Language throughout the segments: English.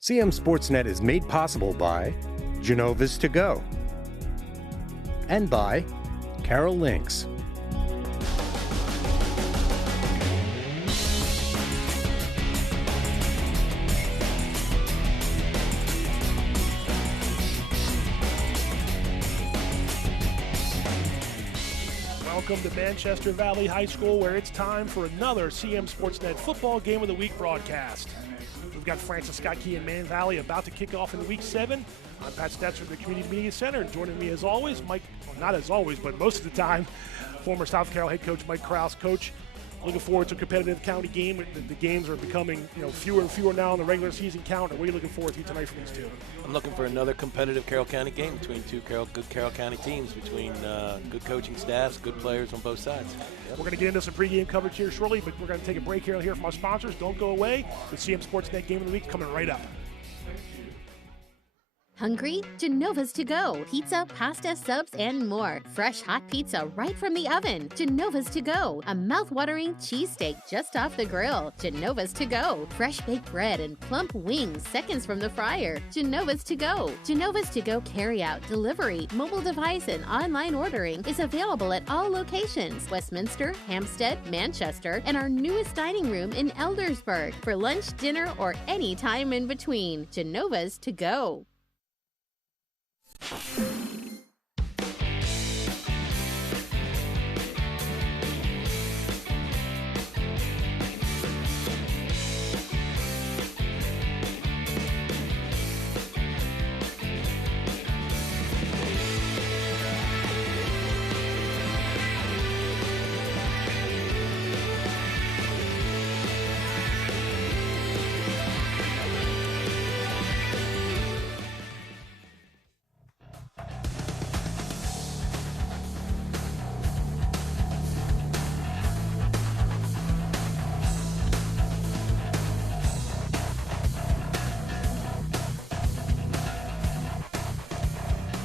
CMSportsNet is made possible by Genova's To Go and by Carroll Links. Welcome to Manchester Valley High School, where it's time for another CMSportsNet Football Game of the Week broadcast. We've got Francis Scott Key and Man Valley about to kick off in Week 7. I'm Pat Stoetzer of the Community Media Center, and joining me as always, Mike, well, not as always, but most of the time, former South Carroll head coach Mike Kraus. Coach, looking forward to a competitive county game. The games are becoming fewer and fewer now in the regular season count. What are you looking forward to tonight from these two? I'm looking for another competitive Carroll County game between two good Carroll County teams, between good coaching staffs, good players on both sides. Yep. We're going to get into some pregame coverage here shortly, but we're going to take a break here from our sponsors. Don't go away. The CMSportsNet Game of the Week coming right up. Hungry? Genova's To Go. Pizza, pasta, subs, and more. Fresh hot pizza right from the oven. Genova's To Go. A mouth-watering cheesesteak just off the grill. Genova's To Go. Fresh baked bread and plump wings seconds from the fryer. Genova's To Go. Genova's To Go carry-out, delivery, mobile device, and online ordering is available at all locations. Westminster, Hampstead, Manchester, and our newest dining room in Eldersburg. For lunch, dinner, or any time in between. Genova's To Go.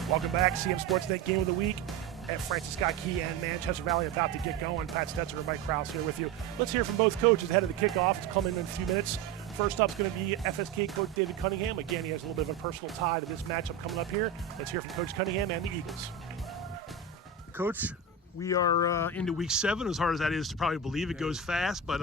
Welcome back. CMSportsNet Game of the Week at Francis Scott Key and Manchester Valley about to get going. Pat Stoetzer and Mike Kraus here with you. Let's hear from both coaches ahead of the kickoff. It's coming in a few minutes. First up is going to be FSK coach David Cunningham. Again, he has a little bit of a personal tie to this matchup coming up here. Let's hear from Coach Cunningham and the Eagles. Coach, we are into Week 7, as hard as that is to probably believe. It goes fast, but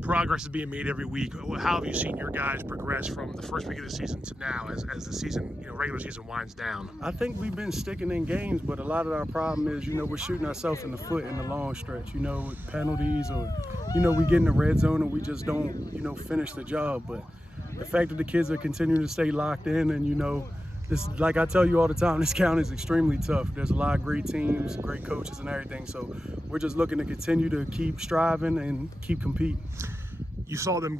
progress is being made every week. How have you seen your guys progress from the first week of the season to now as the season, regular season winds down? I think we've been sticking in games, but a lot of our problem is, we're shooting ourselves in the foot in the long stretch, with penalties or, we get in the red zone and we just don't, finish the job. But the fact that the kids are continuing to stay locked in and, this, like I tell you all the time, this county is extremely tough. There's a lot of great teams, great coaches and everything. So we're just looking to continue to keep striving and keep competing. You saw them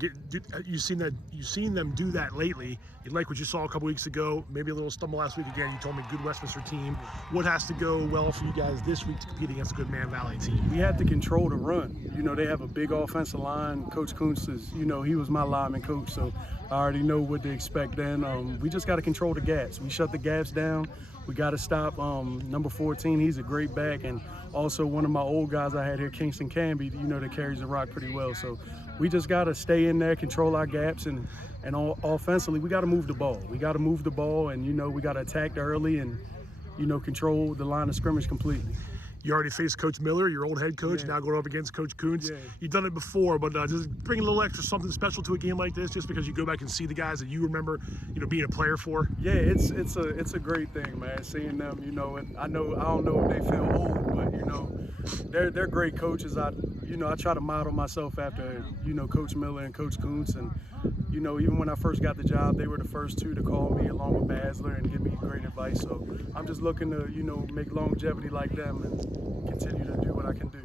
you've seen them do that lately. You like what you saw a couple weeks ago, maybe a little stumble last week again. You told me good Westminster team. What has to go well for you guys this week to compete against a good Man Valley team? We have to control the run. They have a big offensive line. Coach Kuntz is, he was my lineman coach, so I already know what to expect then. We just got to control the gaps. We shut the gaps down. We got to stop number 14. He's a great back, and also one of my old guys I had here, Kingston Canby, that carries the rock pretty well. So we just got to stay in there, control our gaps, and offensively, we got to move the ball. We got to move the ball, and, we got to attack early and, control the line of scrimmage completely. You already faced Coach Miller, your old head coach, now going up against Coach Kuntz. Yeah. You've done it before, but just bring a little extra something special to a game like this, just because you go back and see the guys that you remember, being a player for. Yeah, it's a great thing, man. Seeing them, and I don't know if they feel old, but they're great coaches. I try to model myself after Coach Miller and Coach Kuntz, and even when I first got the job, they were the first two to call me along with Basler and give me great advice. So I'm just looking to make longevity like them and continue to do what I can do.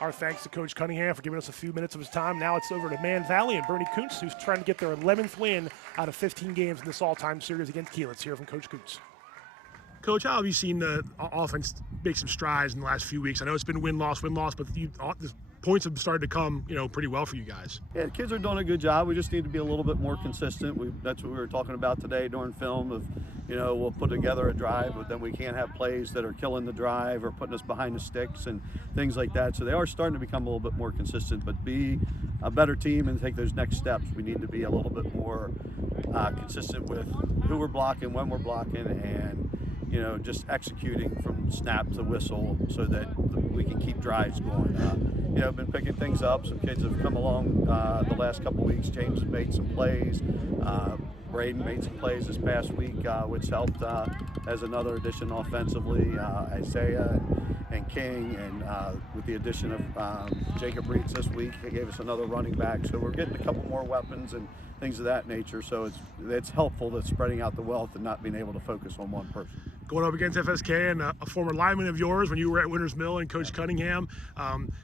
Our thanks to Coach Cunningham for giving us a few minutes of his time. Now it's over to Man Valley and Bernie Kuntz, who's trying to get their 11th win out of 15 games in this all-time series against Kiel. Let's hear from Coach Kuntz. Coach, how have you seen the offense make some strides in the last few weeks? I know it's been win-loss, but the points have started to come, pretty well for you guys. Yeah, the kids are doing a good job. We just need to be a little bit more consistent. That's what we were talking about today during film of, we'll put together a drive, but then we can't have plays that are killing the drive or putting us behind the sticks and things like that. So they are starting to become a little bit more consistent, but be a better team and take those next steps. We need to be a little bit more consistent with who we're blocking, when we're blocking, and just executing from snap to whistle so that we can keep drives going. Been picking things up. Some kids have come along the last couple weeks. James has made some plays. Braden made some plays this past week, which helped as another addition offensively. Isaiah and King, and with the addition of Jacob Reeds this week, he gave us another running back. So we're getting a couple more weapons and things of that nature. So it's helpful that spreading out the wealth and not being able to focus on one person. Going up against FSK and a former lineman of yours when you were at Winters Mill and Coach Cunningham,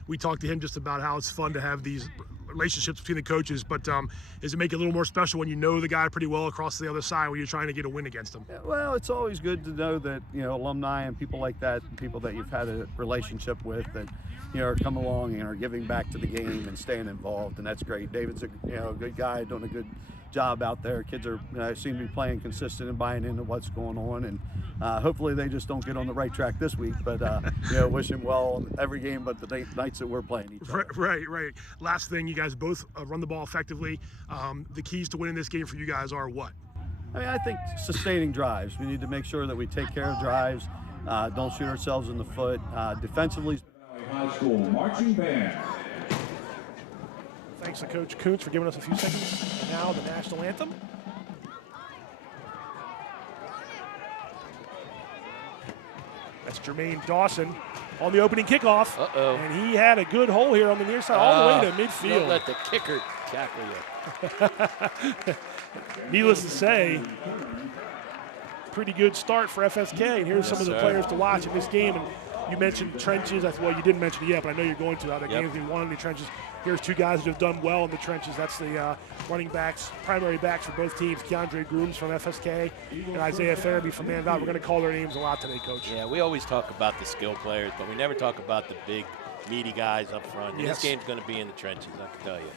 we talked to him just about how it's fun to have these relationships between the coaches, but does it make it a little more special when you know the guy pretty well across the other side when you're trying to get a win against him? Yeah, well, it's always good to know that alumni and people like that, people that you've had a relationship with, that are coming along and are giving back to the game and staying involved, and that's great. David's a good guy, doing a good job out there. Kids are seem to be playing consistent and buying into what's going on, and hopefully they just don't get on the right track this week. But wish him well on every game, but the nights that we're playing each other. Right. Last thing, you guys both run the ball effectively. The keys to winning this game for you guys are what? I think sustaining drives. We need to make sure that we take care of drives, don't shoot ourselves in the foot. Defensively. High School Marching Band. Thanks to Coach Kuntz for giving us a few seconds. And now the national anthem. That's Jermaine Dawson on the opening kickoff. Uh-oh. And he had a good hole here on the near side, all the way to midfield. Don't let the kicker tackle you. Needless to say, pretty good start for FSK. And here's some of the players to watch in this game. And you mentioned trenches. Well, you didn't mention it yet, but I know you're going to. How the game's been won in the trenches. Here's two guys that have done well in the trenches. That's the running backs, primary backs for both teams. Keandre Grooms from FSK and Isaiah Farabee from Man Valley. We're going to call their names a lot today, Coach. Yeah, we always talk about the skill players, but we never talk about the big, meaty guys up front. And this game's going to be in the trenches, I can tell you.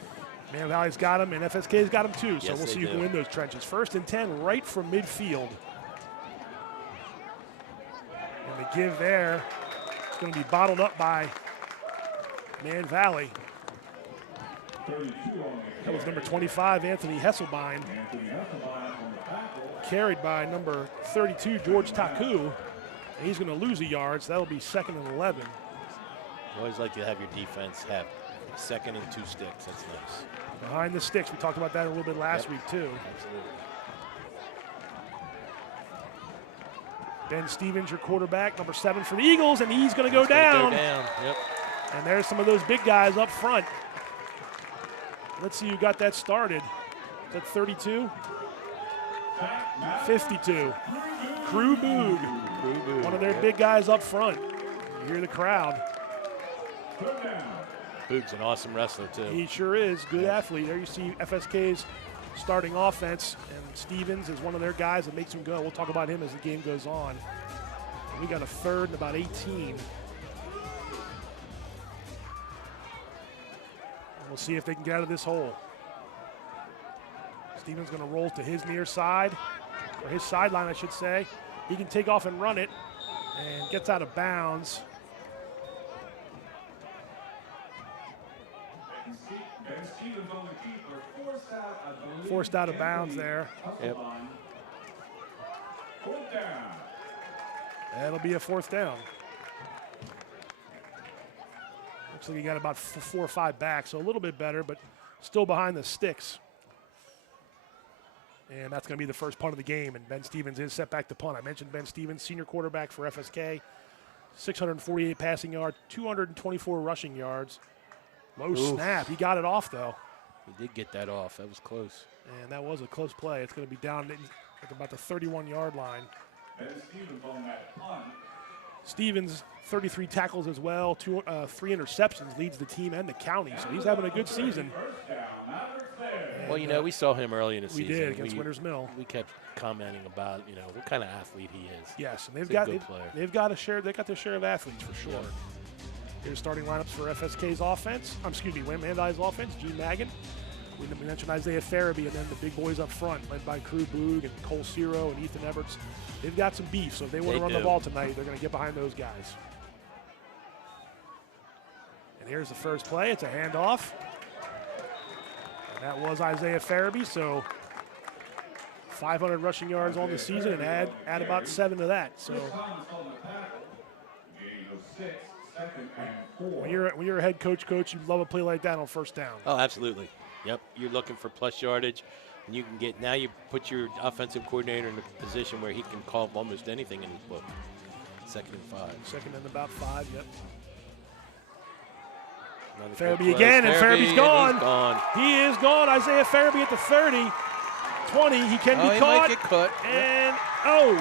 Man Valley's got them, and FSK's got them too. So Yes, we'll see who can win those trenches. 1st and 10 right from midfield. And the give there, it's going to be bottled up by Man Valley. That was number 25, Anthony Hesselbein. Carried by number 32, George Taku. And he's going to lose a yard, so that'll be 2nd and 11. You always like to have your defense have 2nd and 2 sticks. That's nice. Behind the sticks. We talked about that a little bit last week, too. Absolutely. Ben Stevens, your quarterback, number 7 for the Eagles, and he's going to go down. Yep. And there's some of those big guys up front. Let's see who got that started. Is that 32? 52. Crew Boog. One of their big guys up front. You hear the crowd. Boog's an awesome wrestler, too. He sure is. Good athlete. There you see FSK's starting offense, and Stevens is one of their guys that makes him go. We'll talk about him as the game goes on. And we got a 3rd and about 18. We'll see if they can get out of this hole. Stevens going to roll to his near side, or his sideline, I should say. He can take off and run it, and gets out of bounds. Forced out of bounds there. Yep. That'll be a 4th down. Looks like he got about 4 or 5 back, so a little bit better, but still behind the sticks. And that's going to be the first punt of the game, and Ben Stevens is set back to punt. I mentioned Ben Stevens, senior quarterback for FSK, 648 passing yards, 224 rushing yards. Low snap. He got it off, though. He did get that off. That was close. And that was a close play. It's going to be down at about the 31-yard line. Stevens, 33 tackles as well, 3 interceptions, leads the team and the county. So he's having a good season. Well, we saw him early in the season. We did against Winters Mill. We kept commenting about, what kind of athlete he is. Yes, and He's a good player. they've got their share of athletes for sure. Here's starting lineups for FSK's offense. Man Valley's offense. Gene Maggin. We mentioned Isaiah Farabee, and then the big boys up front, led by Crew Boog and Cole Ciro and Ethan Everts. They've got some beef, so if they want to run the ball tonight, they're going to get behind those guys. And here's the first play. It's a handoff. And that was Isaiah Farabee, so 500 rushing yards on the season, and add about 7 to that. So when you're a head coach, you love a play like that on first down. Oh, absolutely. Yep, you're looking for plus yardage, and you can get, now you put your offensive coordinator in a position where he can call almost anything in his book. 2nd and 5. 2nd and about 5, yep. Farabee again, and Farabee's gone. He is gone. Isaiah Farabee at the 30, 20. He can be caught. Might get cut. And,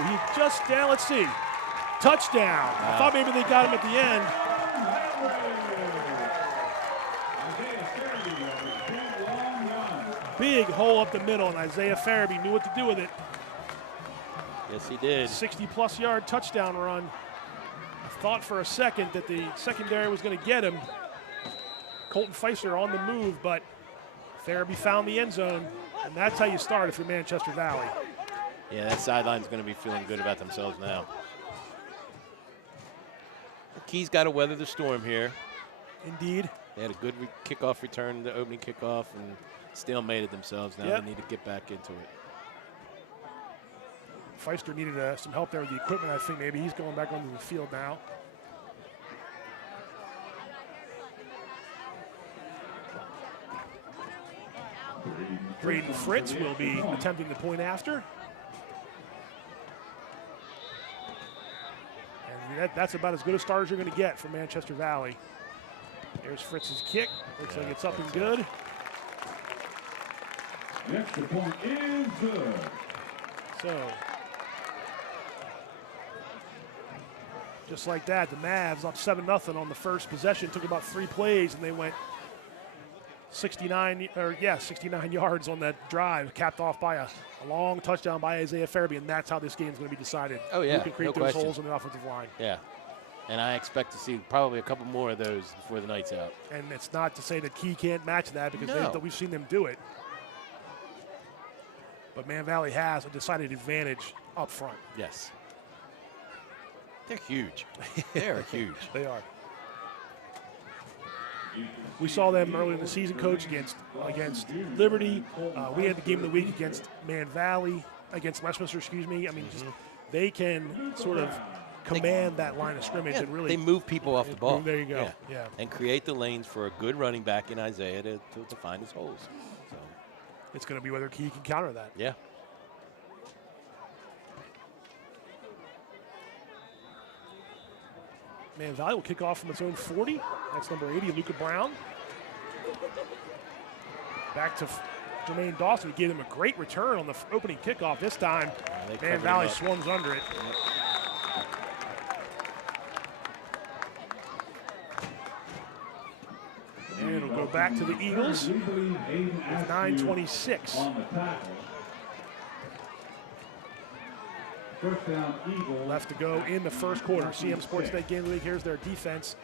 he just down. Let's see. Touchdown. Wow. I thought maybe they got him at the end. Big hole up the middle, and Isaiah Farabee knew what to do with it. Yes, he did. 60-plus yard touchdown run. I thought for a second that the secondary was going to get him. Colton Feister on the move, but Farabee found the end zone, and that's how you start if you're Manchester Valley. Yeah, that sideline's going to be feeling good about themselves now. The Key's got to weather the storm here. Indeed. They had a good kickoff return, the opening kickoff, and stalemated themselves. Now they need to get back into it. Feister needed some help there with the equipment. I think maybe he's going back onto the field now. Braden Fritz will be attempting the point after. And that's about as good a start as you're going to get from Manchester Valley. There's Fritz's kick. Looks like it's up and good. Next point is good. So, just like that, the Mavs up 7-0 on the first possession. Took about 3 plays, and they went 69 yards on that drive, capped off by a long touchdown by Isaiah Farabee, and that's how this game is going to be decided. Oh, yeah, Who can create no those question. holes in the offensive line. Yeah, and I expect to see probably a couple more of those before the night's out. And it's not to say that Key can't match that, because we've seen them do it. But Man Valley has a decided advantage up front. Yes. They're huge. They're huge. They are. We saw them early in the season, Coach, against Liberty. We had the game of the week against Man Valley, against Westminster, excuse me. I mean, just they can sort of command that line of scrimmage and really. They move people off the ball. There you go. Yeah. And create the lanes for a good running back in Isaiah to find his holes. So it's going to be whether Key can counter that. Yeah. Man Valley will kick off from its own 40. That's number 80, Luca Brown. Back to Jermaine Dawson, who gave him a great return on the opening kickoff. This time, Man Valley swarms under it. And it'll go back to the Eagles with 9:26. First down, Eagles. Left to go in the first quarter. CMSportsNet Game of the Week. Here's their defense.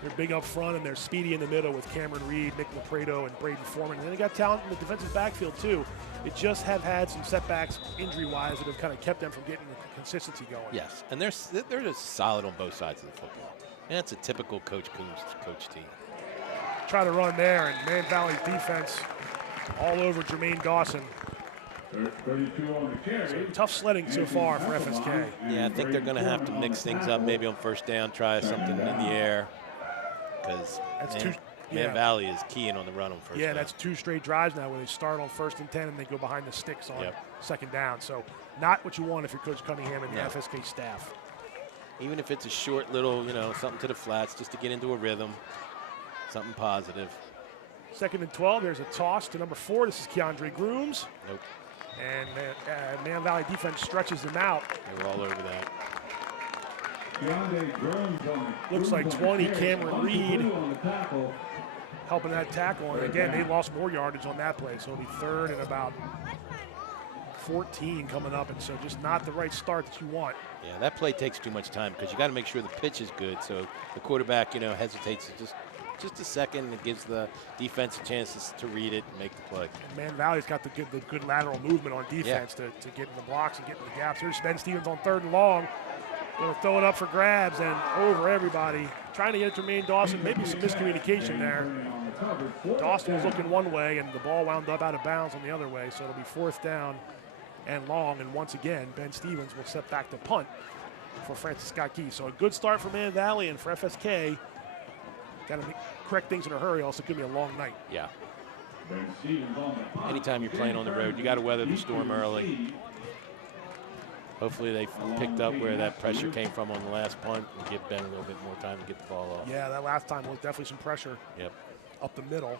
They're big up front, and they're speedy in the middle with Cameron Reed, Nick Lapredo, and Braden Foreman. And then they got talent in the defensive backfield, too. It just have had some setbacks injury-wise that have kind of kept them from getting the consistency going. Yes, and they're just solid on both sides of the football. And that's a typical Coach Coombs coach team. Try to run there, and Man Valley's defense all over Jermaine Dawson. 32 on the carry. So tough sledding so far for FSK. Yeah, I think they're going to have to mix things up maybe on first down, try something in the air. Because Man Valley is keying on the run on first down. Yeah, that's 2 straight drives now where they start on 1st and 10 and they go behind the sticks on 2nd down. So not what you want if you're Coach Cunningham and the FSK staff. Even if it's a short little, something to the flats just to get into a rhythm, something positive. 2nd and 12, there's a toss to number 4. This is Keandre Grooms. Nope. And Man Valley defense stretches them out. They were all over that. Looks like 20, Cameron Reed helping that tackle. And again, they lost more yardage on that play. So it'll be 3rd and about 14 coming up, and so just not the right start that you want. Yeah, that play takes too much time because you got to make sure the pitch is good. So the quarterback, hesitates just a second, and it gives the defense a chance to read it and make the play. And Man Valley's got the good lateral movement on defense to get in the blocks and get in the gaps. Here's Ben Stevens on 3rd and long. Going to throw it up for grabs and over everybody. Trying to get it to Jermaine Dawson. Maybe some miscommunication there. Dawson was looking one way, and the ball wound up out of bounds on the other way. So it'll be 4th down and long. And once again, Ben Stevens will set back the punt for Francis Scott Key. So a good start for Man Valley, and for FSK. Got to correct things in a hurry. Also, could be a long night. Yeah. Anytime you're playing on the road, you got to weather the storm early. Hopefully they picked up where that pressure came from on the last punt and give Ben a little bit more time to get the ball off. Yeah, that last time was definitely some pressure. Yep. Up the middle.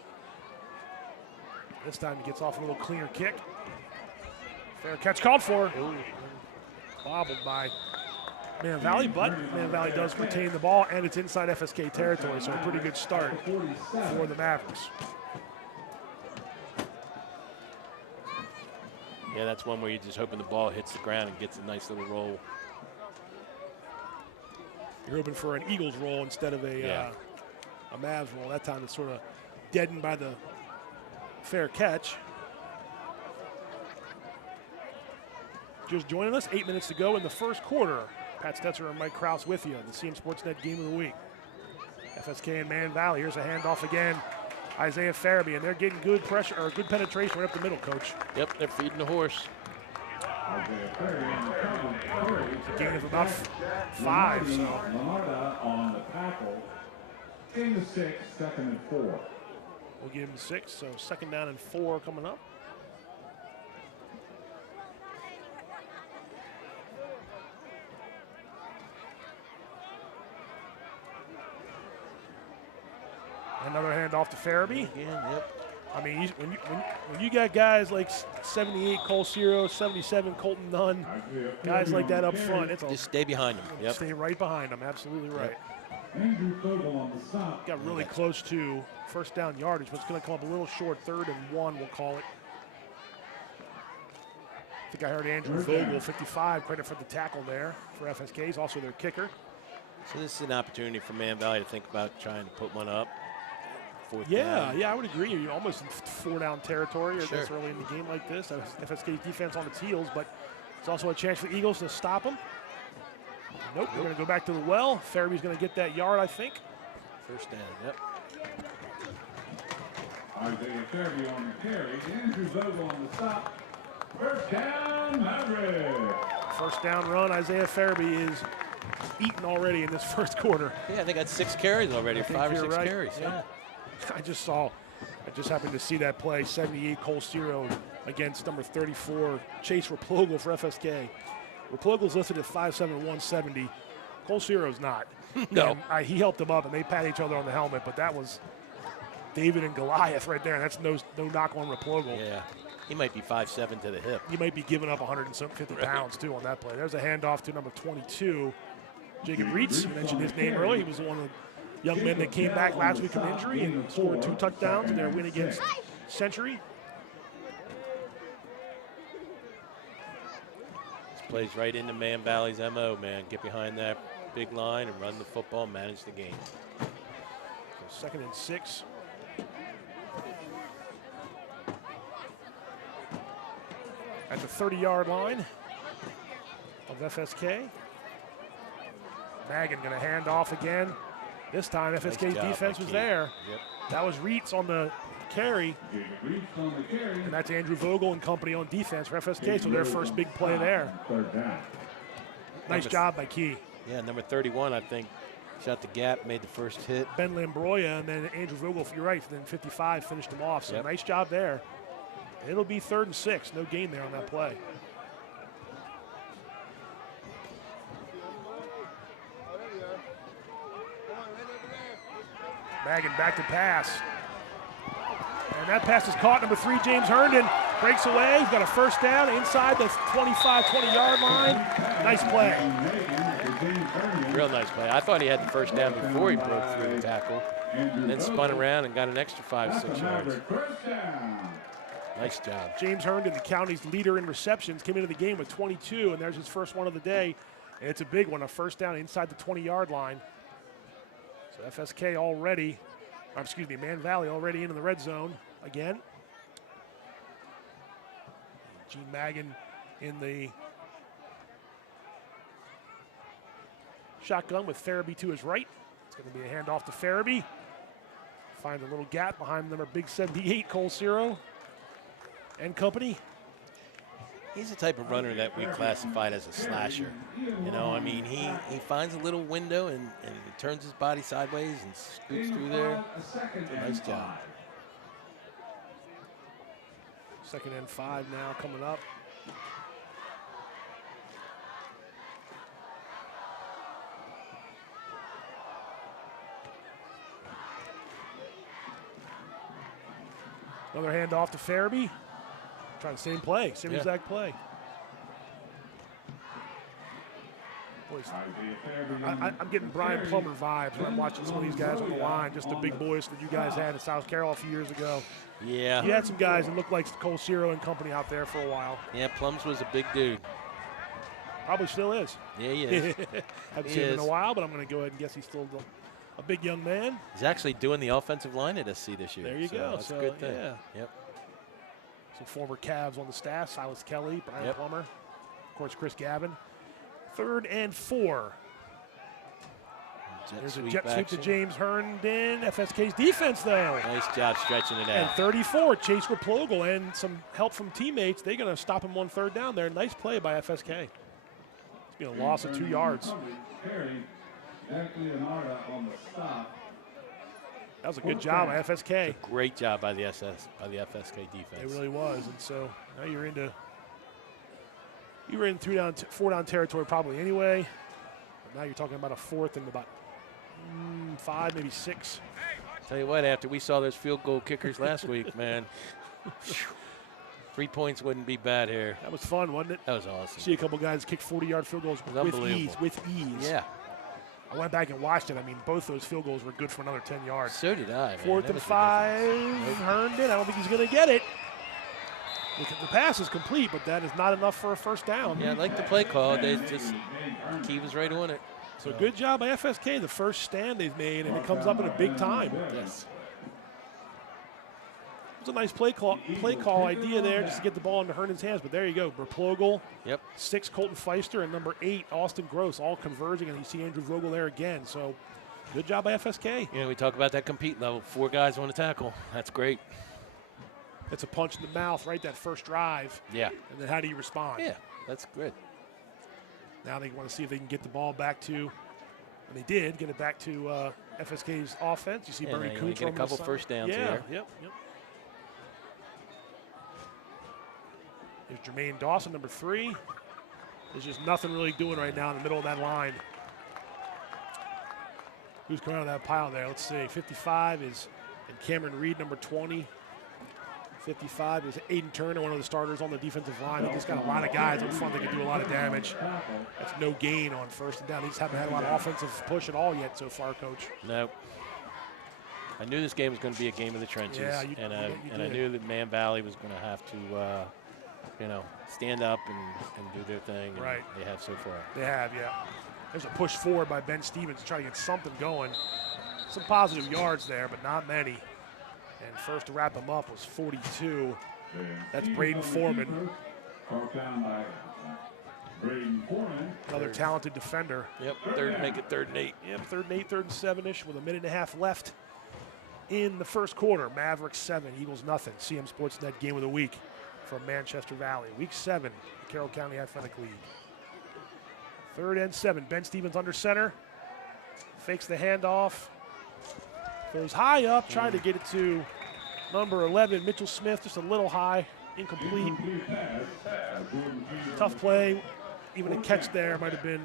This time he gets off a little cleaner kick. Fair catch called for. Ooh. Bobbled by Man Valley, but Man Valley does retain the ball, and it's inside FSK territory, so a pretty good start for the Mavericks. Yeah, that's one where you're just hoping the ball hits the ground and gets a nice little roll. You're hoping for an Eagles roll instead of a Mavs roll. That time it's sort of deadened by the fair catch. Just joining us, 8 minutes to go in the first quarter. Pat Stoetzer and Mike Kraus with you, the CMSportsNet Game of the Week. FSK and Man Valley. Here's a handoff again. Isaiah Farabee, and they're getting good pressure or good penetration right up the middle, Coach. Yep, they're feeding the horse. It's a gain of about 5. So. On the tackle. In the 6, 2nd and 4. We'll give him 6, so 2nd down and 4 coming up. Another handoff to Farabee. Again, yep. I mean, when you got guys like 78 Cole Ciro, 77 Colton Nunn, guys like that up front, it's just stay behind them. Yep. Stay right behind them. Absolutely right. Andrew Fogle on the stop. Got really close to 1st down yardage, but it's going to come up a little short. 3rd and 1, we'll call it. I think I heard Andrew Vogel, 55, credit for the tackle there for FSK. He's also their kicker. So this is an opportunity for Man Valley to think about trying to put one up. 4th Yeah, down. I would agree. You're almost in 4-down territory or Sure. this early in the game like this. FSK's defense on its heels, but it's also a chance for the Eagles to stop them. Nope, we're going to go back to the well. Farabee's going to get that yard, I think. 1st down, yep. Isaiah Farabee on the carry. Andrew Vogel on the stop. 1st down, Mavericks. 1st down run. Isaiah Farabee is eaten already in this 1st quarter. Yeah, they got 6 carries already, 5 or 6 right. carries. Yeah. I just happened to see that play. 78 Cole Ciro against number 34 Chase Raplogle for FSK. Raplogle's listed at 5'7", 170. Cole Ciro's not. No. And, he helped him up, and they pat each other on the helmet, but that was David and Goliath right there. And that's no knock on Raplogle. Yeah. He might be 5'7" to the hip. He might be giving up 150 pounds, too, on that play. There's a handoff to number 22, Jacob Reitz. You mentioned his name earlier. He was one of the young men that came back last week from injury and scored 2 touchdowns in their win against Century. This plays right into Man Valley's MO, man. Get behind that big line and run the football, manage the game. So 2nd and 6. At the 30-yard line of FSK. Magan going to hand off again. This time, FSK's defense was there. Yep. That was Reitz on the carry. And that's Andrew Vogel and company on defense for FSK, so their first big play there. Nice job by Key. Yeah, number 31, I think, shot the gap, made the first hit. Ben Lambroya, and then Andrew Vogel, you're right, then 55 finished him off. So nice job there. It'll be 3rd and 6. No gain there on that play. Magan back to pass. And that pass is caught. Number 3, James Herndon, breaks away. He's got a 1st down inside the 25, 20-yard line. Nice play. Real nice play. I thought he had the 1st down before he broke through the tackle. And then spun around and got an extra 5, 6 yards. Nice job. James Herndon, the county's leader in receptions, came into the game with 22, and there's his first one of the day. And it's a big one, a first down inside the 20-yard line. So FSK already, Man Valley already into the red zone again. Gene Magan in the shotgun with Farabee to his right. It's going to be a handoff to Farabee. Find a little gap behind number big 78, Cole Ciro and company. He's the type of runner that we classified as a slasher. You know, I mean, he finds a little window and turns his body sideways and scoots through there. Nice job. 2nd and 5 now coming up. Another handoff to Farabee. Trying the same play, same exact play. Boys, I'm getting Brian Plummer vibes when I'm watching some of these guys on the line, just the big boys that you guys had in South Carroll a few years ago. Yeah. You had some guys that looked like Cole Ciro and company out there for a while. Yeah, Plums was a big dude. Probably still is. Yeah, he is. Haven't seen him in a while, but I'm going to go ahead and guess he's still a big young man. He's actually doing the offensive line at SC this year. There you go. That's a good thing. Yeah. Yep. Some former Cavs on the staff, Silas Kelly, Brian Plummer, of course, Chris Gavin. 3rd and 4. There's a jet sweep to James Herndon. FSK's defense, though. Nice job stretching it out. And 34, Chase Raplogle, and some help from teammates. They're going to stop him on 3rd down there. Nice play by FSK. It's been a loss of 2 yards. That was a good job by FSK. Great job by the FSK defense. It really was, and so now you're in 4 down territory probably anyway. But now you're talking about a 4th and about 5, maybe 6. Tell you what, after we saw those field goal kickers last week, man, 3 points wouldn't be bad here. That was fun, wasn't it? That was awesome. See a couple guys kick 40-yard field goals with ease. Yeah. I went back and watched it. I mean, both those field goals were good for another 10 yards. So did I, man. 4th and 5, Herndon. I don't think he's going to get it. The pass is complete, but that is not enough for a first down. Yeah, I like the play call. Key was right on it. So good job by FSK, the first stand they've made, and it comes up at a big time. Yes. It was a nice play call idea there just to get the ball into Herndon's hands, but there you go. Raplogle, 6, Colton Feister, and number 8, Austin Gross, all converging, and you see Andrew Vogel there again. So good job by FSK. You know, we talk about that compete level. 4 guys on the tackle. That's great. It's a punch in the mouth, right, that first drive. Yeah. And then how do you respond? Yeah, that's good. Now they want to see if they can get the ball back to, and they did, get it back to FSK's offense. You see Bernie Cooch get a couple first downs here. Yep. There's Jermaine Dawson, number 3. There's just nothing really doing right now in the middle of that line. Who's coming out of that pile there? Let's see. 55 is Cameron Reed, number 20. 55 is Aiden Turner, one of the starters on the defensive line. They just got a lot of guys up front that can do a lot of damage. That's no gain on 1st and down. They just haven't had a lot of offensive push at all yet so far, Coach. No. I knew this game was going to be a game of the trenches. Yeah, and I knew that Man Valley was going to have to, stand up and do their thing. And right. They have so far. They have, yeah. There's a push forward by Ben Stevens to try to get something going. Some positive yards there, but not many. And first to wrap him up was 42. That's Braden Foreman. Another talented defender. Yep, make it 3rd and 8. Yep, 3rd and 8, 3rd and 7-ish with a minute and a half left in the first quarter. Mavericks 7, Eagles nothing. CMSportsNet game of the week from Manchester Valley. Week 7, the Carroll County Athletic League. 3rd and 7, Ben Stevens under center. Fakes the handoff. Goes high up, trying to get it to number 11, Mitchell Smith, just a little high, incomplete. Tough play. Even a catch there might have been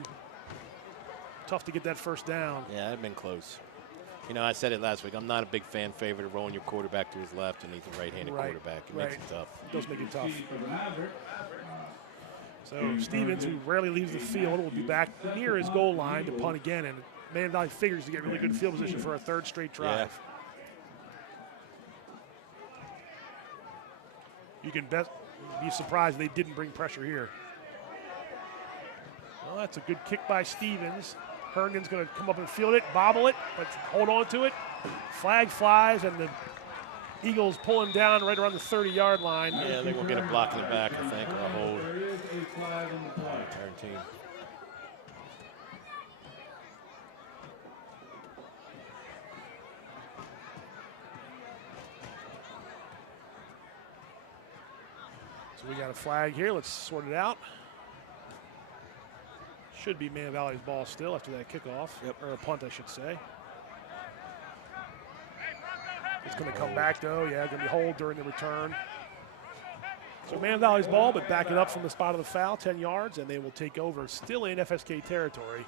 tough to get that first down. Yeah, that'd been close. You know, I said it last week. I'm not a big favorite of rolling your quarterback to his left, and he's a right-handed quarterback. It makes it tough. It does make it tough. So Stevens, who rarely leaves the field, will be back near his goal line to punt again, and Man Valley figures to get really good field position for a 3rd straight drive. You can be surprised they didn't bring pressure here. Well, that's a good kick by Stevens. Herndon's going to come up and field it, bobble it, but hold on to it. Flag flies, and the Eagles pull him down right around the 30-yard line. Yeah, they will get a block in the back, I think, or a hold. Return team. So we got a flag here. Let's sort it out. Should be Man Valley's ball still after that kickoff, or a punt, I should say. It's going to come back, though. Yeah, going to be hold during the return. So Man Valley's ball, but back it up from the spot of the foul, 10 yards, and they will take over, still in FSK territory.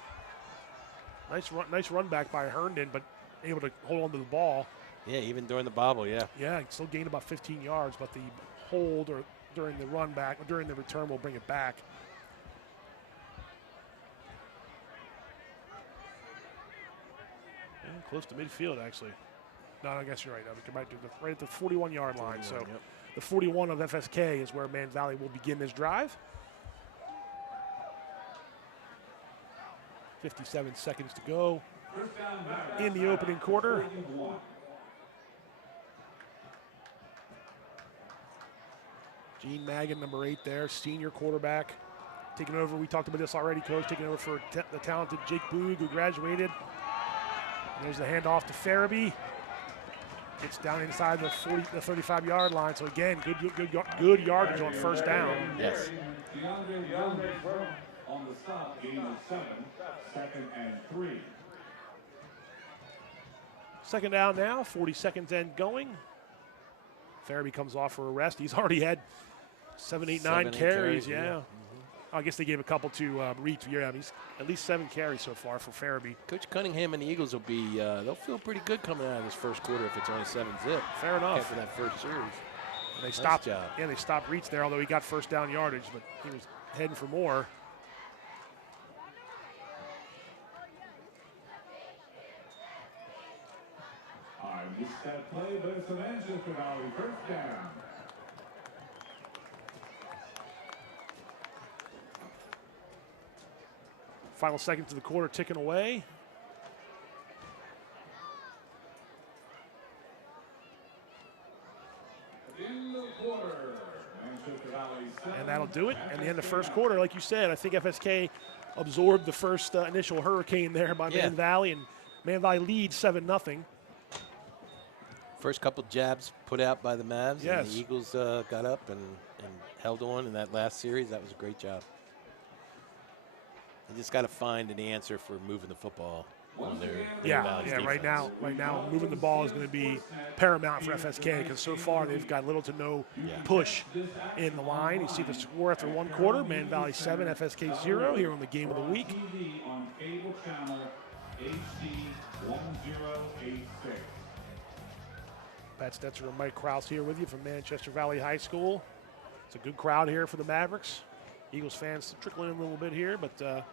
Nice run back by Herndon, but able to hold on to the ball. Yeah, even during the bobble, yeah. Yeah, still gained about 15 yards, but the hold or during the run back, or during the return, will bring it back. Close to midfield, actually. No, I guess you're right. Right at the 41-yard line. So the 41 of FSK is where Man Valley will begin this drive. 57 seconds to go in the opening quarter. Gene Magan, number 8 there, senior quarterback. Taking over, we talked about this already, Coach, taking over for the talented Jake Boog, who graduated. There's the handoff to Farabee. Gets down inside the 35-yard line. So again, good yardage on first down. Yes. On the stop, gain of 7, 2nd and 3. Second down now, 40 seconds and going. Farabee comes off for a rest. He's already had 7, 8, 9 carries. Yeah. I guess they gave a couple to Reach. Yeah, he's at least 7 carries so far for Farabee. Coach Cunningham and the Eagles will be, they'll feel pretty good coming out of this first quarter if it's only 7-zip. Fair enough. After that first series. And they stopped. Job. Yeah, they stopped Reach there, although he got first down yardage, but he was heading for more. I missed that play, but it's an Manchester Valley first down. Final seconds of the quarter ticking away. In the quarter, Manchester Valley 7, and that'll do it. And the end of first quarter, like you said, I think FSK absorbed the first initial hurricane there by Man Valley, and Man Valley leads 7-0. First couple jabs put out by the Mavs. Yes. And the Eagles got up and held on in that last series. That was a great job. You just got to find an answer for moving the football on their right now, moving the ball is going to be paramount for FSK because so far they've got little to no push in the line. You see the score after one quarter: Man Valley 7, FSK 0. Here on the game of the week. on cable channel HD 1086. Pat Stoetzer and Mike Kraus here with you from Manchester Valley High School. It's a good crowd here for the Mavericks. Eagles fans trickling in a little bit here, but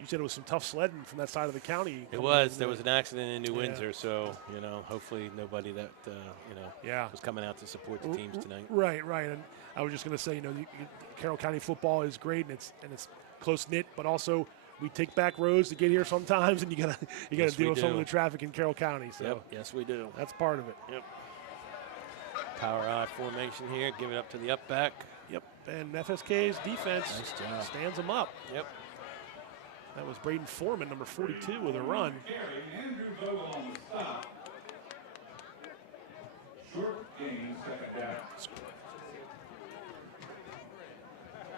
you said it was some tough sledding from that side of the county. It was. There was an accident in New Windsor, so, hopefully nobody that, was coming out to support the teams tonight. Right. And I was just going to say, Carroll County football is great, and it's close-knit, but also we take back roads to get here sometimes, and you gotta deal with some of the traffic in Carroll County. So yes, we do. That's part of it. Yep. Power I formation here. Give it up to the up back. Yep. And FSK's defense stands them up. Yep. That was Braden Foreman, number 42, with a run. Andrew Vogel on the stop. Short gain, 2nd down.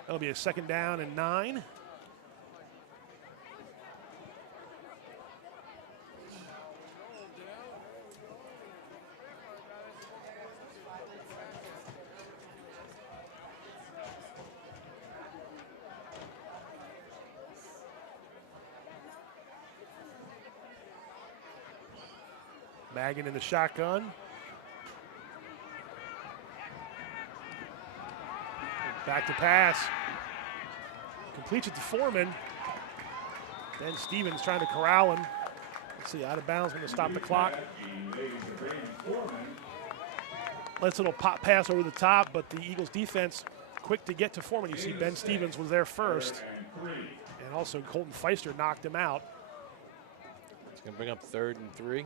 That'll be a 2nd down and 9. Magan in the shotgun. Back to pass. Completes it to Foreman. Then Stevens trying to corral him. Let's see, out of bounds, going to stop the clock. Nice little pop pass over the top, but the Eagles defense quick to get to Foreman. You see Ben Stevens was there first. And also Colton Feister knocked him out. It's going to bring up 3rd and 3.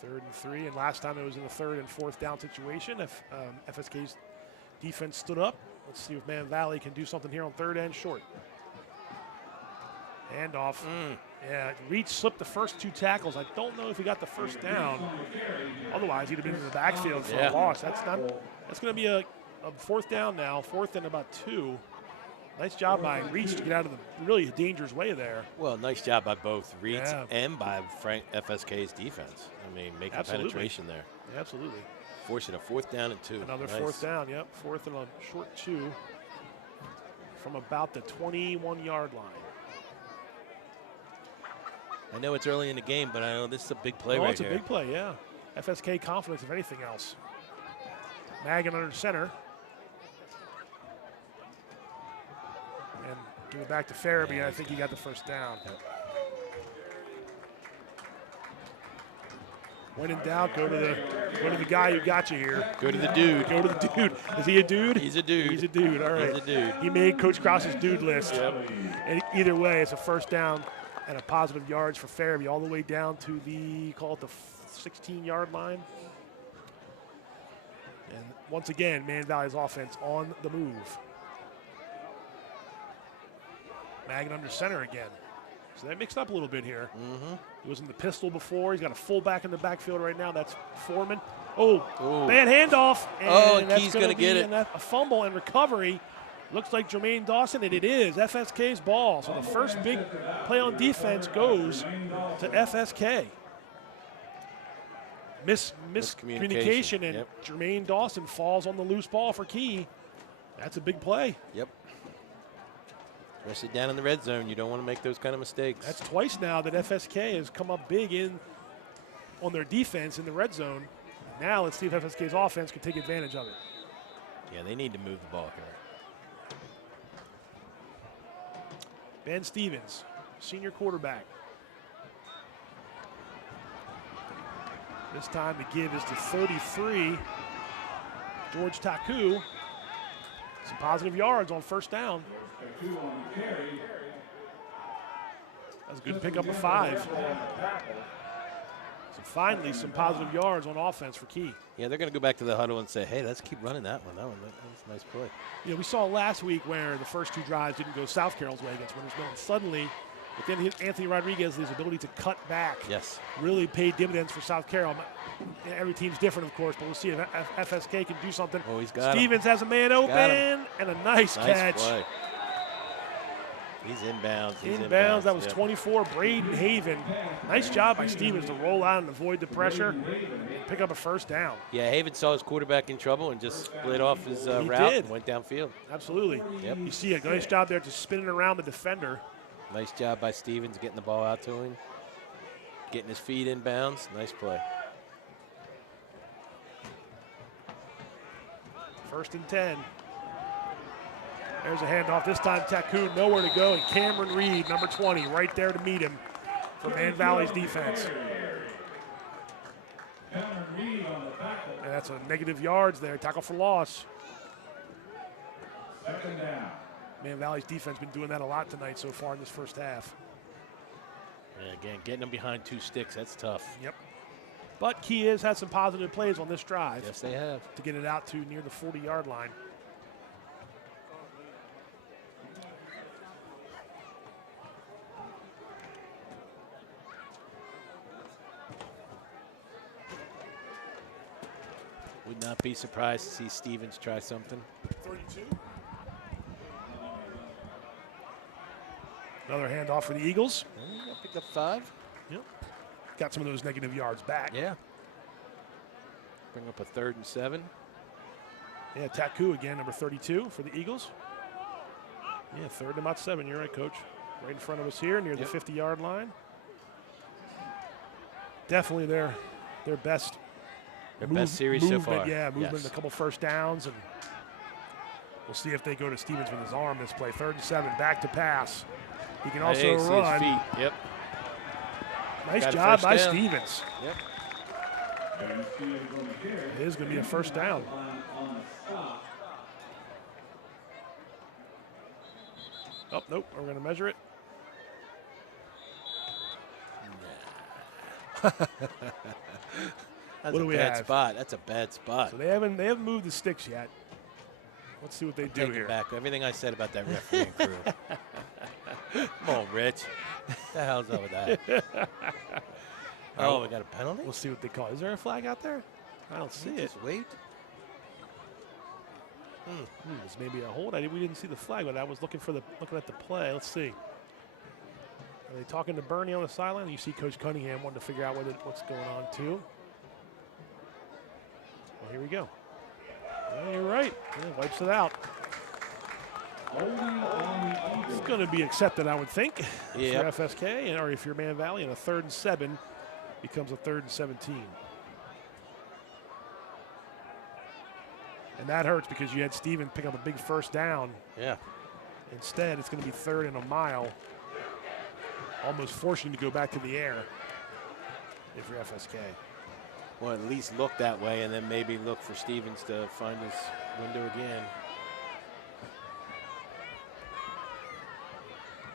Third and 3, and last time it was in the 3rd and 4th down situation. If FSK's defense stood up, let's see if Man Valley can do something here on 3rd and short. Handoff. Yeah, Reach slipped the first 2 tackles. I don't know if he got the first down. Otherwise, he'd have been in the backfield for a loss. That's going to be a 4th down now, 4th and about 2. Nice job by Reach to get out of the really dangerous way there. Well, nice job by both Reach and by FSK's defense. I mean, making penetration there. Absolutely. Forcing a 4th down and 2. Another 4th down, 4th and a short 2 from about the 21-yard line. I know it's early in the game, but I know this is a big play right here. It's a big play, yeah. FSK confidence, if anything else. Magan under center. And give it back to Farabee. I think he got the first down. When in doubt, go to the guy who got you here. Go to the dude. Go to the dude. Is he a dude? He's a dude. He's a dude. All right. He's a dude. He made Coach Kraus's dude list. Yep. And either way, it's a first down and a positive yards for Farabee all the way down to the 16-yard line. And once again, Man Valley's offense on the move. Magan under center again. So that mixed up a little bit here. He was in the pistol before. He's got a fullback in the backfield right now. That's Foreman. Bad handoff. And Key's going to get it. A fumble and recovery. Looks like Jermaine Dawson, and it is FSK's ball. So the first big play on defense goes to FSK. Miscommunication, and Jermaine Dawson falls on the loose ball for Key. That's a big play. Yep. Especially down in the red zone, you don't want to make those kind of mistakes. That's twice now that FSK has come up big on their defense in the red zone. Now let's see if FSK's offense can take advantage of it. Yeah, they need to move the ball here. Ben Stevens, senior quarterback. This time the give is to 33. George Taku. Some positive yards on first down. That's a good pickup of 5. So finally some positive yards on offense for Key. Yeah, they're going to go back to the huddle and say, hey, let's keep running that one. That was a nice play. Yeah, we saw last week where the first 2 drives didn't go South Carroll's way against Wintersville. And suddenly, within Anthony Rodriguez, his ability to cut back really paid dividends for South Carroll. Every team's different, of course, but we'll see if FSK can do something. Oh, he's got Stevens has a man open, and a nice catch. Play. He's inbounds. Inbounds. That was 24, Braden Haven. Nice job by Stevens to roll out and avoid the pressure and pick up a first down. Yeah, Haven saw his quarterback in trouble and just split off his route and went downfield. Absolutely. Yep. You see a nice job there just spinning around the defender. Nice job by Stevens getting the ball out to him, getting his feet inbounds. Nice play. 1st and 10. There's a handoff. This time Taku nowhere to go, and Cameron Reed, number 20, right there to meet him for Man Valley's defense. And that's a negative yards there. Tackle for loss. Man Valley's defense been doing that a lot tonight so far in this first half. And again, getting them behind 2 sticks, that's tough. Yep. But Key has had some positive plays on this drive. Yes, they have. To get it out to near the 40-yard line. Would not be surprised to see Stevens try something. 32. Another handoff for the Eagles. Picked up 5. Yep. Got some of those negative yards back. Yeah. Bring up a 3rd and 7. Yeah, Taku again, number 32 for the Eagles. Yeah, 3rd and about 7. You're right, Coach. Right in front of us here near the 50-yard line. Definitely their best. Their best series so far. Yeah, movement, a couple first downs, and we'll see if they go to Stevens with his arm this play. 3rd and 7, back to pass. He can also run. His feet. Yep. Nice Got a job first by down. Stevens. Yep. It is going to be a first down. Oh, nope, we're going to measure it. That's What a do we bad have? spot. That's a bad spot. So they haven't moved the sticks yet. Let's see what they do Take here. it back. Everything I said about that refereeing crew. Come on, Rich. What the hell's up with that? Oh, we got a penalty? We'll see what they call. Is there a flag out there? I don't see it. Just wait. It's maybe a hold. We didn't see the flag, but I was looking at the play. Let's see. Are they talking to Bernie on the sideline? You see Coach Cunningham wanting to figure out what's going on too. Well, here we go. Well, you're right. Yeah, wipes it out. It's going to be accepted, I would think, Yep. for FSK, or if you're Man Valley, and a 3rd and 7 becomes a 3rd and 17. And that hurts because you had Steven pick up a big first down. Yeah. Instead, it's going to be 3rd and a mile, almost forcing you to go back to the air if you're FSK. Well, at least look that way and then maybe look for Stevens to find his window again.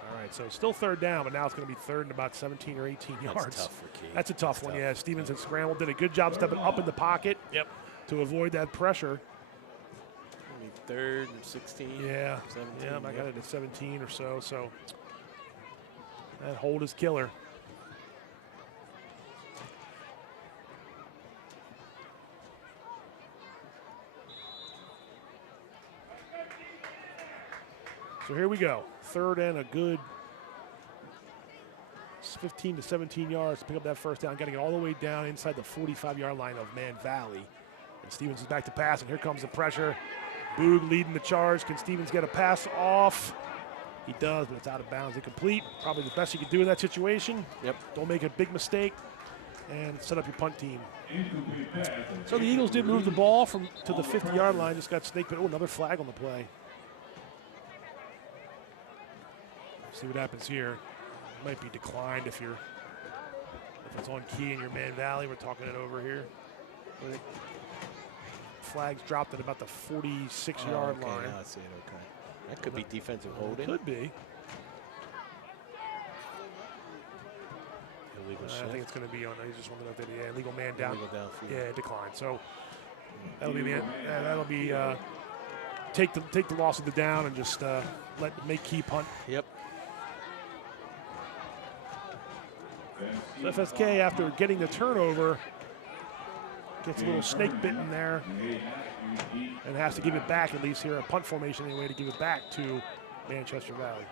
All right, so still 3rd down, but now it's going to be 3rd and about 17 or 18 yards. That's tough for Key. That's a tough one, yeah. Stevens had scrambled, did a good job stepping up in the pocket to avoid that pressure. 3rd and 16. Yeah, 17, I got it at 17 or so. So that hold is killer. So here we go. 3rd and a good 15 to 17 yards to pick up that first down, getting it all the way down inside the 45-yard line of Man Valley. And Stevens is back to pass, and here comes the pressure. Boog leading the charge. Can Stevens get a pass off? He does, but it's out of bounds, incomplete. Probably the best you can do in that situation. Yep. Don't make a big mistake and set up your punt team. So the Eagles did move the ball to the 50-yard line. Just got snaked, but another flag on the play. See what happens here. Might be declined if it's on Key in your Man Valley. We're talking it over here. Flags dropped at about the 46-yard line. Now I see it. Okay, that could be defensive holding. Could be. Illegal I shift. think it's going to be on. He's just wanted to know if they illegal man down. Illegal downfield. Yeah, decline. So that'll be take the loss of the down and just make Key punt. Yep. So FSK, after getting the turnover, gets a little snake bitten there and has to give it back, at least here, a punt formation anyway, to give it back to Manchester Valley.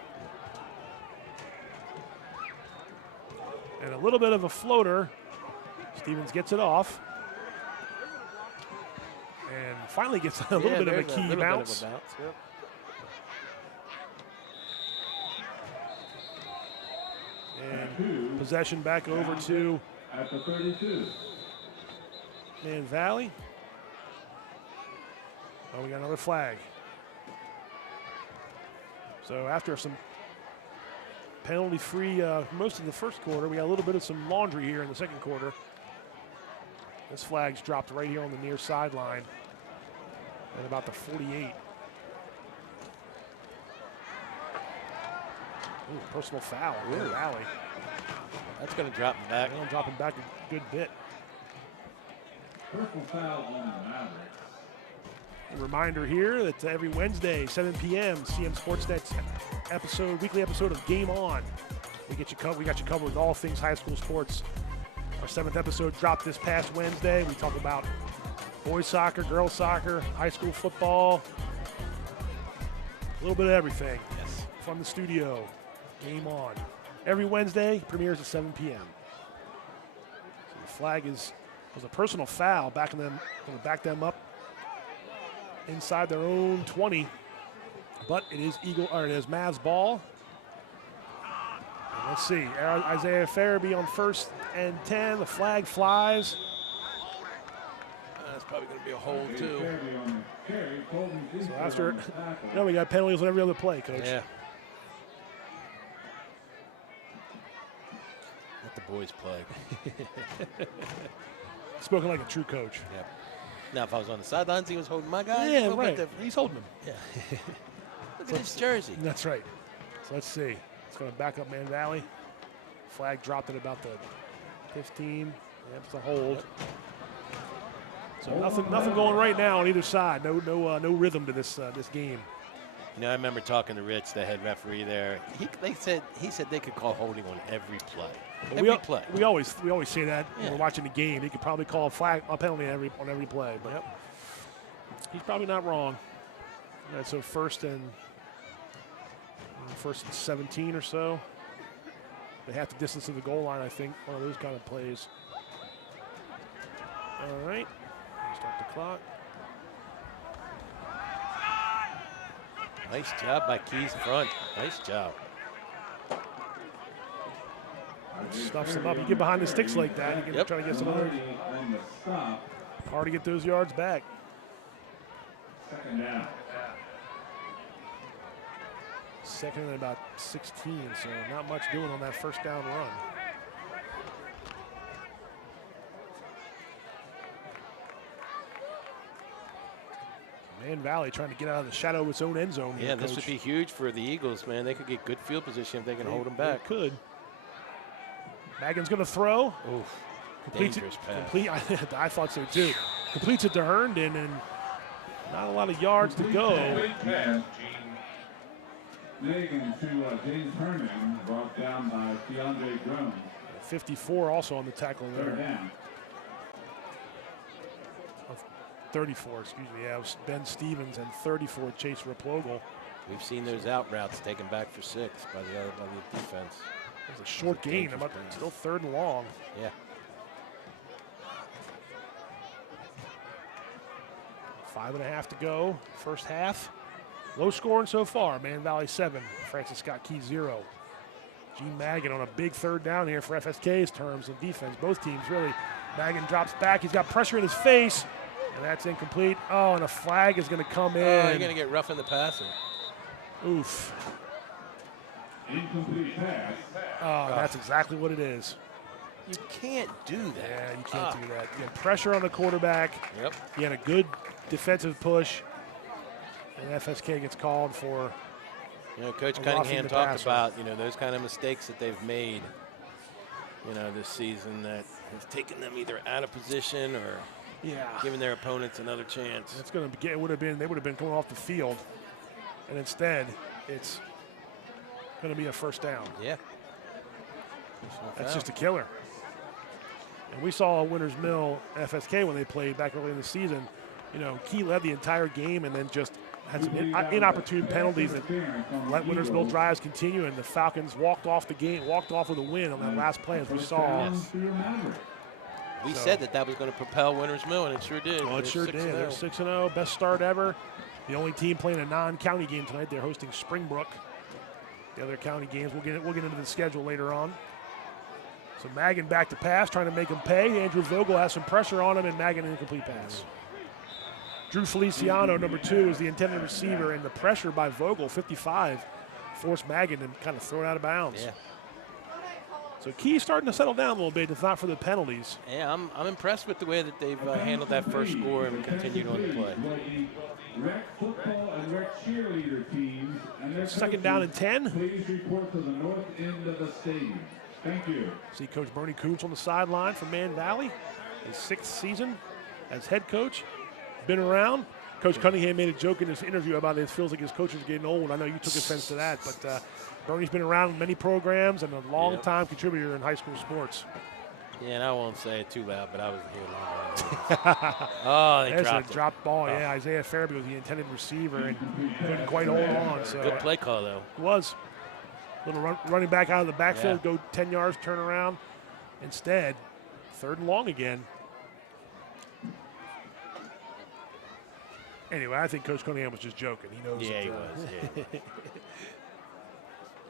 And a little bit of a floater. Stevens gets it off. And finally gets a little bit of a Key bounce. Yep. And possession back over to At the 32. Man Valley. Oh, we got another flag. So after some penalty-free most of the first quarter, we got a little bit of some laundry here in the second quarter. This flag's dropped right here on the near sideline at about the 48. Ooh, personal foul. Man Valley. That's going to drop him back. They'll drop him back a good bit. Personal foul on the Mavericks. A reminder here that every Wednesday, 7 p.m., CMSportsNet's weekly episode of Game On. We got you covered with all things high school sports. Our 7th episode dropped this past Wednesday. We talk about boys soccer, girls soccer, high school football, a little bit of everything. Yes. From the studio, Game On. Every Wednesday, premieres at 7 p.m. So the flag was a personal foul, backing them, going to back them up inside their own 20. But it is Mavs ball. And let's see, Isaiah Farabee on 1st and 10. The flag flies. That's probably going to be a hold too. So after, we got penalties on every other play, Coach. Yeah. Let the boys play. Spoken like a true coach. Yep. Now, if I was on the sidelines, he was holding my guy. Yeah, right. He's holding him. Yeah. Look at his jersey. That's right. So let's see. It's going to back up Man Valley. Flag dropped at about the 15. Yep, it's a hold. Yep. So nothing going right now on either side. No rhythm to this game. You know, I remember talking to Rich, the head referee there. He said they could call holding on every play. Every play. We always say that when we're watching the game. He could probably call a penalty on every play. But he's probably not wrong. All right, so first and 17 or so. They have to distance to the goal line, I think. One of those kind of plays. All right. Start the clock. Nice job by Keys front. Nice job. Stuffs them up. You get behind the sticks like that, you can try to get some other. Hard to get those yards back. Second down. Second and about 16, so not much doing on that first down run. Man Valley trying to get out of the shadow of its own end zone here, Yeah, this would be huge for the Eagles, man. They could get good field position if they can hold them back. They could. Magin's going to throw. Oof. Dangerous pass. I thought so too. Completes it to Herndon, and not a lot of yards to go. Megan to James Herndon, brought down by DeAndre Jones. 54 also on the tackle there. Third down. 34, excuse me. Yeah, it was Ben Stevens, and 34 Chase Replogle. We've seen those out routes taken back for 6 by the defense. It was a short gain, but still third and long. Yeah. 5.5 to go, first half. Low scoring so far. Man Valley 7, Francis Scott Key 0. Gene Maggin on a big third down here for FSK's terms of defense. Both teams really. Maggin drops back. He's got pressure in his face, and that's incomplete. Oh, and a flag is going to come in. Oh, you're going to get rough in the passing. Oof. Incomplete pass. Oh, that's exactly what it is. You can't do that. Yeah, you can't do that. You had pressure on the quarterback. Yep. You had a good defensive push. And FSK gets called for. You know, Coach Cunningham talked about, you know, those kind of mistakes that they've made, you know, this season that has taken them either out of position or giving their opponents another chance. It's going to be, they would have been going off the field, and instead it's going to be a first down. Yeah. That's just a killer. And we saw Winters Mill FSK when they played back early in the season. You know, Key led the entire game and then just had some inopportune penalties that let Winters Mill drives continue, and the Falcons walked off the game, walked off with a win on that last play, as we saw. We said that was going to propel Winters Mill, and it sure did. Well, it sure did. They're 6-0, best start ever. The only team playing a non-county game tonight. They're hosting Springbrook. The other county games, we'll get into the schedule later on. So Maggin back to pass, trying to make him pay. Andrew Vogel has some pressure on him, and Maggin an incomplete pass. Drew Feliciano, number 2, is the intended receiver, and the pressure by Vogel, 55, forced Maggin to kind of throw it out of bounds. Yeah. So Key's starting to settle down a little bit, if not for the penalties. Yeah, I'm impressed with the way that they've handled that first score and continued on the play. Rec football and rec cheerleader teams and their Second down and 10. Please report to the north end of the stadium. Thank you. See Coach Bernie Kuntz on the sideline for Man Valley, his 6th season as head coach. Been around. Coach Cunningham made a joke in his interview about it feels like his coaches are getting old. I know you took offense to that, but Bernie's been around in many programs and a long-time contributor in high school sports. Yeah, and I won't say it too loud, but I was here long. Oh, they dropped a dropped ball. Oh. Yeah, Isaiah Farabee was the intended receiver and couldn't quite hold on. So good play call, though. It was. Little running back out of the backfield, go 10 yards, turn around. Instead, 3rd and long again. Anyway, I think Coach Cunningham was just joking. He knows. Yeah, he was. Yeah.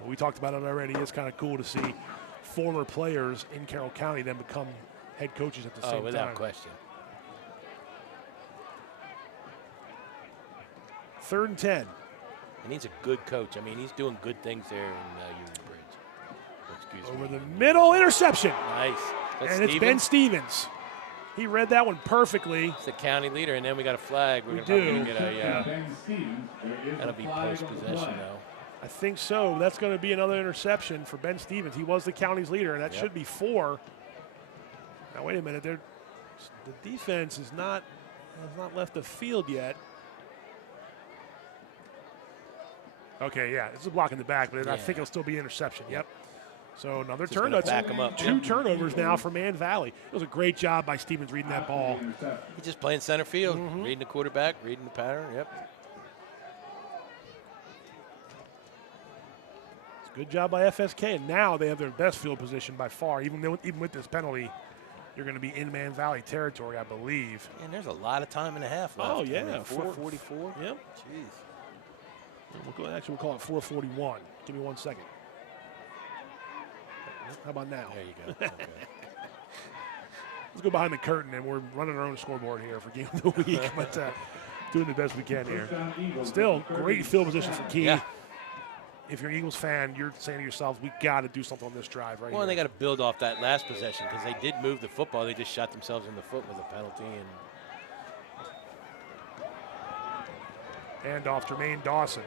We talked about it already. It's kind of cool to see former players in Carroll County then become head coaches at the same time. Oh, without question. 3rd and 10. And he's a good coach. I mean, he's doing good things there in Union Bridge. Excuse Over the middle, interception. Nice. And it's Ben Stevens. He read that one perfectly. It's the county leader, and then we got a flag. We're do. going to get a, that'll be post-possession, though. I think so. That's going to be another interception for Ben Stevens. He was the county's leader, and that should be 4. Now, wait a minute. The defense has not left the field yet. Okay, yeah, it's a block in the back, but I think it'll still be interception. Yep. So another turn. That's back him up. 2 turnovers now for Man Valley. It was a great job by Stevens reading that ball. He's just playing center field, reading the quarterback, reading the pattern. Yep. It's a good job by FSK, and now they have their best field position by far. Even with this penalty, you're going to be in Man Valley territory, I believe. And there's a lot of time and a half left. Oh, yeah. 4:44. Yep. Jeez. We'll call it 4:41. Give me 1 second. How about now? There you go. Okay. Let's go behind the curtain, and we're running our own scoreboard here for Game of the Week, but doing the best we can here. Still, great field position for Key. Yeah. If you're an Eagles fan, you're saying to yourself, we got to do something on this drive right Well, here. they got to build off that last possession because they did move the football. They just shot themselves in the foot with a penalty. And off Jermaine Dawson.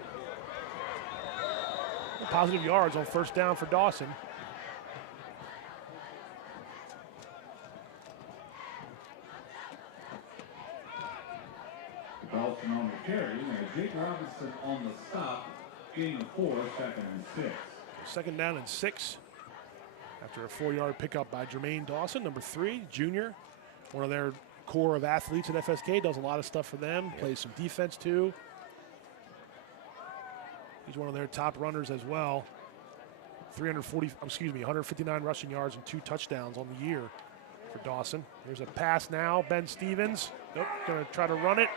Positive yards on first down for Dawson. Dawson on the carry, and Jake Robinson on the stop. Gain of 4, 2nd and 6. Second down and 6 after a 4-yard pickup by Jermaine Dawson, number 3, junior. One of their core of athletes at FSK, does a lot of stuff for them, plays some defense too. He's one of their top runners as well. 159 rushing yards and 2 touchdowns on the year for Dawson. Here's a pass now, Ben Stevens. Nope, gonna try to run it.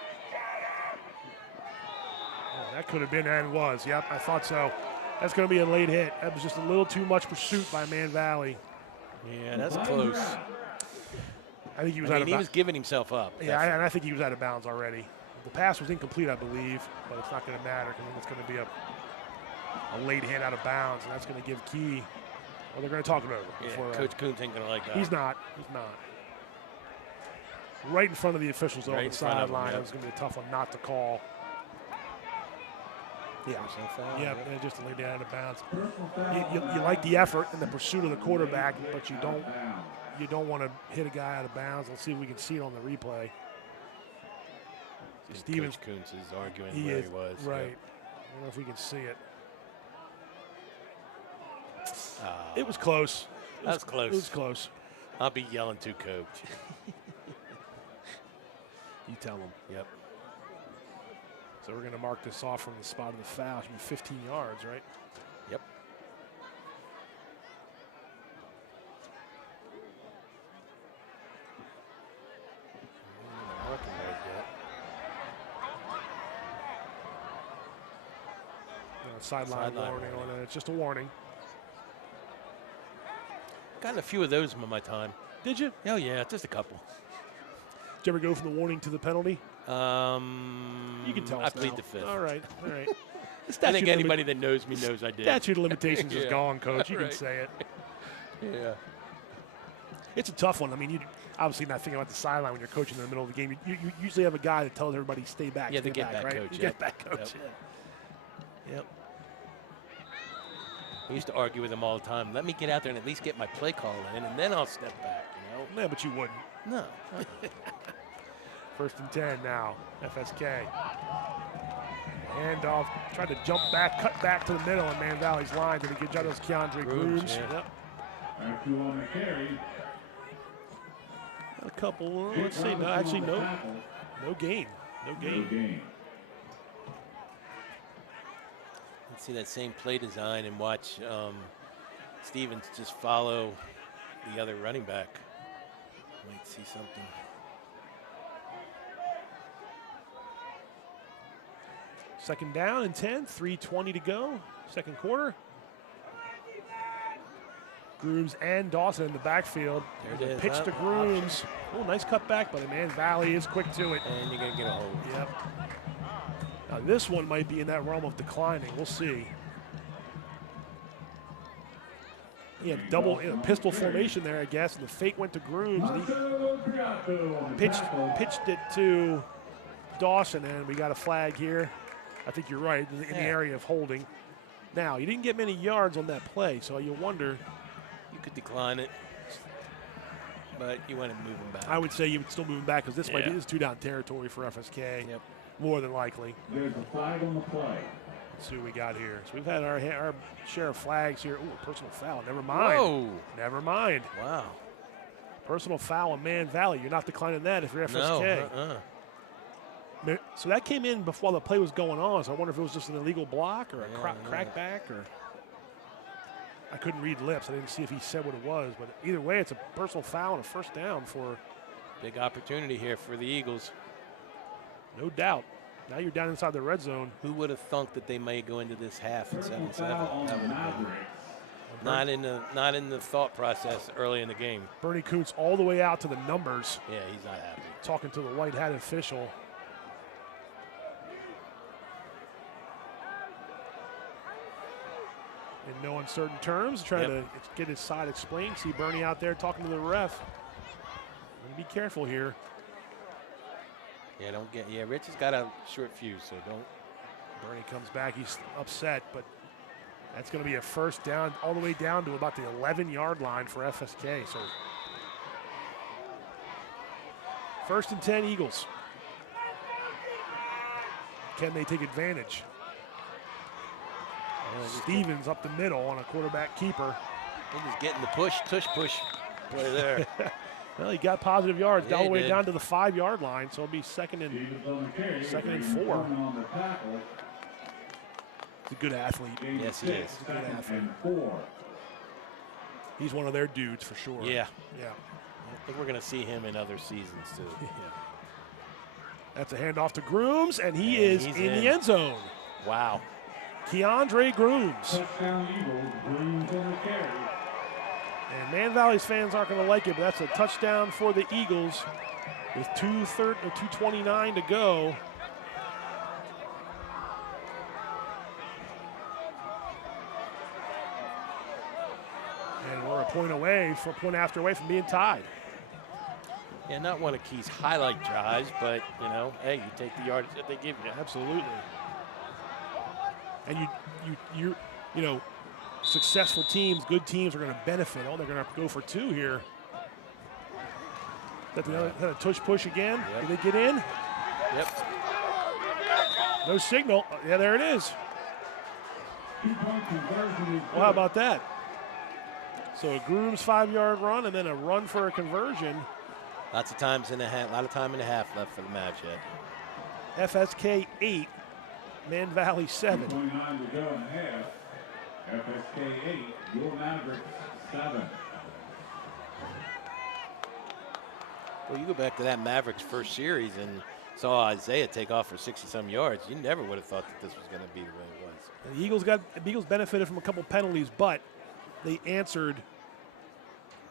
Oh, that could have been and was. Yep, I thought so. That's going to be a late hit. That was just a little too much pursuit by Man Valley. Yeah, that's close. I think he was he was giving himself up. Yeah, and I think he was out of bounds already. The pass was incomplete, I believe, but it's not going to matter because it's going to be a late hit out of bounds, and that's going to give Key. Well, they're going to talk about it. Yeah, Before, Coach Coons ain't going to like that. He's not. Right in front of the officials, though, on the sideline. It was going to be a tough one not to call. Yeah, just to lay down out of bounds. You like the effort and the pursuit of the quarterback, but you don't want to hit a guy out of bounds. Let's see if we can see it on the replay. Stevens Coons is arguing where he was. Right. Yeah. I don't know if we can see it. It was close. That was close. It was close. I'll be yelling to Coach. You tell him. Yep. So we're going to mark this off from the spot of the foul. It should be 15 yards, right? Yep. Sideline warning on it. It's just a warning. Gotten a few of those in my time. Did you? Oh, yeah, just a couple. Did you ever go from the warning to the penalty? You can tell us I plead now. the fifth. All right. I think anybody that knows me knows I did. Statute of limitations is gone, Coach. You can say it. Yeah. It's a tough one. I mean, you obviously not thinking about the sideline when you're coaching in the middle of the game. You usually have a guy that tells everybody stay back. Yeah, stay the get back right? coach. You get back coach. Yep. I used to argue with him all the time. Let me get out there and at least get my play call in, and then I'll step back. You know? Yeah, but you wouldn't. No. First and 10 now. FSK. Handoff. Tried to jump back, cut back to the middle, and Man Valley's line. Did a good job. That was Keandre Grooms. Yeah. Yep. Back to on the carry. A couple. Let's see. No, actually, no gain. No gain. Let's see that same play design and watch Stevens just follow the other running back. Might see something. Second down and 10, 3:20 to go. Second quarter. Grooms and Dawson in the backfield. There it is. Pitch to Grooms. Oh, nice cut back, but Man Valley is quick to it. And you're going to get a hold. Yep. Now this one might be in that realm of declining. We'll see. he had double pistol formation there, I guess, and the fake went to Grooms. And he pitched it to Dawson, and we got a flag here. I think you're right, in the area of holding. Now, you didn't get many yards on that play, so you wonder. You could decline it, but you want to move him back. I would say you would still move him back because this might be 2-down territory for FSK. Yep. More than likely. There's a flag on the play. Let's see what we got here. So we've had our share of flags here. Ooh, personal foul. Never mind. Whoa. Never mind. Wow. Personal foul on Man Valley. You're not declining that if you're FSK. No. So that came in before the play was going on. So I wonder if it was just an illegal block or a crackback or. I couldn't read lips. I didn't see if he said what it was. But either way, it's a personal foul and a first down for. Big opportunity here for the Eagles. No doubt. Now you're down inside the red zone. Who would have thunk that they may go into this half at 7-7? That would have been not in the thought process early in the game. Bernie Kuntz all the way out to the numbers. Yeah, he's not happy. Talking to the white hat official. In no uncertain terms, trying to get his side explained. See Bernie out there talking to the ref. Be careful here. Yeah, Rich has got a short fuse, so don't. Bernie comes back. He's upset, but that's going to be a first down all the way down to about the 11-yard line for FSK. So 1st and 10 Eagles. Can they take advantage? Stevens up the middle on a quarterback keeper. He's just getting the push play there. Well, he got positive yards all the way down to the 5-yard line, so it'll be second and 4. He's a good athlete. Yes, he is. He's a good athlete. He's one of their dudes for sure. Yeah. Yeah. I think we're going to see him in other seasons, too. Yeah. That's a handoff to Grooms, and he is in the end zone. Wow. Keandre Grooms. Touchdown Eagles, Grooms on the carry. And Man Valley's fans aren't going to like it, but that's a touchdown for the Eagles with 2:29 to go. And we're a point after away from being tied. Yeah, not one of Key's highlight drives, but, hey, you take the yardage that they give you. Absolutely. And you successful teams, good teams are going to benefit. Oh, they're going to go for 2 here. Is that a touch push again? Yep. Did they get in? Yep. No signal. Yeah, there it is. Well, how about that? So a Grooms 5-yard run and then a run for a conversion. Lots of times in a half, a lot of time and a half left for the match yet. FSK 8, Man Valley 7. 29 to go in half. FSK 8, Eagles-Mavericks 7. Well, you go back to that Mavericks first series and saw Isaiah take off for 60-some yards. You never would have thought that this was going to be the way it was. The Eagles benefited from a couple penalties, but they answered.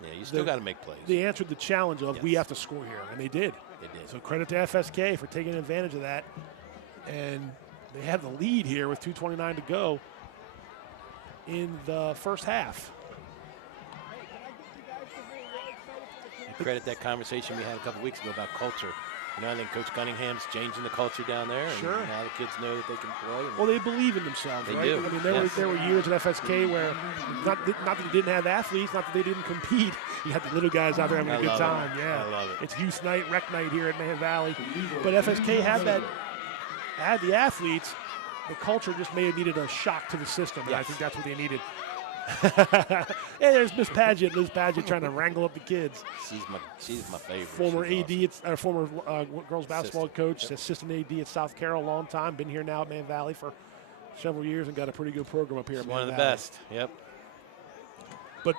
Yeah, you still got to make plays. They answered the challenge of we have to score here, and they did. They did. So credit to FSK for taking advantage of that, and they had the lead here with 2:29 to go in the first half. Credit that conversation we had a couple weeks ago about culture. I think Coach Cunningham's changing the culture down there. And sure. Now the kids know that they can play. Well, they believe in themselves, they right? do. I mean, there were years at FSK where not that they didn't have athletes, not that they didn't compete. You had the little guys out there having a good time. Yeah, I love it. It's youth night, rec night here at Man Valley. But FSK had the athletes. The culture just may have needed a shock to the system, and I think that's what they needed. Hey, there's Miss Padgett. Liz Padgett trying to wrangle up the kids. She's my favorite. Former She's AD, former girls basketball coach, assistant AD at South Carroll, long time. Been here now at Man Valley for several years and got a pretty good program up here. She's at Man one of the Valley. best. Yep. But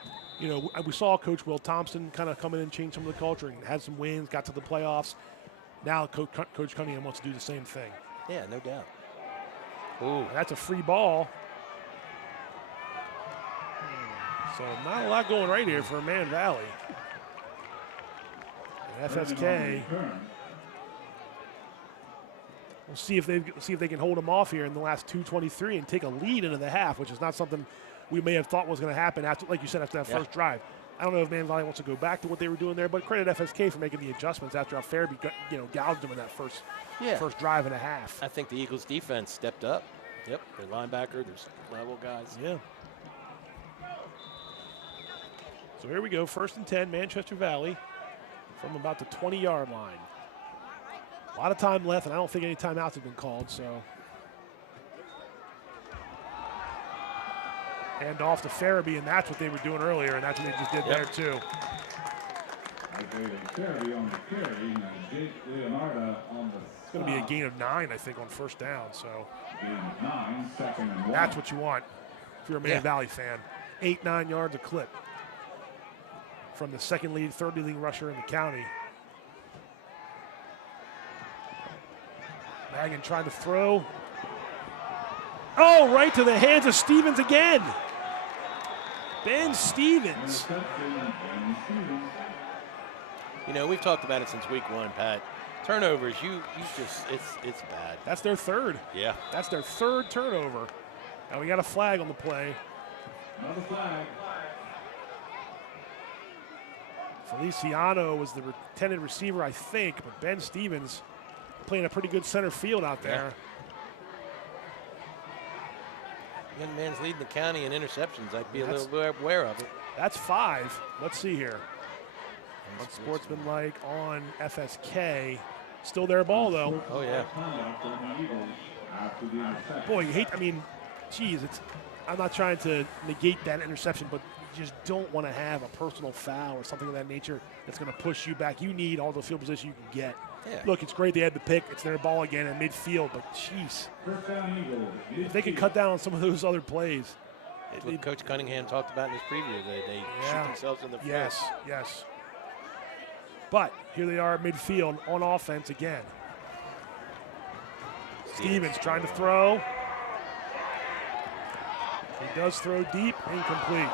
we saw Coach Will Thompson kind of come in and change some of the culture and had some wins, got to the playoffs. Now Coach Cunningham wants to do the same thing. Yeah, no doubt. Ooh, that's a free ball. So not a lot going right here for Man Valley. And FSK. We'll see if they can hold them off here in the last 2:23 and take a lead into the half, which is not something we may have thought was going to happen after, like you said, after that first drive. I don't know if Man Valley wants to go back to what they were doing there, but credit FSK for making the adjustments after how Farabee gouged them in that first drive and a half. I think the Eagles defense stepped up. Yep, their linebacker, their level guys. Yeah. So here we go, 1st and 10, Manchester Valley from about the 20-yard line. A lot of time left, and I don't think any timeouts have been called, so. Hand off to Farabee, and that's what they were doing earlier, and that's what they just did there, too. It's going to be a gain of 9, I think, on 1st down, so. That's what you want if you're a Man Valley fan. 8-9 yards a clip from the third leading rusher in the county. Magan trying to throw. Oh, right to the hands of Stevens again. Ben Stevens. We've talked about it since week 1, Pat. Turnovers, it's bad. That's their third. Yeah. That's their 3rd turnover. Now we got a flag on the play. Another flag. Feliciano was the intended receiver, I think, but Ben Stevens playing a pretty good center field out there. Young man's leading the county in interceptions. I'd be a little bit aware of it. That's 5. Let's see here. Unsportsmanlike on FSK. Still their ball, though. Oh, yeah. Boy, you hate, I'm not trying to negate that interception, but you just don't want to have a personal foul or something of that nature that's going to push you back. You need all the field position you can get. Yeah. Look, it's great they had the pick. It's their ball again in midfield, but jeez. If they could cut down on some of those other plays. What Coach Cunningham talked about in his preview. They shoot themselves in the foot. Yes. But here they are at midfield on offense again. Stevens trying to throw. He does throw deep, incomplete.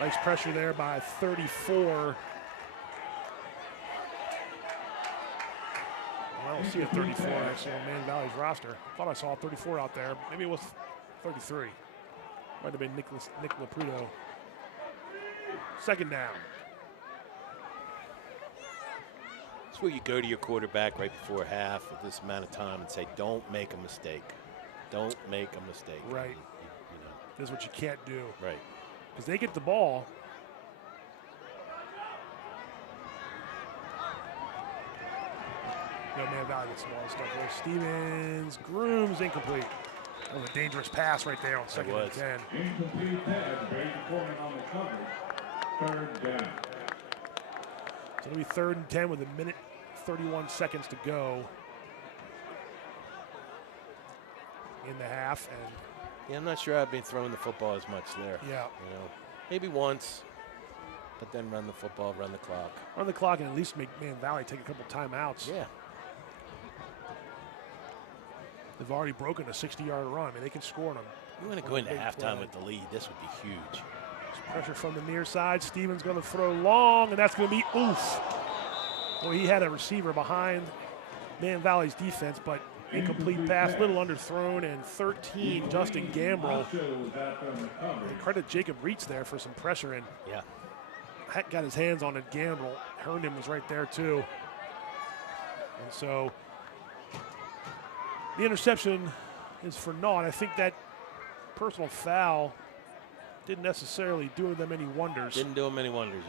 Nice pressure there by 34. I don't see a 34 actually on Man Valley's roster. I thought I saw a 34 out there. Maybe it was 33. Might have been Nick Laputo. 2nd down. It's where you go to your quarterback right before half at this amount of time and say, don't make a mistake. Don't make a mistake. Right. This is what you can't do. Right. Because they get the ball. Man Valley gets the ball and stuff. Stevens grooms incomplete. That was a dangerous pass right there on 2nd and 10. Incomplete pass. Brady Foreman on the coverage. 3rd down. So it'll be 3rd and 10 with 1:31 seconds to go in the half. And yeah, I'm not sure I've been throwing the football as much there. Yeah. Maybe once, but then run the football, run the clock. Run the clock and at least make Man Valley take a couple timeouts. Yeah. They've already broken a 60-yard run. They can score on them. You want to go into halftime with the lead. This would be huge. Pressure from the near side. Stevens going to throw long, and that's going to be oof. Well, he had a receiver behind Man Valley's defense, but incomplete pass, little underthrown, and 13, Justin Gambrell. And credit Jacob Reitz there for some pressure, and got his hands on it. Gambrell. Herndon was right there, too. And so the interception is for naught. I think that personal foul didn't necessarily do them any wonders. Didn't do them any wonders.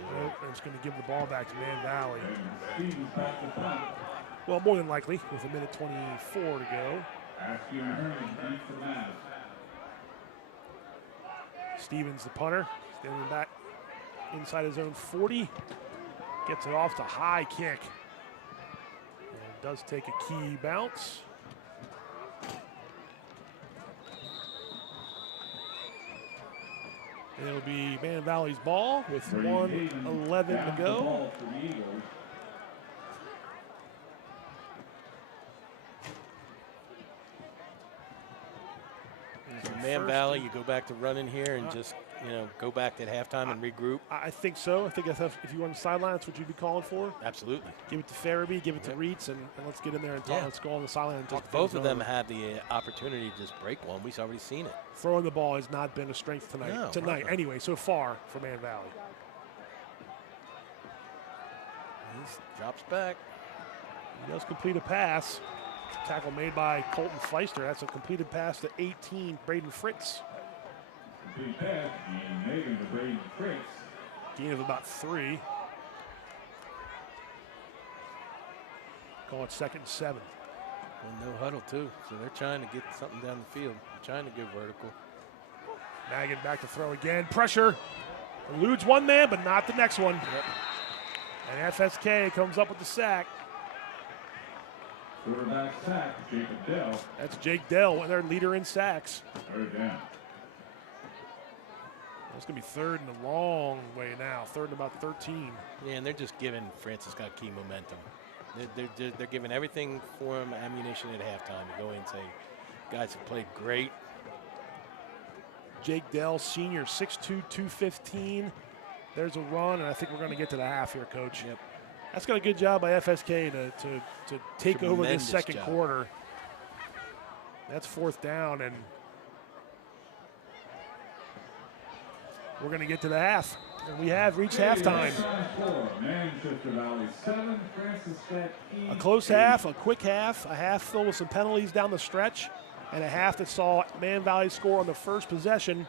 It's going to give the ball back to Man Valley. Well, more than likely, with 1:24 to go. Stevens, the punter, standing back inside his own 40. Gets it off to high kick. And does take a key bounce. It'll be Man Valley's ball with 1:11 to go. Man Valley, you go back to running here and just go back at halftime and regroup? I think so. I think if you want the sideline, that's what you'd be calling for. Absolutely. Give it to Farabee, give it to Reitz, and let's get in there and talk. Let's go on the sideline and talk. Both of them have the opportunity to just break one. We've already seen it. Throwing the ball has not been a strength tonight. Anyway, so far for Man Valley. He drops back. He does complete a pass. Tackle made by Colton Feister. That's a completed pass to 18, Braden Fritz. Complete pass being made to Braden Fritz. Gain of about 3. Call it 2nd and 7. And no huddle, too. So they're trying to get something down the field. They're trying to go vertical. Naggin back to throw again. Pressure. Eludes one man, but not the next one. Yep. And FSK comes up with the sack. Quarterback sack, Jacob Dell. That's Jake Dell, their leader in sacks. Third down. It's going to be 3rd and a long way now. 3rd and about 13. Yeah, and they're just giving Francis Scott Key momentum. They're giving everything for him, ammunition at halftime to go in and say, guys have played great. Jake Dell, senior, 6'2", 215. There's a run, and I think we're going to get to the half here, Coach. Yep. That's got a good job by FSK to take over this second quarter. That's 4th down, and we're going to get to the half. And we have reached halftime. A close half, a quick half, a half filled with some penalties down the stretch, and a half that saw Man Valley score on the first possession,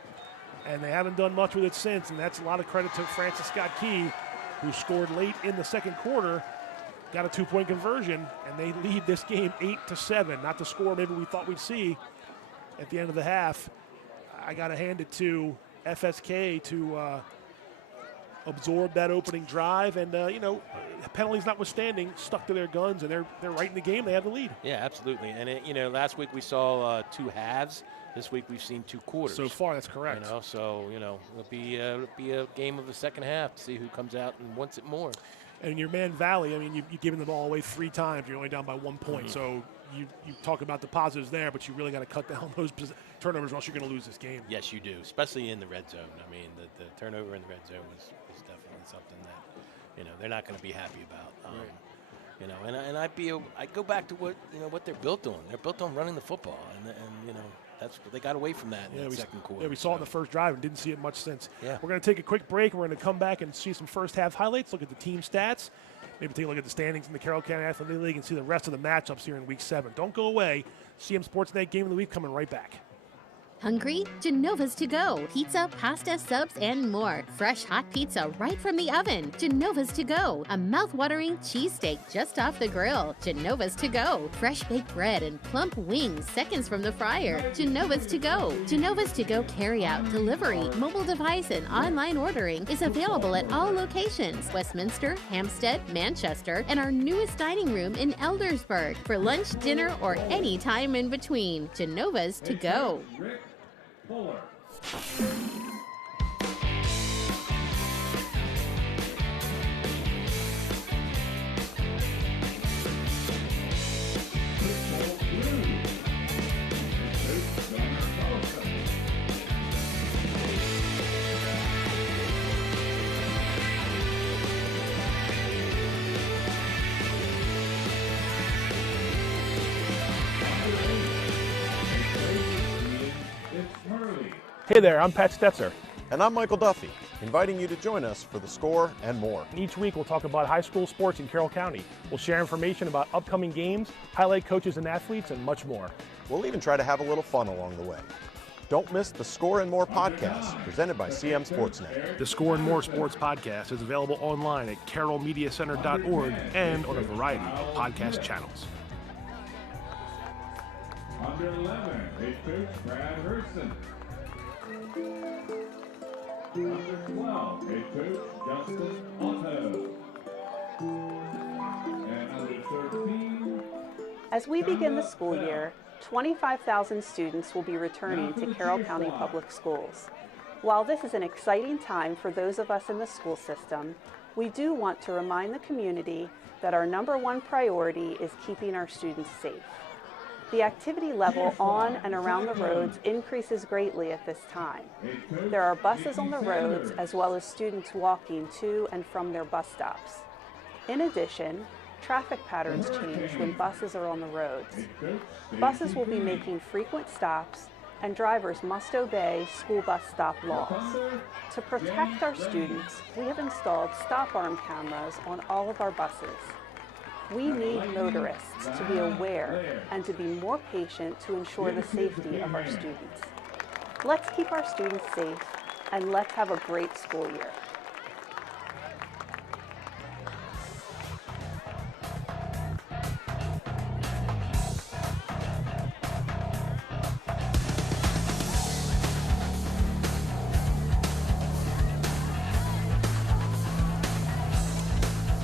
and they haven't done much with it since, and that's a lot of credit to Francis Scott Key, who scored late in the second quarter, got a 2-point conversion, and they lead this game 8-7. Not the score maybe we thought we'd see at the end of the half. I got to hand it to FSK to absorb that opening drive, and penalties notwithstanding, stuck to their guns, and they're right in the game. They have the lead. Yeah, absolutely. And last week we saw 2 halves. This week we've seen 2 quarters. So far, that's correct. So it'll be a game of the second half to see who comes out and wants it more. And your Man Valley, I mean, you've given the ball away 3 times. You're only down by 1 point. So you talk about the positives there, but you really got to cut down those turnovers, or else you're going to lose this game. Yes, you do, especially in the red zone. I mean, the turnover in the red zone was definitely something that they're not going to be happy about. And I go back to what they're built on. They're built on running the football, and that's they got away from that in the second quarter. Yeah, we saw it in the first drive and didn't see it much since. Yeah. We're going to take a quick break. We're going to come back and see some first half highlights, look at the team stats, maybe take a look at the standings in the Carroll County Athletic League and see the rest of the matchups here in Week 7. Don't go away. CMSportsNet Game of the Week coming right back. Hungry? Genova's to go. Pizza, pasta, subs, and more. Fresh hot pizza right from the oven. Genova's to go. A mouth-watering cheesesteak just off the grill. Genova's to go. Fresh baked bread and plump wings seconds from the fryer. Genova's to go. Genova's to go carry-out, delivery, mobile device, and online ordering is available at all locations. Westminster, Hampstead, Manchester, and our newest dining room in Eldersburg. For lunch, dinner, or any time in between. Genova's to go. Fuller. Hey there, I'm Pat Stoetzer. And I'm Michael Duffy, inviting you to join us for The Score and more. Each week we'll talk about high school sports in Carroll County. We'll share information about upcoming games, highlight coaches and athletes, and much more. We'll even try to have a little fun along the way. Don't miss the Score and More podcast, presented by CMSportsNet. The Score and More Sports podcast is available online at carrollmediacenter.org and on a variety of podcast channels. Under 11, head coach Brad Hurston. Under 12, head coach Justin Otto. And under 13. As we begin the school year, 25,000 students will be returning to Carroll County Public Schools. While this is an exciting time for those of us in the school system, we do want to remind the community that our #1 priority is keeping our students safe. The activity level on and around the roads increases greatly at this time. There are buses on the roads as well as students walking to and from their bus stops. In addition, traffic patterns change when buses are on the roads. Buses will be making frequent stops, and drivers must obey school bus stop laws. To protect our students, we have installed stop arm cameras on all of our buses. We need motorists to be aware and to be more patient to ensure the safety of our students. Let's keep our students safe, and let's have a great school year.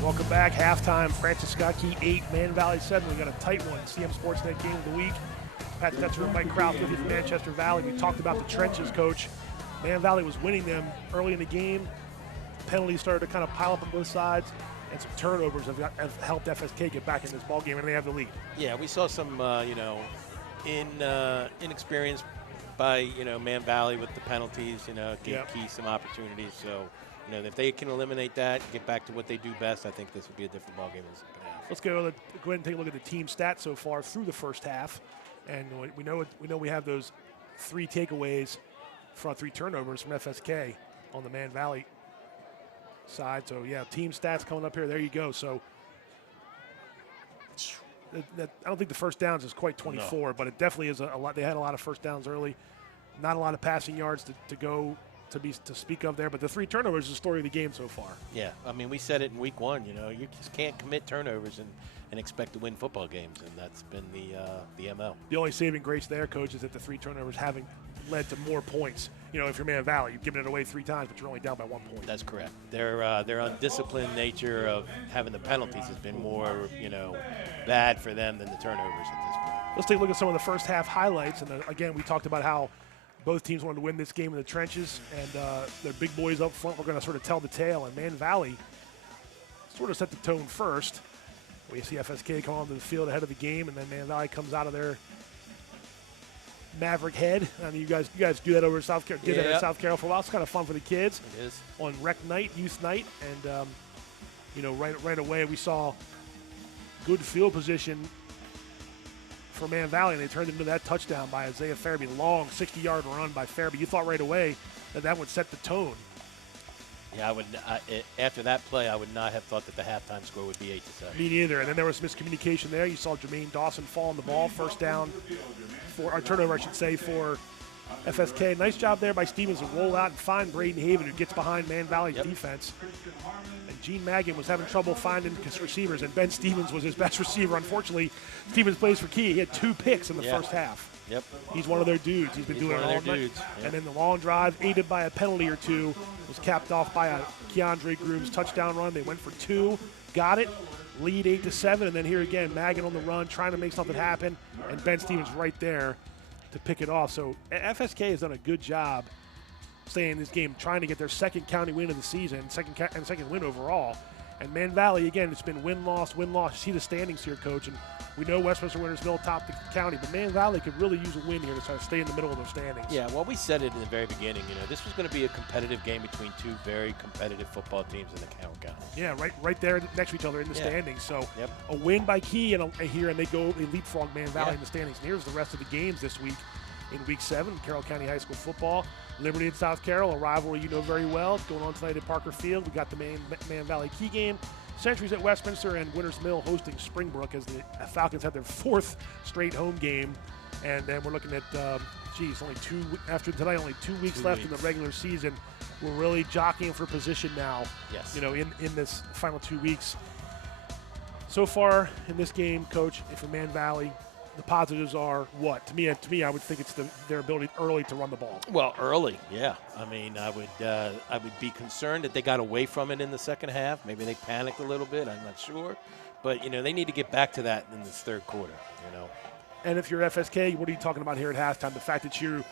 Welcome back. Halftime, Francis Scott Key 8, Man Valley 7. We got a tight one. CMSportsNet game of the week. Pat Stoetzer and Mike Kraus with you from Manchester Valley. We talked about the trenches, Coach. Man Valley was winning them early in the game. Penalties started to kind of pile up on both sides, and some turnovers have helped FSK get back in this ball game, and they have the lead. Yeah, we saw some, inexperience by, Man Valley with the penalties, gave Key some opportunities. So, if they can eliminate that, get back to what they do best, I think this would be a different ball game in the second half. Let's go ahead and take a look at the team stats so far through the first half. And we know we have those 3 takeaways from 3 turnovers from FSK on the Man Valley side. So, yeah, team stats coming up here. There you go. So, I don't think the first downs is quite 24, but it definitely is a lot. They had a lot of first downs early. Not a lot of passing yards to speak of there, but the 3 turnovers is the story of the game so far. Yeah, I mean, we said it in week 1, you just can't commit turnovers and expect to win football games, and that's been the ML. The only saving grace there, Coach, is that the 3 turnovers haven't led to more points. If you're Man Valley, you've given it away 3 times, but you're only down by 1 point. That's correct. Their undisciplined nature of having the penalties has been more, bad for them than the turnovers at this point. Let's take a look at some of the first half highlights, and again, we talked about how both teams wanted to win this game in the trenches, and the big boys up front were going to sort of tell the tale, and Man Valley sort of set the tone first. We see FSK come onto the field ahead of the game, and then Man Valley comes out of their Maverick head. I mean, you guys do that over South Carolina. Did that in South Carolina for a while. It's kind of fun for the kids. It is. On rec night, youth night, and right away we saw good field position for Man Valley, and they turned into that touchdown by Isaiah Farabee. Long 60-yard run by Farabee. You thought right away that would set the tone. Yeah, after that play, I would not have thought that the halftime score would be 8-7. Me neither. And then there was miscommunication there. You saw Jermaine Dawson fall on the ball. First down turnover, I should say, for FSK. Nice job there by Stevens to roll out and find Braden Haven, who gets behind Man Valley's defense. And Gene Magin was having trouble finding his receivers, and Ben Stevens was his best receiver. Unfortunately, Stevens plays for Key. He had 2 picks in the first half. Yep. He's one of their dudes. He's been doing it all night. Yep. And then the long drive, aided by a penalty or 2, was capped off by a Keandre Grooms touchdown run. They went for 2, got it, lead 8-7, and then here again, Magin on the run, trying to make something happen, and Ben Stevens right there to pick it off. So FSK has done a good job staying in this game, trying to get their second county win of the season, second win overall. And Man Valley, again, it's been win-loss, win-loss. You see the standings here, Coach, and we know Westminster Winners Mill top the county, but Man Valley could really use a win here to try to stay in the middle of their standings. Yeah, well, we said it in the very beginning. This was going to be a competitive game between 2 very competitive football teams in the Carroll County. Yeah, right there next to each other in the standings. So a win by Key and they leapfrog Man Valley in the standings. And here's the rest of the games this week in Week 7, Carroll County High School football. Liberty and South Carroll, a rivalry you know very well. It's going on tonight at Parker Field. We got the Man Valley Key game. Centuries at Westminster, and Winners Mill hosting Springbrook as the Falcons have their 4th straight home game. And then we're looking at, after tonight, only 2 weeks left in the regular season. We're really jockeying for position now, in this final 2 weeks. So far in this game, Coach, for Man Valley, the positives are what? To me, I would think it's their ability early to run the ball. Well, early, yeah. I mean, I would be concerned that they got away from it in the second half. Maybe they panicked a little bit. I'm not sure, but they need to get back to that in this third quarter. And if you're FSK, what are you talking about here at halftime? The fact that you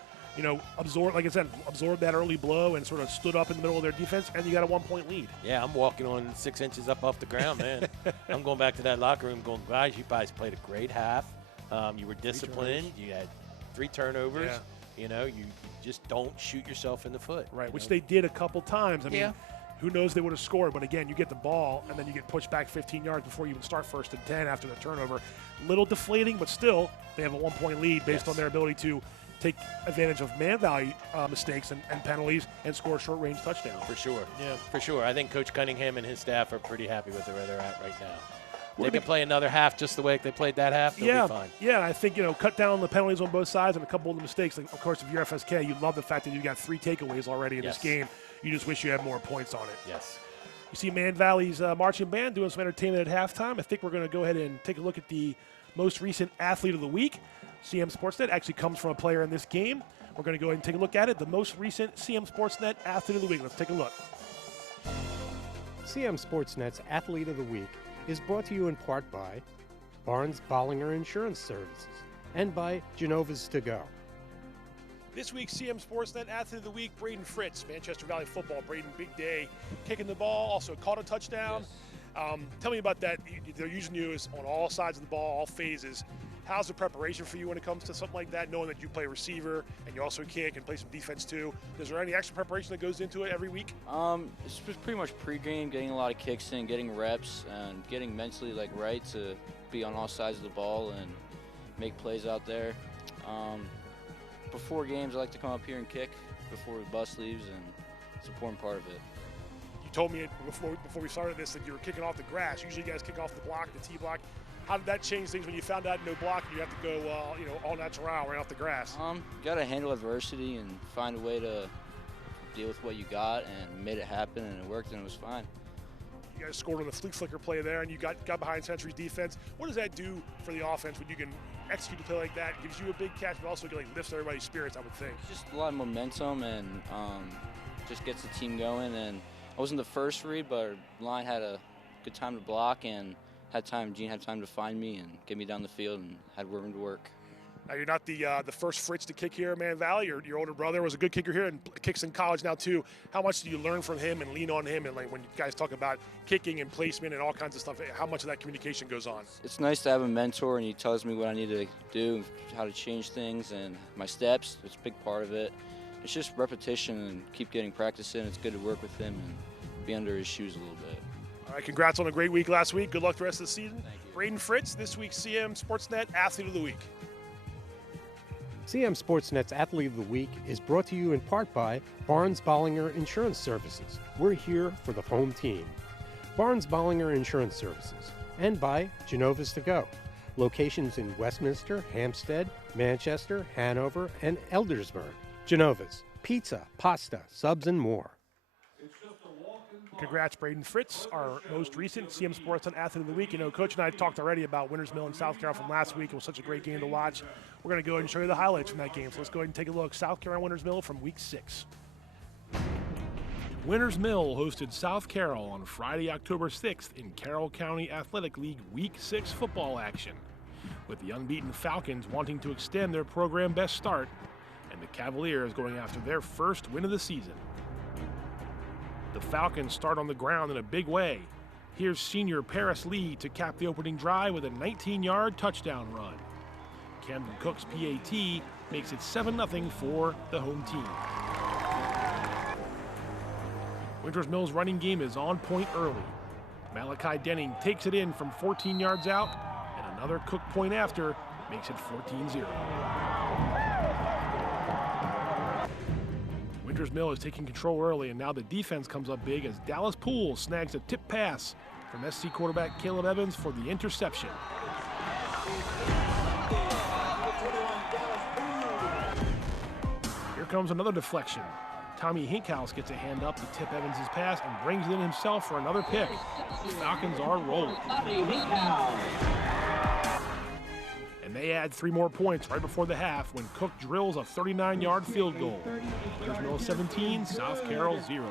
absorbed that early blow and sort of stood up in the middle of their defense, and you got a 1-point lead. Yeah, I'm walking on 6 inches up off the ground, man. I'm going back to that locker room going, guys, you guys played a great half. You were disciplined. You had 3 turnovers. Yeah. You know, you just don't shoot yourself in the foot. Right, which they did a couple times. I mean, Yeah. who knows they would have scored, but again, you get the ball, and then you get pushed back 15 yards before you even start 1st and 10 after the turnover. Little deflating, but still, they have a 1-point lead based on their ability to take advantage of man value mistakes and penalties and score a short-range touchdown. For sure. Yeah, for sure. I think Coach Cunningham and his staff are pretty happy with where they're at right now. They can play another half just the way they played that half. They'll be fine. Yeah, I think, cut down the penalties on both sides and a couple of the mistakes. Like, of course, if you're FSK, you love the fact that you got 3 takeaways already in this game. You just wish you had more points on it. Yes. You see Man Valley's marching band doing some entertainment at halftime. I think we're going to go ahead and take a look at the most recent athlete of the week. CMSportsNet actually comes from a player in this game. We're going to go ahead and take a look at it. The most recent CMSportsNet athlete of the week. Let's take a look. CMSportsNet's Athlete of the Week is brought to you in part by Barnes Bollinger Insurance Services and by Genova's To Go. This week's CMSportsNet Athlete of the Week, Braden Fritz, Manchester Valley football. Braden, big day, kicking the ball, also caught a touchdown. Tell me about that. They're using you on all sides of the ball, all phases. How's the preparation for you when it comes to something like that, knowing that you play receiver and you also kick and play some defense too? Is there any extra preparation that goes into it every week? It's just pretty much pregame, getting a lot of kicks in, getting reps, and getting mentally right to be on all sides of the ball and make plays out there. Before games, I like to come up here and kick before the bus leaves, and it's an important part of it. You told me before we started this that you were kicking off the grass. Usually you guys kick off the block, the T block. How did that change things when you found out no block and you have to go, all natural right off the grass? Got to handle adversity and find a way to deal with what you got, and made it happen, and it worked, and it was fine. You guys scored on the flea flicker play there, and you got behind Century's defense. What does that do for the offense when you can execute a play like that? It gives you a big catch, but also lifts everybody's spirits, I would think. Just a lot of momentum, and just gets the team going. And I wasn't the first read, but our line had a good time to block, and Gene had time to find me and get me down the field, and had room to work. Now, you're not the first Fritz to kick here at Man Valley. Your older brother was a good kicker here and kicks in college now too. How much do you learn from him and lean on him? And when you guys talk about kicking and placement and all kinds of stuff, how much of that communication goes on? It's nice to have a mentor, and he tells me what I need to do, how to change things, and my steps. It's a big part of it. It's just repetition and keep getting practice in. It's good to work with him and be under his shoes a little bit. All right, congrats on a great week last week. Good luck the rest of the season. Braden Fritz, this week's CMSportsNet Athlete of the Week. CMSportsNet's Athlete of the Week is brought to you in part by Barnes Bollinger Insurance Services. We're here for the home team. Barnes Bollinger Insurance Services. And by Genova's To Go. Locations in Westminster, Hampstead, Manchester, Hanover, and Eldersburg. Genova's. Pizza, pasta, subs, and more. Congrats, Braden Fritz, our most recent CMSportsNet Athlete of the Week. Coach and I talked already about Winters Mill and South Carroll from last week. It was such a great game to watch. We're going to go ahead and show you the highlights from that game. So let's go ahead and take a look. South Carroll Winters Mill from week 6. Winters Mill hosted South Carroll on Friday, October 6th in Carroll County Athletic League Week 6 football action, with the unbeaten Falcons wanting to extend their program best start and the Cavaliers going after their first win of the season. The Falcons start on the ground in a big way. Here's senior Paris Lee to cap the opening drive with a 19-yard touchdown run. Camden Cook's PAT makes it 7-0 for the home team. Winters Mill's running game is on point early. Malachi Denning takes it in from 14 yards out, and another Cook point after makes it 14-0. Winters Mill is taking control early, and now the defense comes up big as Dallas Poole snags a tip pass from SC quarterback Caleb Evans for the interception. Here comes another deflection. Tommy Hinkhouse gets a hand up to tip Evans' pass and brings it in himself for another pick. The Falcons are rolling. And they add 3 more points right before the half when Cook drills a 39-yard field goal. Winters Mill 17, South Carroll 0.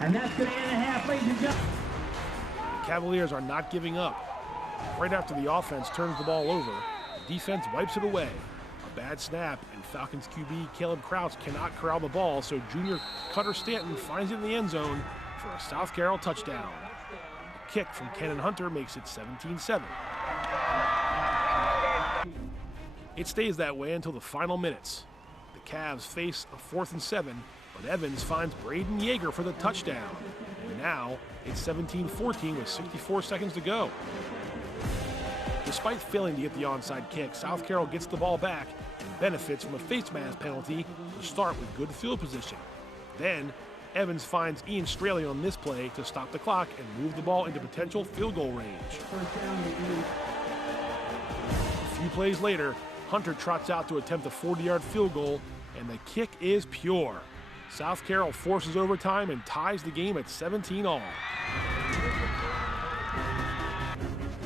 And that's going to end the half, ladies and gentlemen. The Cavaliers are not giving up. Right after the offense turns the ball over, the defense wipes it away. A bad snap, and Falcons QB Caleb Kraus cannot corral the ball, so junior Cutter Stanton finds it in the end zone for a South Carroll touchdown. A kick from Cannon Hunter makes it 17-7. It stays that way until the final minutes. The Cavs face a 4th and 7, but Evans finds Braden Yeager for the touchdown. And now it's 17-14 with 64 seconds to go. Despite failing to get the onside kick, South Carroll gets the ball back and benefits from a face mask penalty to start with good field position. Then, Evans finds Ian Straley on this play to stop the clock and move the ball into potential field goal range. A few plays later, Hunter trots out to attempt a 40-yard field goal, and the kick is pure. South Carroll forces overtime and ties the game at 17-all.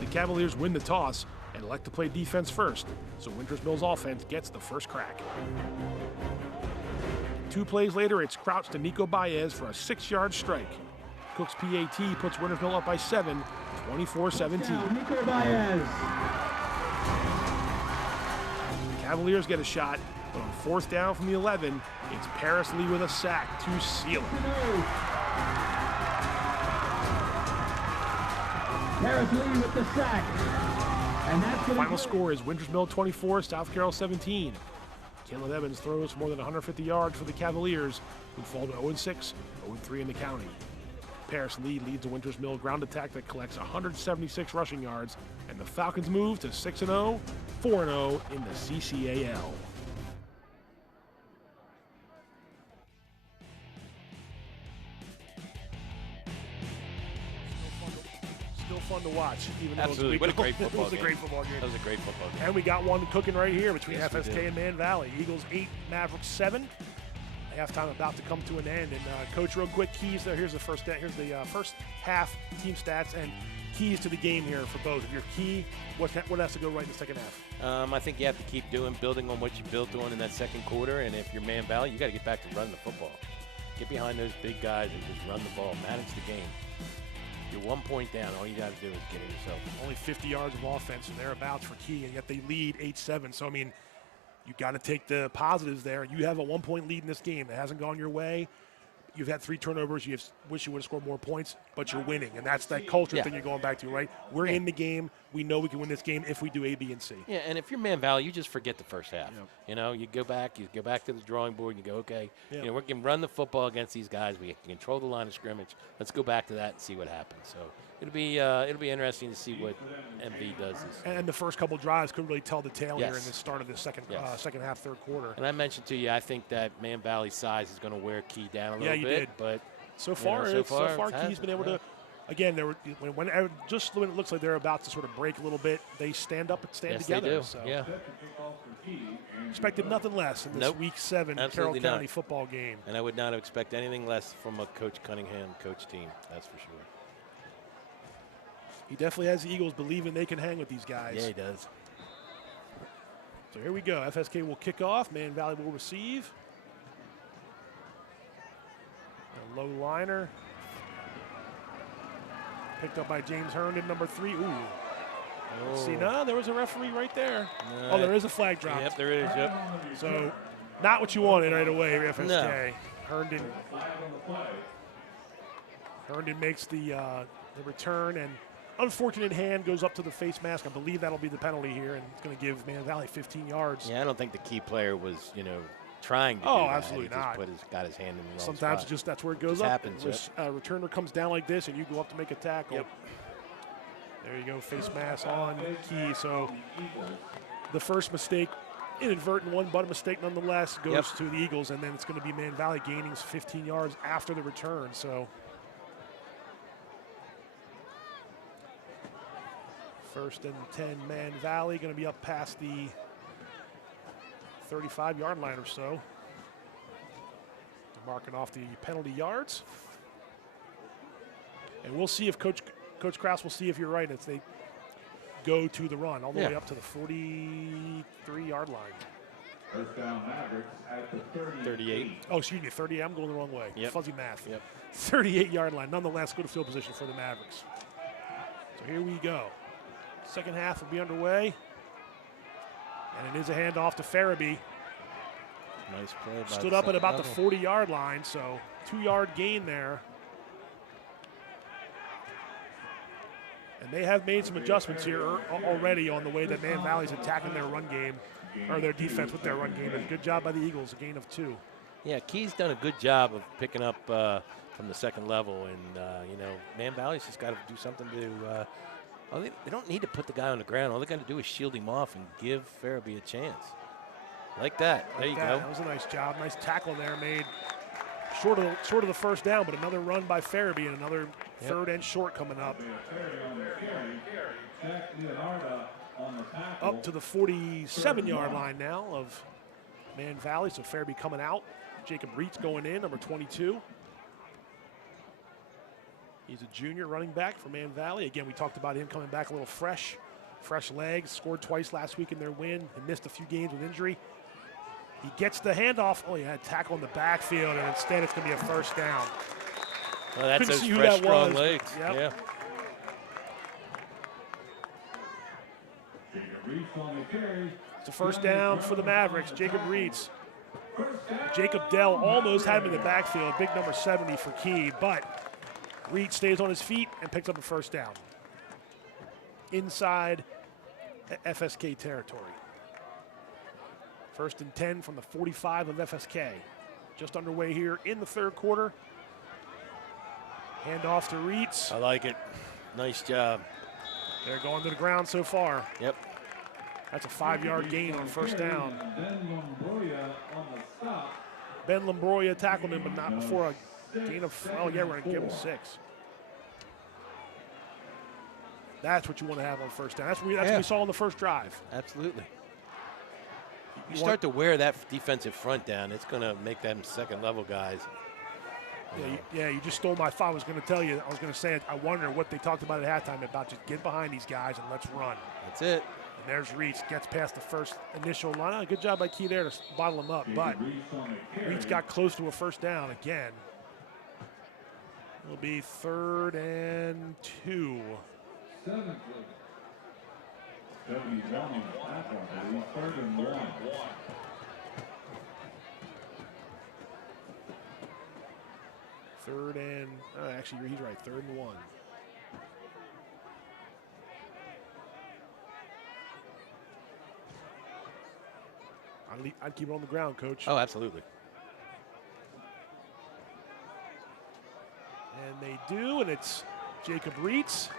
The Cavaliers win the toss and elect to play defense first, so Winters Mill's offense gets the first crack. 2 plays later, it's Kraus to Nico Baez for a 6-yard strike. Cook's PAT puts Winters Mill up by 7, 24-17. Nico Baez. The Cavaliers get a shot, but on 4th down from the 11, it's Paris Lee with a sack to seal it. Paris Lee with the sack. And that's Final score is Winters Mill 24, South Carroll 17. Caleb Evans throws for more than 150 yards for the Cavaliers, who fall to 0-6, 0-3 in the county. Paris Lee leads the Winters Mill ground attack that collects 176 rushing yards, and the Falcons move to 6-0, 4-0 in the CCAL. Still fun to watch, even though Absolutely. What a great football it was a great football game. That was a great football game. And we got one cooking right here between Yes, we FSK did. and Man Valley. Eagles 8, Mavericks 7. Halftime about to come to an end. And Coach, real quick keys. Here's the first half team stats and keys to the game here for both. If your key, what has to go right in the second half? I think you have to keep building on what you built on in that second quarter. And if you're Man Valley, you got to get back to running the football. Get behind those big guys and just run the ball. Manage the game. You're 1 point down. All you got to do is get it yourself. Only 50 yards of offense and thereabouts for Key, and yet they lead 8-7. So, I mean, you got to take the positives there. You have a 1 point lead in this game that hasn't gone your way. You've had 3 turnovers. You wish you would have scored more points, but you're winning. And that's that culture thing you're going back to, right? We're in the game. We know we can win this game if we do A, B, and C. Yeah, and if you're Man Valley, you just forget the first half. Yep. You know, you go back to the drawing board, and you go, okay, Yep. you know, we can run the football against these guys. We can control the line of scrimmage. Let's go back to that and see what happens. So it'll be interesting to see what MV does. And the first couple drives couldn't really tell the tale here in Yes. the start of the second half, third quarter. And I mentioned to you, I think that Man Valley's size is going to wear Key down a little you bit. did. But So far, Key's been able to. Again, when just when it looks like they're about to sort of break a little bit, they stand up and stand yes, together. They do. So Yeah. expected nothing less in this Week 7 Absolutely Carroll County not. football game. And I would not expect anything less from a Coach Cunningham coach team. That's for sure. He definitely has the Eagles believing they can hang with these guys. Yeah, he does. So here we go. FSK will kick off. Man Valley will receive. A low liner. Picked up by James Herndon, number 3. Ooh. Let's see, no, there was a referee right there. Oh, there is a flag drop. Yep, there is, yep. So, not what you wanted right away, FSK. No. Herndon makes the return, and unfortunate hand goes up to the face mask. I believe that'll be the penalty here, and it's going to give Man Valley 15 yards. Yeah, I don't think the key player was, trying to do that. Absolutely he not. Just got his hand in the wrong Sometimes spot. that's where it goes Just up. happens, Returner comes down like this, and you go up to make a tackle. Yep. There you go, face mask on Key. So the first mistake, inadvertent one, but a mistake nonetheless, goes to the Eagles, and then it's going to be Man Valley gaining 15 yards after the return. So first and 10, Man Valley going to be up past the 35-yard line or so. They're marking off the penalty yards. And we'll see if Coach Kraus will see if you're right. If they go to the run all the way up to the 43-yard line. First down, Mavericks at the 38. Oh, excuse me, 38. I'm going the wrong way. Yep. Fuzzy math. Yep. 38-yard line. Nonetheless, good field position for the Mavericks. So here we go. Second half will be underway. And it is a handoff to Farabee. Nice play. By Stood the up at second about the level. 40-yard line, so 2-yard gain there. And they have made some adjustments here already on the way that Man Valley's attacking their run game, or their defense with their run game. And good job by the Eagles, a gain of 2. Yeah, Key's done a good job of picking up from the second level. And, you know, Man Valley's just got to do something to they don't need to put the guy on the ground. All they got to do is shield him off and give Farabee a chance. Like that. There you go. That was a nice job. Nice tackle there made. Short of the first down, but another run by Farabee and another third and short coming up. Up to the 47-yard line now of Man Valley. So Farabee coming out. Jacob Reitz going in, number 22. He's a junior running back for Man Valley. Again, we talked about him coming back a little fresh legs. Scored twice last week in their win. He missed a few games with injury. He gets the handoff. Oh, he had a tackle in the backfield, and instead it's going to be a first down. Well, that's Couldn't those see who fresh, that strong was. legs. Yep. Yeah. It's a first down for the Mavericks. Jacob Reitz. Jacob Dell almost had him in the backfield. Big number 70 for Key, but Reitz stays on his feet and picks up a first down. Inside FSK territory. First and 10 from the 45 of FSK. Just underway here in the third quarter. Hand off to Reitz. I like it. Nice job. They're going to the ground so far. Yep. That's a 5-yard gain on first down. Ben Lombroya tackled him, but not before a gain of, oh yeah, we're going to give him 6. That's what you want to have on first down. That's what we saw on the first drive. Absolutely. You start to wear that defensive front down, it's going to make them second-level guys. You just stole my thought. I was going to tell you, I was going to say, I wonder what they talked about at halftime about just get behind these guys and let's run. That's it. And there's Reitz, gets past the first initial line. Good job by Key there to bottle him up, but Reitz got close to a first down again. It'll be 3rd and 2. 3rd and, actually, he's right, 3rd and 1. I'd keep it on the ground, Coach. Oh, absolutely. And they do, and it's Jacob Reitz.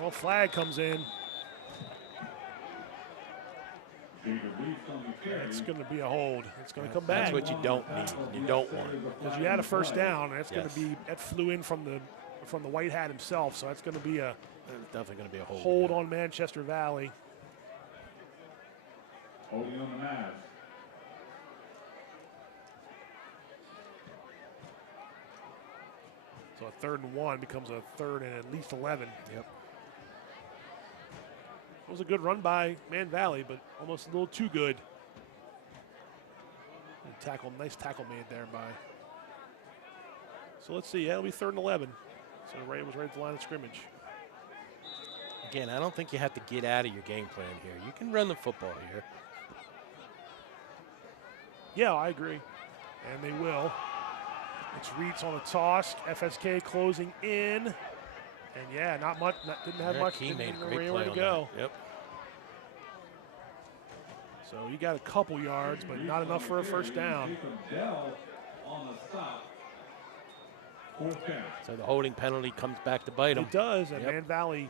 Well, flag comes in. It's going to be a hold. It's going to come back. That's what you don't need. You don't want it. Because you had a first down, and that's going to be, that flew in from the white hat himself, so that's going to be a definitely going to be a hold on Manchester Valley. Holding on the Mavs. So a 3rd and 1 becomes a 3rd and at least 11. Yep. It was a good run by Man Valley, but almost a little too good. Nice tackle made there by. So let's see. Yeah, it'll be 3rd and 11. So Ray was right at the line of scrimmage. Again, I don't think you have to get out of your game plan here. You can run the football here. Yeah, I agree. And they will. It's Reitz on a toss. FSK closing in. And yeah, not much. Didn't have much. He made a great anywhere play to go. That. Yep. So you got a couple yards, but not enough for a first down. So the holding penalty comes back to bite them. It does, and Man Valley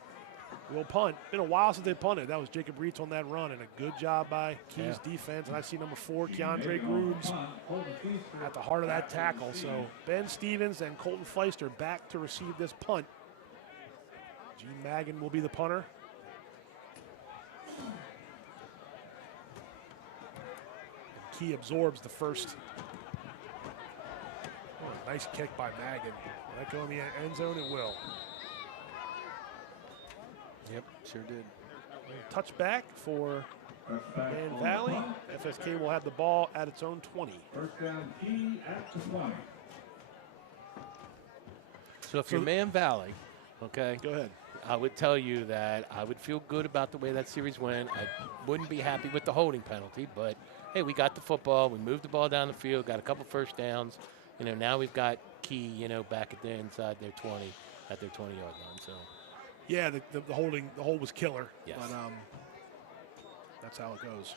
will punt. Been a while since they punted. That was Jacob Reitz on that run, and a good job by Key's defense. And I see number 4, Keandre Grooms, at the heart of that tackle. So Ben Stevens and Colton Fleister back to receive this punt. Gene Magan will be the punter. Key absorbs the first. Oh, nice kick by Magan. Will that go in the end zone? It will. Yep, sure did. Touchback for Man Valley. FSK will have the ball at its own 20. First down, Key at the 20. So if you're Man Valley, okay, go ahead. I would tell you that I would feel good about the way that series went. I wouldn't be happy with the holding penalty, but hey, we got the football. We moved the ball down the field, got a couple first downs. You know, now we've got Key, back at the inside their 20, at their 20-yard line. So, Yeah, the hold was killer. Yes. But that's how it goes.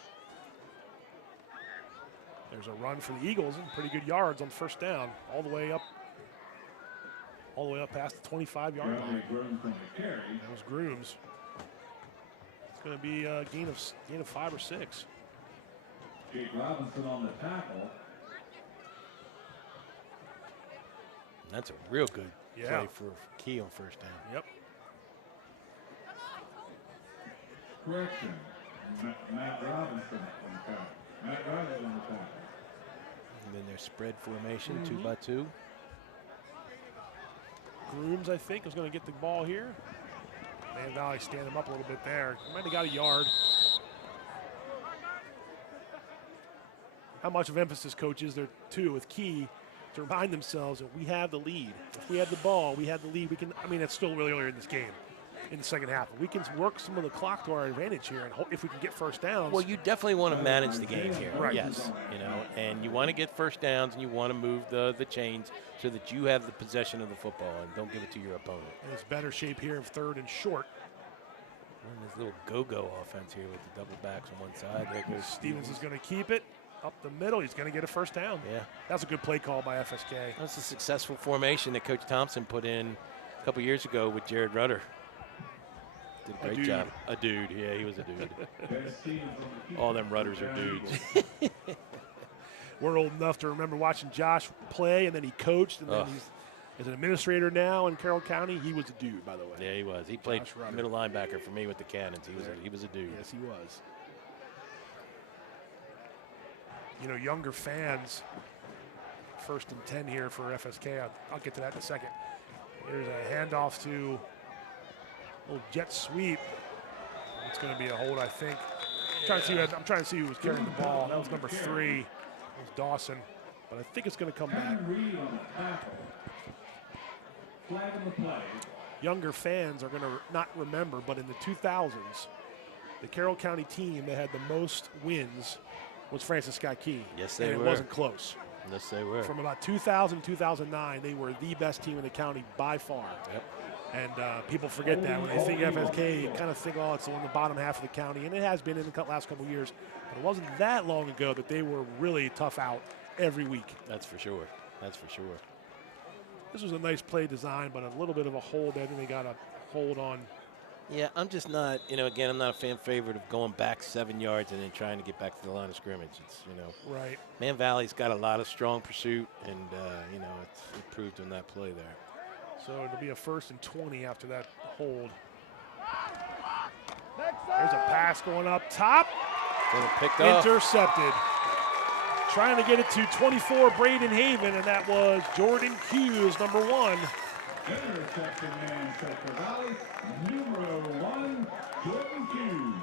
There's a run for the Eagles and pretty good yards on first down, all the way up past the 25-yard line. That was Grooms. It's going to be a gain of 5 or 6. Jake Robinson on the tackle. That's a real good Yeah. play for Key on first down. Yep. Correction. Matt Robinson on the tackle. Matt Robinson on the tackle. And then their spread formation, 2 by 2. Grooms, I think, is going to get the ball here. Man Valley stand him up a little bit there. Might have got a yard. How much of emphasis, coach, is there, too, with Key to remind themselves that we have the lead. If we had the ball, we had the lead. We can. I mean, it's still really early in this game, in the second half. But we can work some of the clock to our advantage here, and if we can get first downs. Well, you definitely want to manage the game here. Right. Yes, and you want to get first downs, and you want to move the chains so that you have the possession of the football and don't give it to your opponent. And it's better shape here of 3rd and short. And this little go-go offense here with the double backs on one side. There goes Stevens is going to keep it up the middle. He's going to get a first down. Yeah. That's a good play call by FSK. That's a successful formation that Coach Thompson put in a couple years ago with Jared Rudder. Did a great job. A dude. Yeah, he was a dude. All them Rudders are dudes. We're old enough to remember watching Josh play, and then he coached, and then he's as an administrator now in Carroll County. He was a dude, by the way. Yeah, he was. He played middle linebacker for me with the Cannons. He was a dude. Yes, he was. Younger fans, 1st and 10 here for FSK. I'll get to that in a second. Here's a handoff to a little jet sweep. It's going to be a hold, I think. I'm trying to see who was carrying the ball. That was number 3. It was Dawson. But I think it's going to come back. Younger fans are going to not remember, but in the 2000s, the Carroll County team that had the most wins was Francis Scott Key. Yes, they were. And it wasn't close. Yes, they were. From about 2000 to 2009, they were the best team in the county by far. Yep. And people forget that. When they think FSK, you kind of think, oh, it's on the bottom half of the county. And it has been in the last couple of years. But it wasn't that long ago that they were really tough out every week. That's for sure. That's for sure. This was a nice play design, but a little bit of a hold there. Then they got a hold on. Yeah, I'm just not, again, I'm not a fan favorite of going back 7 yards and then trying to get back to the line of scrimmage. It's, Right. Man Valley's got a lot of strong pursuit, and, it proved on that play there. So it'll be a 1st and 20 after that hold. There's a pass going up top. Picked off. Intercepted. Trying to get it to 24, Braden Haven, and that was Jordan Hughes, number 1. Interception Manchester Valley, numero 1, Jordan Hughes.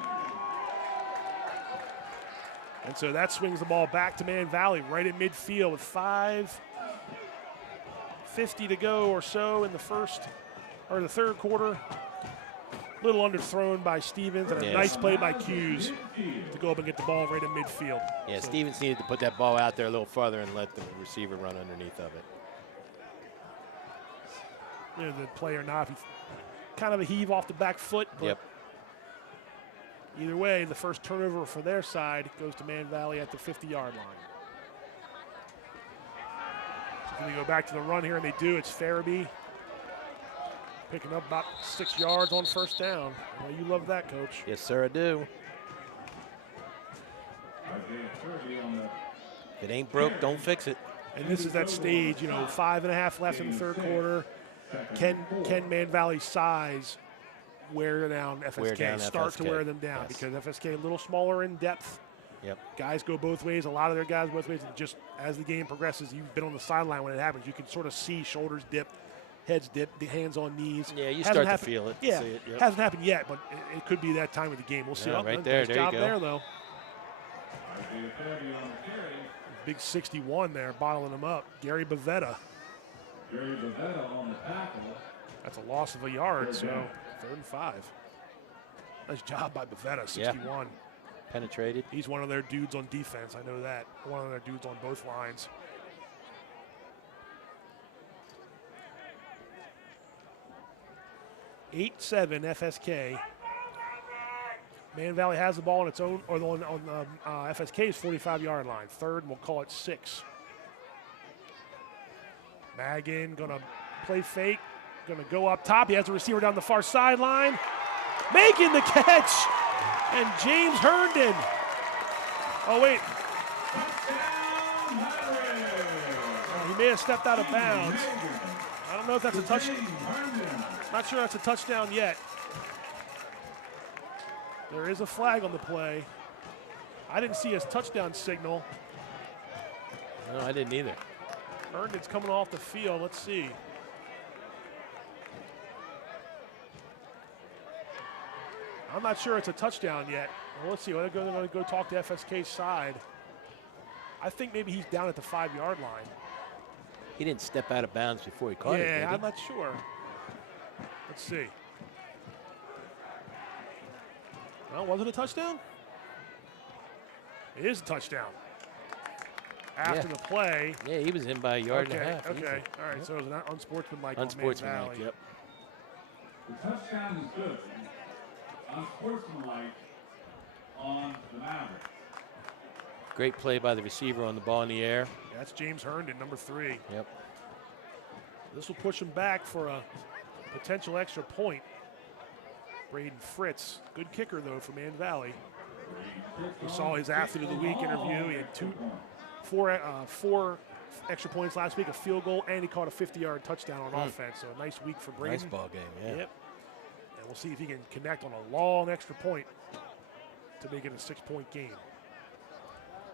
And so that swings the ball back to Man Valley right at midfield with 5:50 to go or so in the third quarter. A little underthrown by Stevens, and a nice play by Hughes to go up and get the ball right in midfield. Yeah, Stevens needed to put that ball out there a little farther and let the receiver run underneath of it. The play or not, kind of a heave off the back foot. But either way, the first turnover for their side goes to Man Valley at the 50-yard line. So we go back to the run here, and they do. It's Farabee picking up about 6 yards on first down. I know you love that, Coach. Yes, sir, I do. If it ain't broke, don't fix it. And this is that stage, 5.5 left in the third quarter. Can Man Valley's size wear down FSK, start to wear them down? Yes. Because FSK a little smaller in depth. Yep. Guys go both ways. A lot of their guys both ways. And just as the game progresses, you've been on the sideline when it happens. You can sort of see shoulders dip, heads dip, the hands on knees. Yeah, you start to feel it. Yeah, see it, yep. Hasn't happened yet, but it could be that time of the game. We'll see. Yeah, right there. Nice there job you go. there, though. Big 61 there, bottling him up. Gary Bavetta. Gary Bavetta on the tackle. That's a loss of a yard, so 3rd and 5. Nice job by Bavetta, 61. Yeah. Penetrated. He's one of their dudes on defense, I know that. One of their dudes on both lines. 8-7 FSK. Man Valley has the ball on its own, or on FSK's 45-yard line. Third, and we'll call it 6. Magan going to play fake, going to go up top. He has a receiver down the far sideline. Making the catch, and James Herndon. Oh, wait. He may have stepped out of bounds. I don't know if that's a touchdown. Not sure that's a touchdown yet. There is a flag on the play. I didn't see his touchdown signal. No, I didn't either. Herndon's coming off the field. Let's see. I'm not sure it's a touchdown yet. Well, let's see. I'm going to go talk to FSK's side. I think maybe he's down at the 5-yard line. He didn't step out of bounds before he caught it, did he? Yeah, I'm not sure. Let's see. Well, was it a touchdown? It is a touchdown. After the play. Yeah, he was in by a yard and a half. Okay, Easy. all right. So it was an unsportsmanlike. Unsportsmanlike, yep. The touchdown is good. Unsportsmanlike on the Mavericks. Great play by the receiver on the ball in the air. Yeah, that's James Herndon, number 3. Yep. This will push him back for a potential extra point. Braden Fritz, good kicker though for Man Valley. We saw his Athlete of the Week interview. He had four extra points last week, a field goal, and he caught a 50-yard touchdown on offense. So a nice week for Braden. Nice ball game, yeah. Yep. And we'll see if he can connect on a long extra point to make it a 6-point game.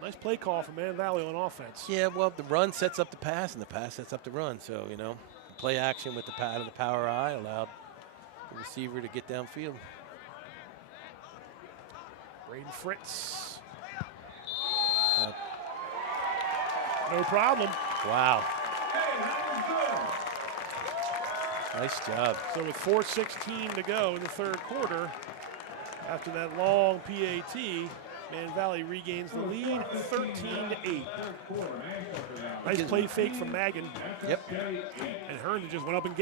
Nice play call for Man Valley on offense. Yeah, well, the run sets up the pass, and the pass sets up the run. So, you know, play action with the pad of the power eye allowed the receiver to get downfield. Braden Fritz. No problem. Wow. Nice job. So with 4:16 to go in the third quarter, after that long PAT, Man Valley regains the lead, 13-8. Nice play fake from Magan. Yep. And Herndon just went up and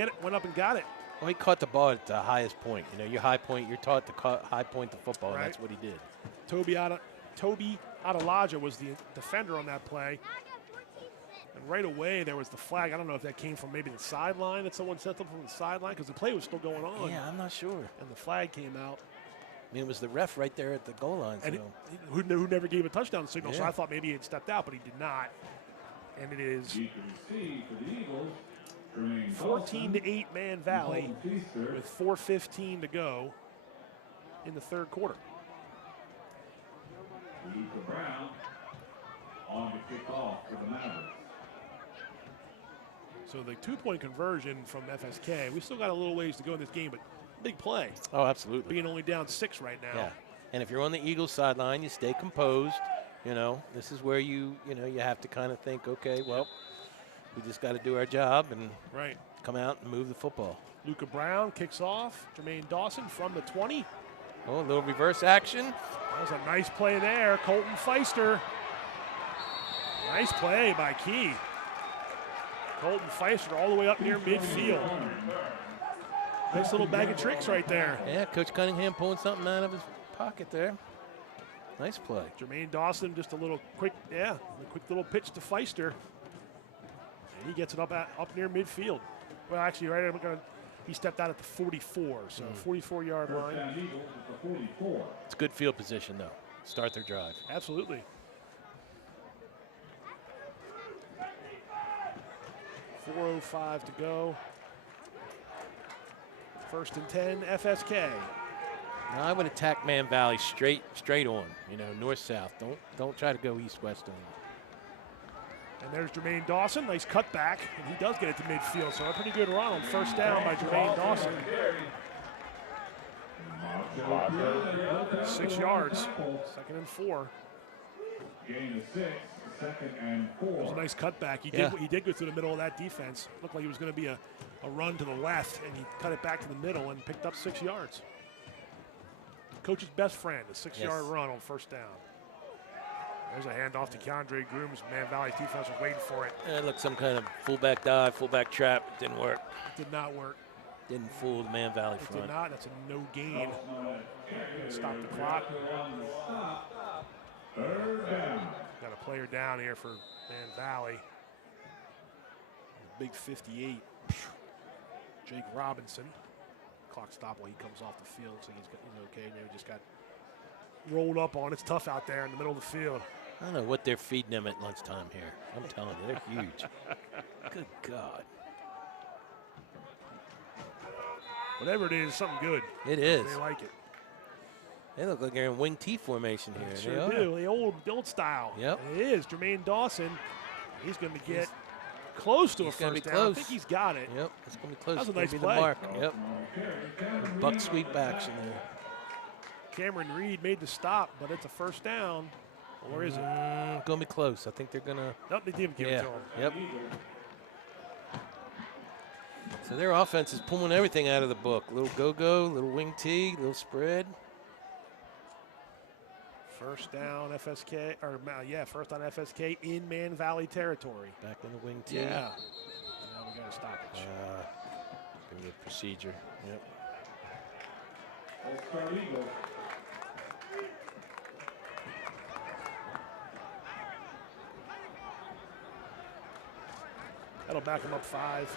got it. Well, he caught the ball at the highest point. You know, your high point, you're taught to high point the football, and that's what he did. Toby Adelaja was the defender on that play. And right away, there was the flag. I don't know if that came from maybe the sideline, that someone set them from the sideline, because the play was still going on. Yeah, I'm not sure. And the flag came out. I mean, it was the ref right there at the goal line. And so. who never gave a touchdown signal, so Yeah. I thought maybe he had stepped out, but he did not. And it is 14-8 Man Valley with 4:15 to go in the third quarter. Brown on the kickoff for the Mavericks. So the 2-point conversion from FSK, we still got a little ways to go in this game, but big play. Oh, absolutely. Being only down 6 right now. Yeah. And if you're on the Eagles sideline, you stay composed. You know, this is where you have to kind of think, okay, well, we just got to do our job and come out and move the football. Luca Brown kicks off. Jermaine Dawson from the 20. Oh, a little reverse action. That was a nice play there. Colton Feister. Nice play by Key. Colton Feister all the way up near midfield. Nice little bag of tricks right there. Yeah, Coach Cunningham pulling something out of his pocket there. Nice play. Jermaine Dawson, just a quick little pitch to Feister. And he gets it up near midfield. Well, actually, he stepped out at the 44, so 44-yard line. It's good field position, though. Start their drive. Absolutely. 4:05 to go. 1st and 10, FSK. Now I would attack Man Valley straight on. You know, north-south. Don't try to go east-west on them. And there's Jermaine Dawson. Nice cutback, and he does get it to midfield. So a pretty good run on 1st down by Jermaine Dawson. 6 yards. 2nd and 4. Gain of 6. 2nd and 4. It was a nice cutback. He did go through the middle of that defense. Looked like it was going to be a run to the left, and he cut it back to the middle and picked up 6 yards. Coach's best friend, a 6-yard run on 1st down. There's a handoff to Keandre Grooms. Man Valley's defense was waiting for it. It looked some kind of fullback dive, fullback trap. It didn't work. It did not work. Didn't fool the Man Valley It front. did not. That's a no gain. Stop the clock. Got a player down here for Man Valley. Big 58. Jake Robinson. Clock stop while he comes off the field, so he's okay. Maybe just got rolled up on. It's tough out there in the middle of the field. I don't know what they're feeding them at lunchtime here. I'm telling you, they're huge. Good God. Whatever it is, something good. It is. They like it. They look like they're in wing T formation here. They sure do. The old style. Yep. And it is. Jermaine Dawson, he's going to get close to a first down. Close. I think he's got it. Yep, it's going to be close. That was a It's nice gonna be play. the mark. Yep. Buck sweep action there. Cameron Reed made the stop, but it's a first down. Or is it? Going to be close. I think they're going to. Nope, they didn't give it to him. Yep. So their offense is pulling everything out of the book. Little go-go, little wing T, little spread. First down FSK, first down FSK in Man Valley territory. Back in the wing T. Yeah. Now we got a stoppage. Give me a procedure. Yep. That'll back him up 5.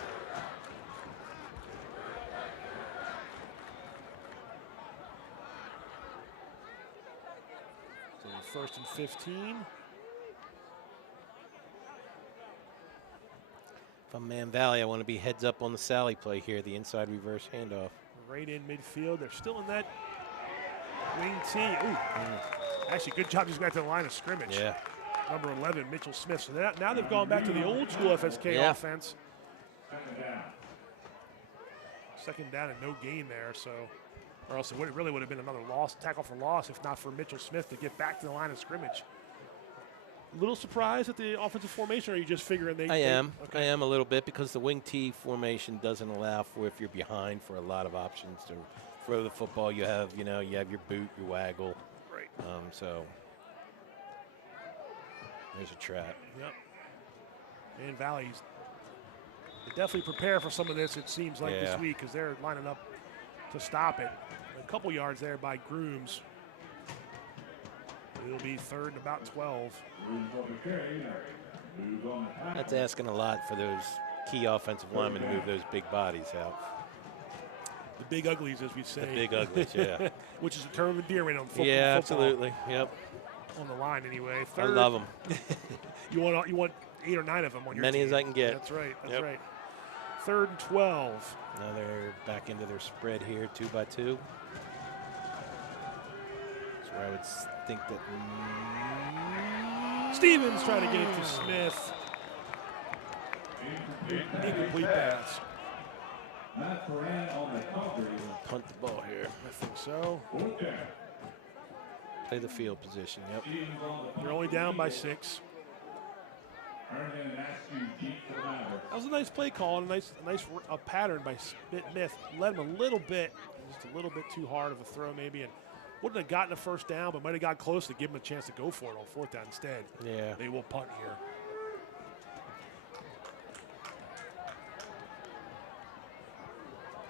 So first and 15. If I'm Man Valley, I want to be heads up on the Sally play here, the inside reverse handoff. Right in midfield. They're still in that wing T. Ooh. Actually, good job just got to the line of scrimmage. Yeah. Number 11, Mitchell Smith. So now they've gone back to the old school FSK offense. Second down and no gain there. So, or else it really would have been another tackle for loss, if not for Mitchell Smith to get back to the line of scrimmage. A little surprised at the offensive formation, or are you just figuring they? I am a little bit, because the wing T formation doesn't allow for, if you're behind, for a lot of options to throw the football. You have your boot, your waggle. Right. So there's a trap. Yep. Man Valley's they definitely prepare for some of this, it seems like, this week, because they're lining up to stop it. A couple yards there by Grooms. It'll be third and about 12. That's asking a lot for those key offensive linemen to move those big bodies out. The big uglies, as we say. The big uglies, yeah. Which is a term of endearment on football. Yeah, absolutely. Yep. On the line, anyway. I love them. you want 8 or 9 of them on your Many team. as I can get. That's right. That's right. Third and 12. Now they're back into their spread here, 2 by 2. That's where I would think that. Stevens trying to get it to Smith. Incomplete pass. Punt the ball here. I think so. Play the field position. Yep. They're only down by 6. That was a nice play call and a nice pattern by Smith. Led him a little bit, just a little bit too hard of a throw maybe, and wouldn't have gotten a first down, but might have got close to give him a chance to go for it on 4th down instead. Yeah. They will punt here.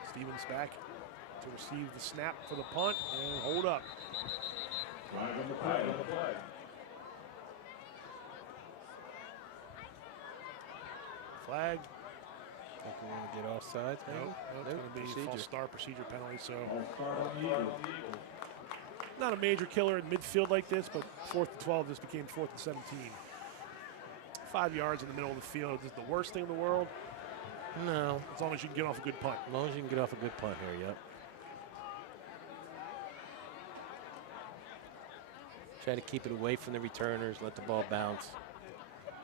Stevens back to receive the snap for the punt and hold up. Flag on the play. Flag. Think we're going to get offsides, maybe? Nope, it's going to be false start procedure penalty. So not a major killer in midfield like this, but 4th and 12 just became 4th and 17. 5 yards in the middle of the field. Is it the worst thing in the world? No. As long as you can get off a good punt. As long as you can get off a good punt here, yep. Try to keep it away from the returners, let the ball bounce,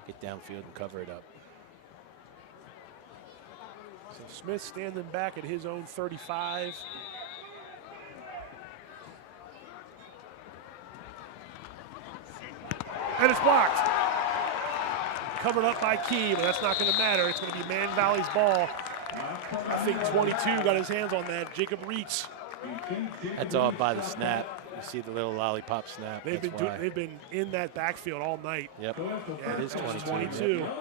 get downfield and cover it up. So Smith standing back at his own 35. And it's blocked. Covered up by Key, but that's not going to matter. It's going to be Man Valley's ball. I think 22 got his hands on that. Jacob Reitz. That's all by the snap. You see the little lollipop snap. They've been in that backfield all night. Yep. Yeah, it is 22. 22. Yep.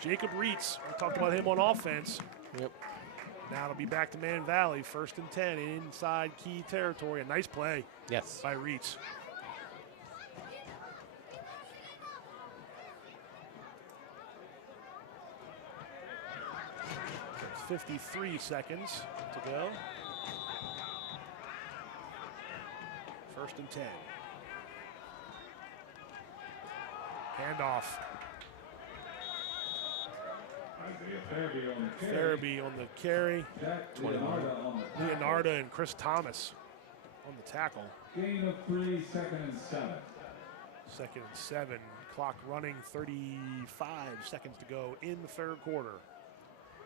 Jacob Reitz. We talked about him on offense. Yep. Now it'll be back to Man Valley, 1st and 10, inside key territory. A nice play by Reitz. 53 seconds to go. 1st and 10. Handoff. Farabee on the carry. Leonardo and Chris Thomas on the tackle. Gain of 3, 2nd and 7. 2nd and 7. Clock running, 35 seconds to go in the 3rd quarter.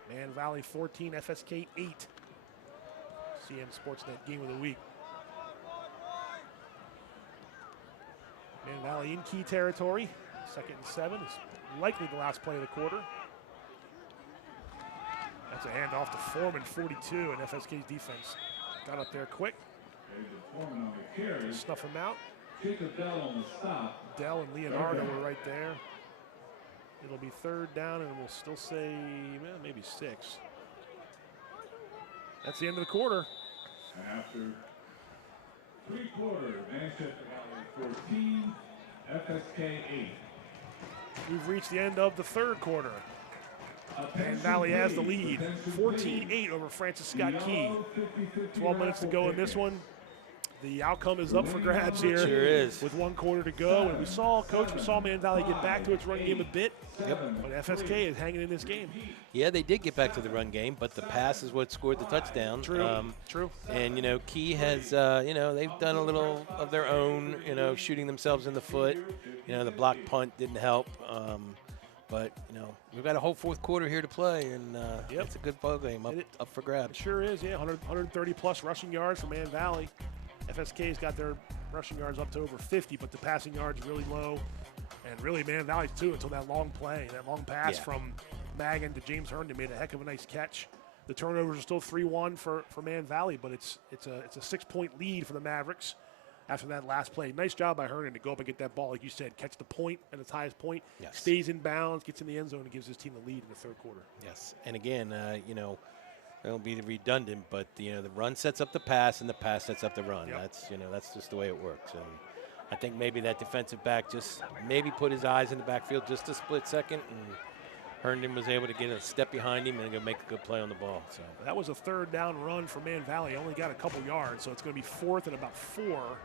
Man Valley 14, FSK 8. CMSportsNet game of the week. Man Valley in key territory. 2nd and 7 is likely the last play of the quarter. That's a handoff to Foreman, 42, and FSK's defense got up there quick. Snuff him out. Dell and Leonardo were right there. It'll be 3rd down, and we'll still say maybe 6. That's the end of the quarter. After 3 quarters, Manchester Valley 14, FSK 8. We've reached the end of the 3rd quarter. Man Valley has the lead, 14-8 over Francis Scott Key. 12 minutes to go in this one. The outcome is up for grabs here. Sure is. With 1 quarter to go. And we saw Man Valley get back to its run game a bit. But FSK is hanging in this game. Yeah, they did get back to the run game, but the pass is what scored the touchdown. True. And, Key has, they've done a little of their own, shooting themselves in the foot. The block punt didn't help. But, we've got a whole 4th quarter here to play, and it's a good ball game up for grabs. It sure is, 130-plus rushing yards for Man Valley. FSK's got their rushing yards up to over 50, but the passing yards really low. And really, Man Valley, too, until that long play, that long pass from Magan to James Herndon made a heck of a nice catch. The turnovers are still 3-1 for Man Valley, but it's a 6-point lead for the Mavericks after that last play. Nice job by Herndon to go up and get that ball, like you said, catch the point at its highest point, stays in bounds, gets in the end zone, and gives his team the lead in the 3rd quarter. Yes, and again, it'll be redundant, but the run sets up the pass, and the pass sets up the run. That's just the way it works. And I think maybe that defensive back just maybe put his eyes in the backfield just a split second, and Herndon was able to get a step behind him and make a good play on the ball. So that was a 3rd down run for Man Valley. Only got a couple yards, so it's going to be 4th and about 4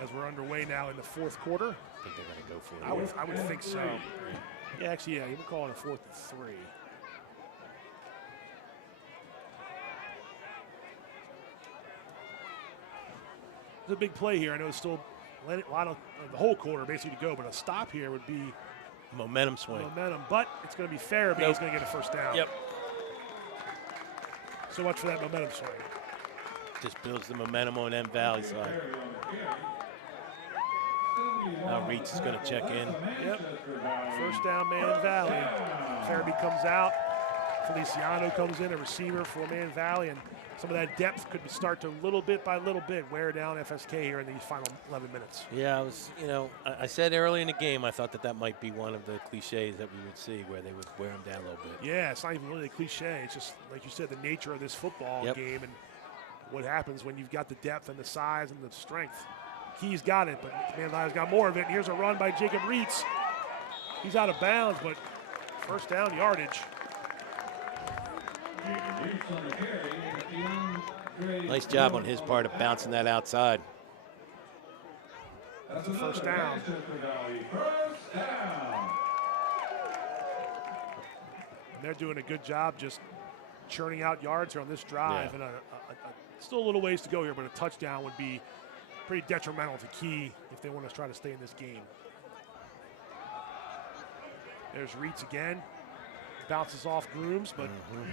as we're underway now in the 4th quarter. I think they're going to go for it. I would think so. Yeah, actually, you would call it a 4th and 3. It's a big play here. I know it's still a lot of the whole quarter basically to go, but a stop here would be momentum swing. But it's going to be Farabee. He's going to get a 1st down. Yep. So much for that momentum swing. Just builds the momentum on M Valley side. Now Reitz is going to check in. Yep. 1st down, Man Valley. Farabee comes out. Feliciano comes in, a receiver for Man Valley, and some of that depth could start to little bit by little bit wear down FSK here in these final 11 minutes. Yeah, I said early in the game I thought that might be one of the cliches that we would see where they would wear them down a little bit. Yeah, it's not even really a cliche. It's just, like you said, the nature of this football game and what happens when you've got the depth and the size and the strength. Key's got it, but Man Valley's got more of it. And here's a run by Jacob Reitz. He's out of bounds, but 1st down yardage. Nice job on his part of bouncing that outside. That's a 1st down. And they're doing a good job just churning out yards here on this drive. And still a little ways to go here, but a touchdown would be pretty detrimental to Key if they want to try to stay in this game. There's Reitz again. Bounces off Grooms, but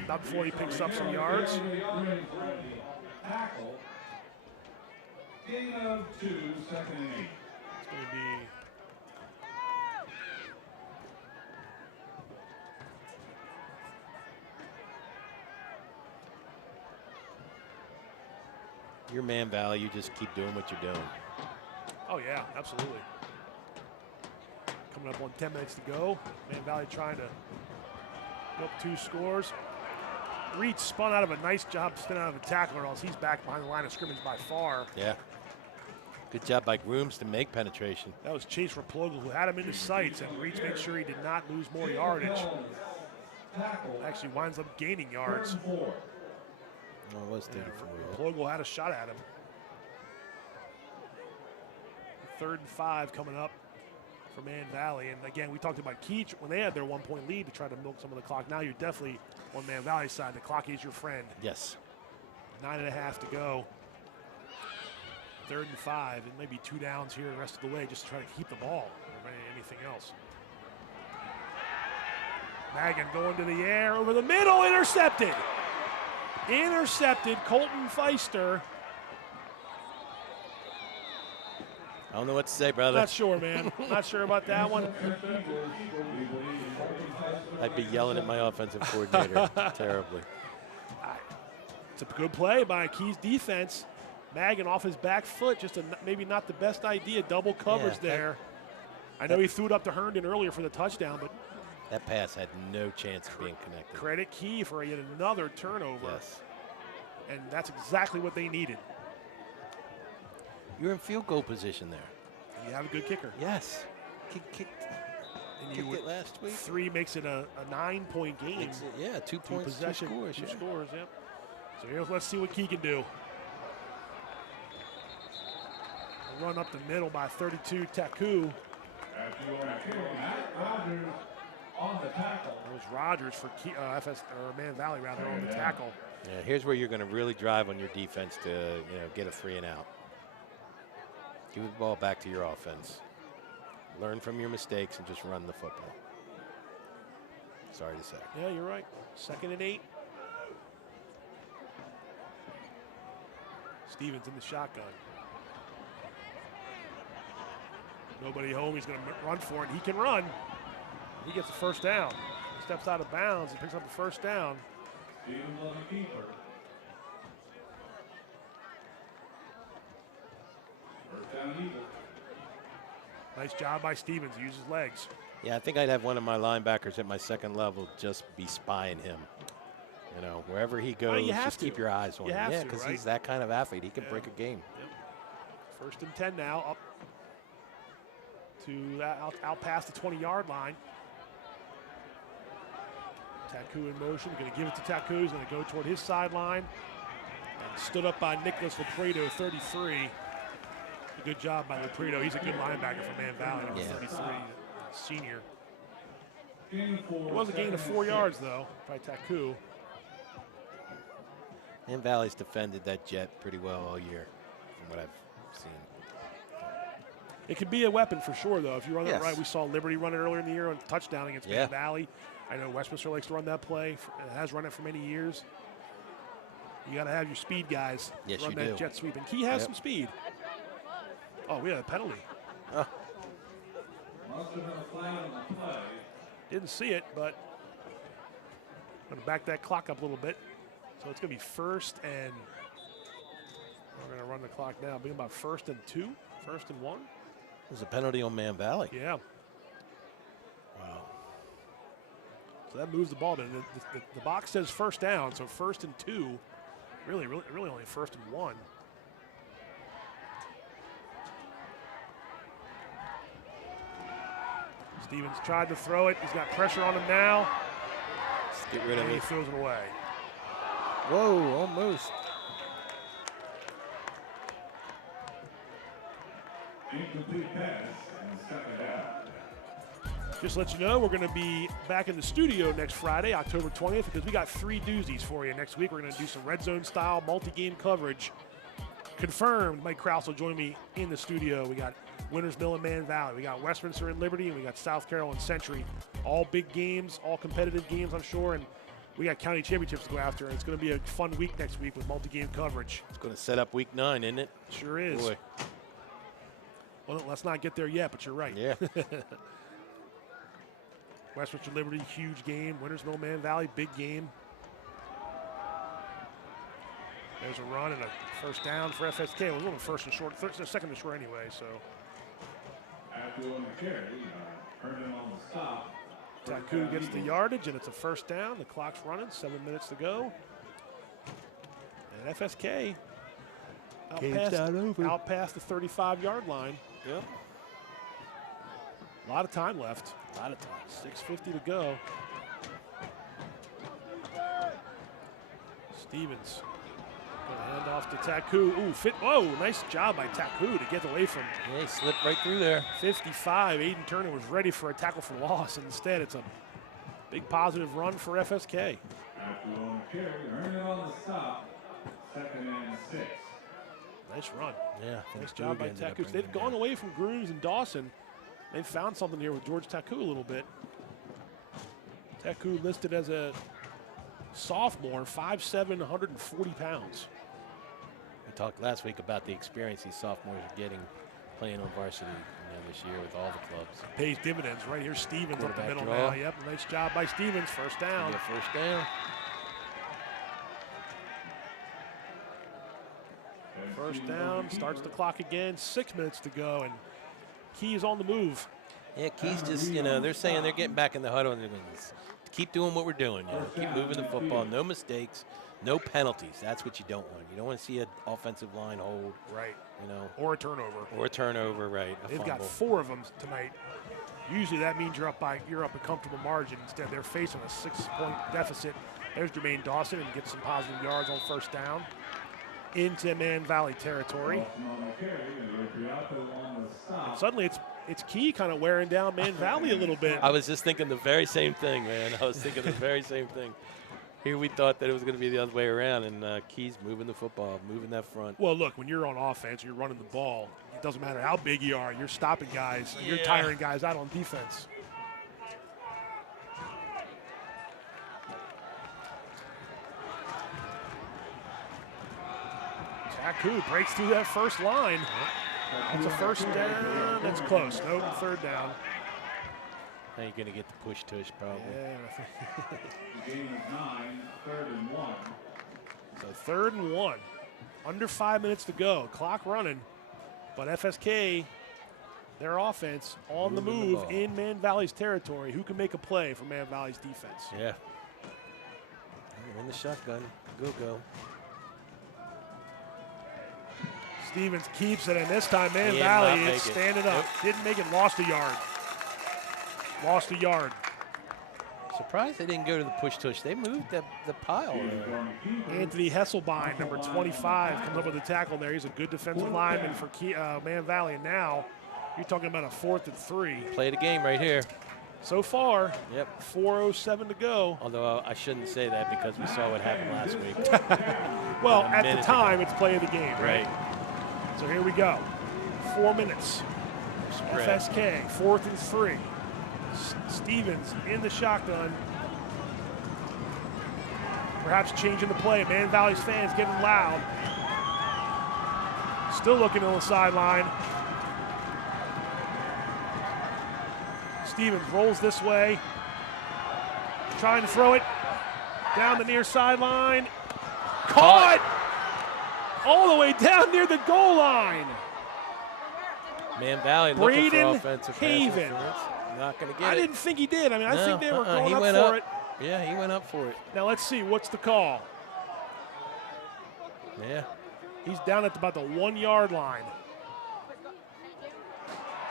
not before he picks up some yards. Tackle. Gain of 2, 2nd and 8. It's going to be your Man Valley, you just keep doing what you're doing. Oh, yeah, absolutely. Coming up on 10 minutes to go. Man Valley trying to go up 2 scores. Reed spun out of a nice job spinning out of a tackle, or else he's back behind the line of scrimmage by far. Yeah. Good job by Grooms to make penetration. That was Chase Raploga who had him in his sights, and Reed made sure he did not lose more yardage. Actually winds up gaining yards. Oh, it was 34. Raploga had a shot at him. 3rd and 5 coming up for Man Valley. And again, we talked about Keach when they had their 1-point lead to try to milk some of the clock. Now you're definitely on Man Valley's side. The clock is your friend. Yes. 9.5 to go. 3rd and 5, and maybe 2 downs here the rest of the way just to try to keep the ball or anything else. Magan going to the air over the middle, intercepted. Intercepted, Colton Feister. I don't know what to say, brother. Not sure, man. Not sure about that one. I'd be yelling at my offensive coordinator terribly. It's a good play by Key's defense. Magan off his back foot, just maybe not the best idea. Double coverage there. I know he threw it up to Herndon earlier for the touchdown, but that pass had no chance of being connected. Credit Key for yet another turnover. Yes. And that's exactly what they needed. You're in field goal position there. And you have a good kicker. Yes. Kicked it last week. 3 makes it a 9-point game. Yeah, 2 points, possession, 2 scores. Two scores, yep. So let's see what Key can do. A run up the middle by 32, Taku. It was Rogers for Man Valley rather on the tackle. Yeah, here's where you're going to really drive on your defense to get a 3 and out. Give the ball back to your offense. Learn from your mistakes and just run the football. Sorry to say. Yeah, you're right. 2nd and 8. Stevens in the shotgun. Nobody home. He's going to run for it. He can run. He gets the first down. He steps out of bounds and picks up the first down. Stevens on the keeper. First down, Eagles. Nice job by Stevens. He uses legs. Yeah, I think I'd have one of my linebackers at my 2nd level just be spying him. Wherever he goes, just keep your eyes on him. Yeah, because he's that kind of athlete. He can break a game. Yep. 1st and 10 now, up to out past the 20-yard line. Taku in motion, going to give it to Taku. He's going to go toward his sideline. And stood up by Nicholas Lopredo, 33. A good job by Lopredo. He's a good linebacker for Man Valley, number 33, senior. It was a gain of 4 yards, though, by Taku. Man Valley's defended that jet pretty well all year, from what I've seen. It could be a weapon for sure, though. If you run it right, we saw Liberty run it earlier in the year on touchdown against Man Valley. I know Westminster likes to run that play. It has run it for many years. You got to have your speed guys run that jet sweep. And Key has some speed. Oh, we had a penalty. Must have been a flag on the play. Didn't see it, but I'm going to back that clock up a little bit. So it's going to be 1st and we're going to run the clock now. Being about 1st and 2, 1st and 1. There's a penalty on Man Valley. Yeah. Wow. So that moves the ball. The box says 1st down, so 1st and 2. Really only 1st and 1. Stevens tried to throw it. He's got pressure on him now. Let's get rid of it. He throws it away. Whoa, almost. Incomplete pass and 2nd down. Just to let you know, we're going to be back in the studio next Friday, October 20th, because we got 3 doozies for you next week. We're going to do some red zone style multi-game coverage. Confirmed, Mike Kraus will join me in the studio. We got Winters Mill and Man Valley. We got Westminster and Liberty, and we got South Carroll and Century. All big games, all competitive games, I'm sure, and we got county championships to go after. And it's going to be a fun week next week with multi-game coverage. It's going to set up week 9, isn't it? Sure is. Boy. Well, let's not get there yet, but you're right. Yeah. Westminster Liberty, huge game. Winters Mill, Man Valley, big game. There's a run and a 1st down for FSK. It was only 1st and short, 2nd and short anyway, so. After on the carry, Herndon on the stop. Taku gets the yardage, and it's a first down. The clock's running, 7 minutes to go. And FSK out past the 35-yard line. Yep. A lot of time left. A lot of time. 6:50 to go. Stevens going to hand off to Taku. Ooh, whoa, nice job by Taku to get away from. Yeah, he slipped right through there. 55. Aiden Turner was ready for a tackle for loss, and instead it's a big positive run for FSK. After long carry, earn it on the stop. 2nd and 6. Nice run. Yeah. Nice job by Taku. They've gone away from Grooms and Dawson. They've found something here with George Taku a little bit. Taku listed as a sophomore, 5'7", 140 pounds. We talked last week about the experience these sophomores are getting playing on varsity this year with all the clubs. Pays dividends right here. Stevens up the middle draw. now. Yep, nice job by Stevens. First down. First down. First down, starts the clock again, 6 minutes to go, and Key is on the move. Yeah, Key's just, they're saying they're getting back in the huddle and they're going to keep doing what we're doing. Keep moving the football, no mistakes, no penalties. That's what you don't want. You don't want to see an offensive line hold. Right. Or a turnover. Or a turnover, right. They've got 4 of them tonight. Usually that means you're up a comfortable margin. Instead, they're facing a 6-point deficit. There's Jermaine Dawson and gets some positive yards on first down into Man Valley territory. And suddenly it's Key kind of wearing down Man Valley a little bit. I was just thinking the very same thing, man. I was thinking the very same thing. Here we thought that it was going to be the other way around, and Key's moving the football, moving that front. Well, look, when you're on offense, you're running the ball. It doesn't matter how big you are. You're stopping guys. You're tiring guys out on defense. Taku breaks through that first line. That's a first down. That's close. Nope, third down. Now you're going to get the push tush probably. Yeah. Gain of 9, 3rd and 1. So 3rd and 1. Under 5 minutes to go. Clock running. But FSK, their offense on the move in Man Valley's territory. Who can make a play for Man Valley's defense? Yeah. In the shotgun. Go. Stevens keeps it, and this time Man Valley is standing up. Didn't make it, lost a yard. Surprised they didn't go to the push tush. They moved the pile. Anthony Hesselbein, number 25, comes up with a tackle there. He's a good defensive lineman for Man Valley, and now you're talking about a 4th and 3. Play the game right here. So far, yep. 4:07 to go. Although I shouldn't say that because we saw what happened last week. Well, at the time, it's play of the game, right? So here we go. 4 minutes. Spread. FSK, 4th and 3. Stevens in the shotgun. Perhaps changing the play. Man Valley's fans getting loud. Still looking on the sideline. Stevens rolls this way. Trying to throw it down the near sideline. Caught! All the way down near the goal line. Man Valley looking for offensive Haven. Not going to get I it. didn't think he did. I mean, I think they were going up for it. Yeah, he went up for it. Now let's see. What's the call? Yeah. He's down at about the 1 yard line.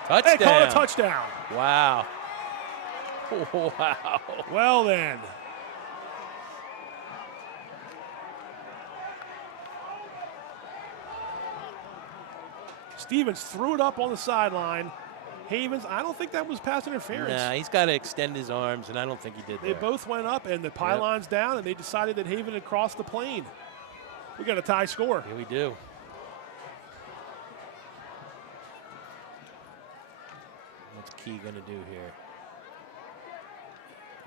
Touchdown. They called a touchdown. Wow. Wow. Well then. Stevens threw it up on the sideline. Havens, I don't think that was pass interference. Nah, he's got to extend his arms, and I don't think he did that. They both went up, and the pylon's down, and they decided that Haven had crossed the plane. We got a tie score. Here we do. What's Key going to do here?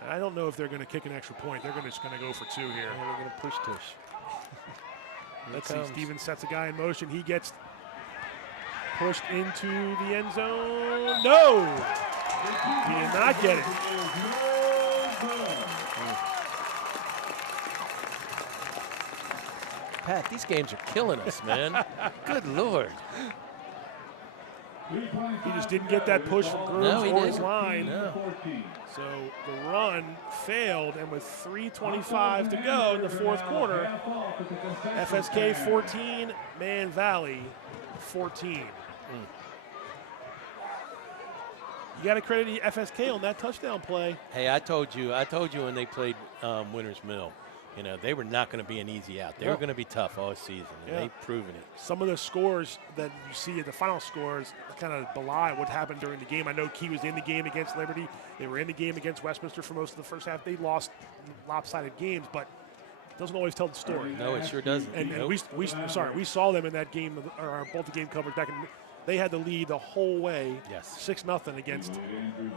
I don't know if they're going to kick an extra point. They're just going to go for 2 here. Yeah, they're going to push tush. Let's see. Stevens sets a guy in motion. He gets pushed into the end zone. No! He did not get it. Pat, these games are killing us, man. Good Lord. He just didn't get that push from Grooms or his line. No. So the run failed, and with 3:25 to go in the fourth quarter, FSK 14, Man Valley 14. You got to credit the FSK on that touchdown play. Hey, I told you when they played Winters Mill, you know, they were not going to be an easy out. They were going to be tough all season, and they've proven it. Some of the scores that you see at the final scores kind of belie what happened during the game. I know Key was in the game against Liberty. They were in the game against Westminster for most of the first half. They lost lopsided games, but it doesn't always tell the story. No, it sure doesn't. And we saw them in that game, or both the game coverage back in. They had the lead the whole way, 6-0 against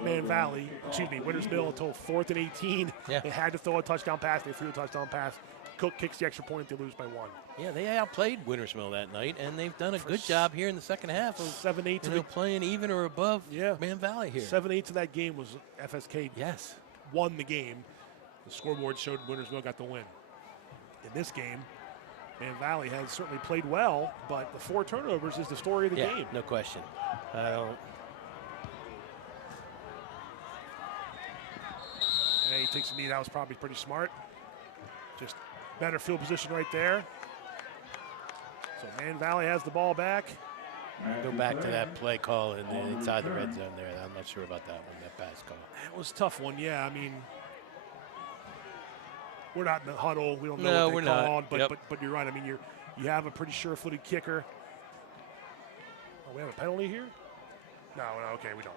Man Valley. Excuse me, Winters Mill until 4th and 18. Yeah. They had to throw a touchdown pass. They threw a touchdown pass. Cook kicks the extra point. They lose by 1. Yeah, they outplayed Winters Mill that night, and they've done a good job here in the second half of 7-8 playing even or above Man Valley here. 7-8 to that game was FSK. Yes. Won the game. The scoreboard showed Winters Mill got the win. In this game, Man Valley has certainly played well, but the 4 turnovers is the story of the game. No question. I don't. And he takes a knee. That was probably pretty smart. Just better field position right there. So Man Valley has the ball back. Go back to that play call inside the red zone there. I'm not sure about that one, that pass call. That was a tough one, yeah. I mean, we're not in the huddle. We don't know what they called, but you're right. I mean, you have a pretty sure-footed kicker. Oh, we have a penalty here? No, okay, we don't.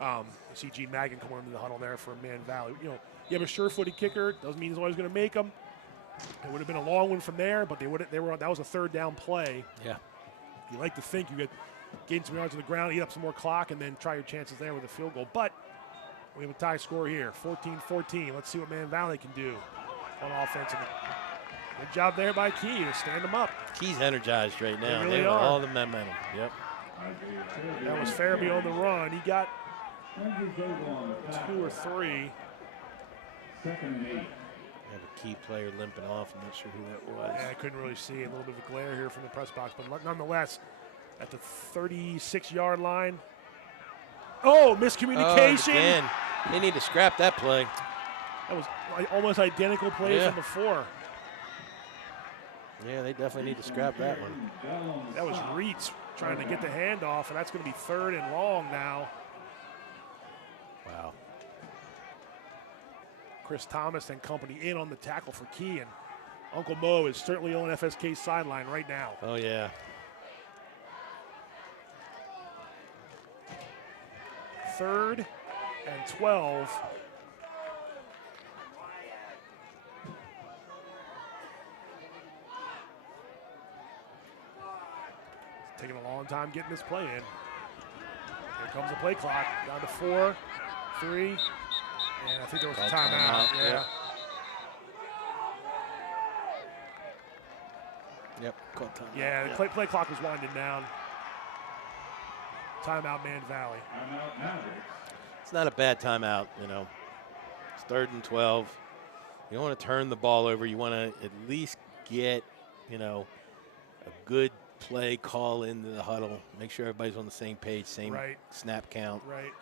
No. You see Gene Magin coming into the huddle there for Man Valley. You know, you have a sure-footed kicker. Doesn't mean he's always going to make them. It would have been a long one from there, but that was a 3rd down play. Yeah. You like to think you could gain some yards on the ground, eat up some more clock, and then try your chances there with a field goal. But we have a tie score here, 14-14. Let's see what Man Valley can do on offense. Good job there by Key to stand them up. Key's energized right now. They have are. all the momentum. Yep. That was Farabee on the run. He got 2 or 3. 2nd and 8. Have a key player limping off. I'm not sure who that was. Yeah, I couldn't really see. A little bit of a glare here from the press box, but nonetheless, at the 36-yard line. Oh, miscommunication. Again. They need to scrap that play. That was almost identical play from before. Yeah, they definitely need to scrap that one. That was Reitz trying to get the handoff, and that's going to be 3rd and long now. Wow. Chris Thomas and company in on the tackle for Key, and Uncle Mo is certainly on FSK's sideline right now. Oh, yeah. 3rd and 12. Taking a long time getting this play in. Here comes the play clock. Down to 4, 3, and I think there was a timeout. Yeah. Yep, called timeout. Yeah, the play clock was winding down. Timeout, Man Valley. It's not a bad timeout, you know. It's 3rd and 12. You don't want to turn the ball over. You want to at least get, you know, a good play call into the huddle. Make sure everybody's on the same page, same snap count. Right.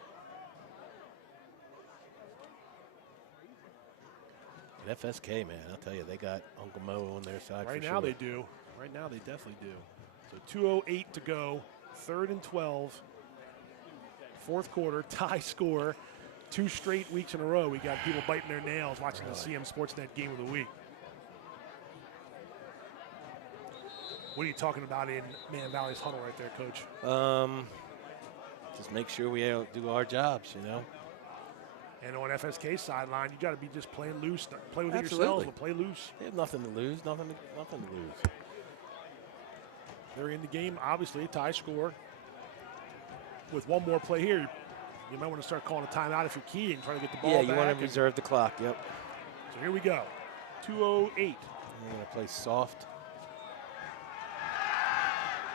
But FSK, man, I'll tell you, they got Uncle Mo on their side Right for now sure. they do. Right now they definitely do. So 2:08 to go. 3rd and 12. 4th quarter, tie score. 2 straight weeks in a row. We got people biting their nails watching the CMSportsNet game of the week. What are you talking about in Man Valley's huddle right there, Coach? Just make sure we do our jobs, you know. And on FSK's sideline, you got to be just playing loose, play within yourselves, but play loose. They have nothing to lose, nothing to lose. They're in the game, obviously, a tie score. With one more play here, you might want to start calling a timeout if you're Key and trying to get the ball back. Yeah, you want to reserve the clock, yep. So here we go, 2:08. They're going to play soft.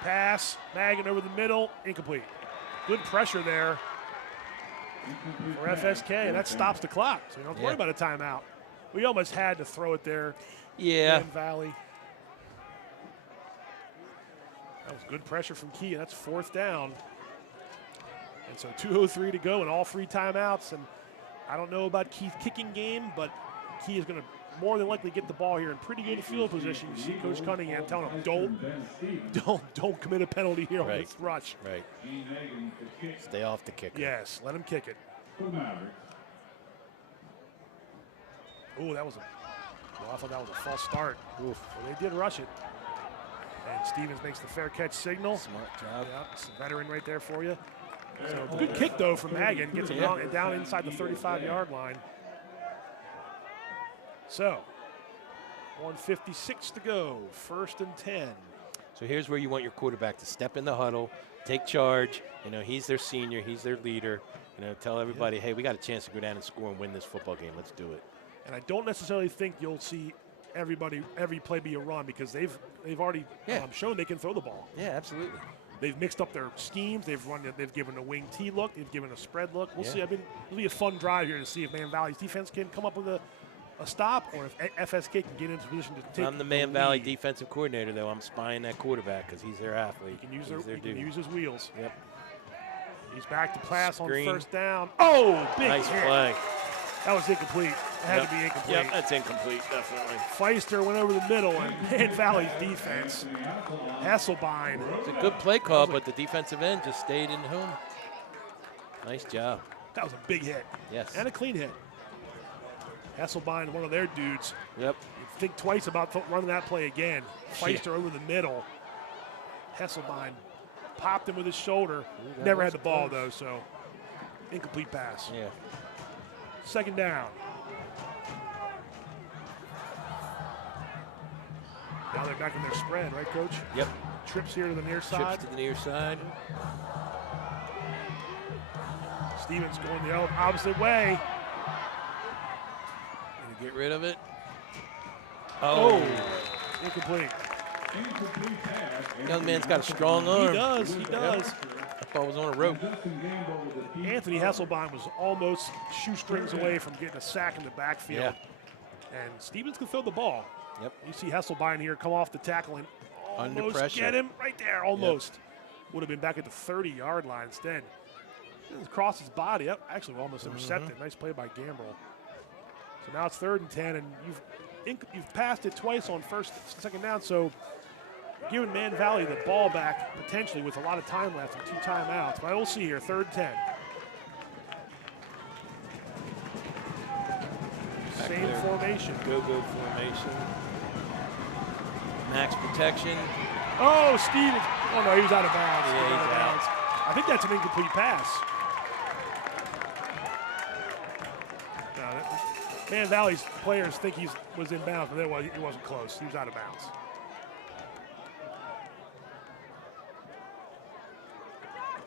Pass, Magin over the middle, incomplete. Good pressure there for FSK, and that stops the clock. So you don't have to worry about a timeout. We almost had to throw it there. Yeah. Man Valley. That was good pressure from Key, and that's 4th down. And so 2:03 to go and all 3 timeouts. And I don't know about Keith's kicking game, but Key is going to more than likely get the ball here in pretty good field position. You see Coach Cunningham telling him, don't commit a penalty here on this rush. Right. Stay off the kicker. Yes, let him kick it. Oh, that was I thought that was a false start. Oof. Well, they did rush it. And Stevens makes the fair catch signal. Smart job. Yep, it's a veteran right there for you. So good kick, though, from Magan. Gets it down inside the 35-yard line. So, 1:56 to go, 1st and 10. So here's where you want your quarterback to step in the huddle, take charge. You know, he's their senior, he's their leader. You know, tell everybody, hey, we got a chance to go down and score and win this football game. Let's do it. And I don't necessarily think you'll see every play be a run, because they've already shown they can throw the ball. Yeah, absolutely. They've mixed up their schemes. They've given a wing T look. They've given a spread look. We'll see. It'll be a fun drive here to see if Man Valley's defense can come up with a stop, or if FSK can get into position to take. I'm the Man Valley defensive coordinator, though. I'm spying that quarterback because he's their athlete. He can use his wheels. Yep. He's back to pass Screen. On 1st down. Oh, big nice hit. Play. That was incomplete. It had to be incomplete. Yep, that's incomplete, definitely. Feister went over the middle, and Man Valley's defense. Hasselbein. It's a good play call, but the defensive end just stayed in home. Nice job. That was a big hit. Yes. And a clean hit. Hasselbein, one of their dudes. Yep. You think twice about running that play again. Feister over the middle. Hasselbein popped him with his shoulder. Never had the ball, though, so incomplete pass. Yeah. 2nd down. Now they're back in their spread, right, Coach? Yep. Trips here to the near side. Trips to the near side. Stevens going the opposite way. Gonna get rid of it. Oh. Incomplete. Young man's got a strong arm. He does. That ball was on a rope. Anthony Hasselbein was almost shoestrings away from getting a sack in the backfield. Yeah. And Stevens can throw the ball. Yep. You see Hasselbein here come off the tackle and Under almost pressure. get him right there, almost. Yep. Would have been back at the 30-yard line instead. Across his body. Yep. Actually, almost intercepted. Nice play by Gambrell. So now it's 3rd and 10, and you've passed it twice on 1st, 2nd down, so giving Man Valley the ball back potentially with a lot of time left and 2 timeouts. But we'll see here, 3rd and 10. Same formation. Go formation. Max protection. Oh, Stevens. Oh, no, he was out of bounds. Yeah, he's out. I think that's an incomplete pass. No, Man Valley's players think he was in bounds, but he wasn't close. He was out of bounds.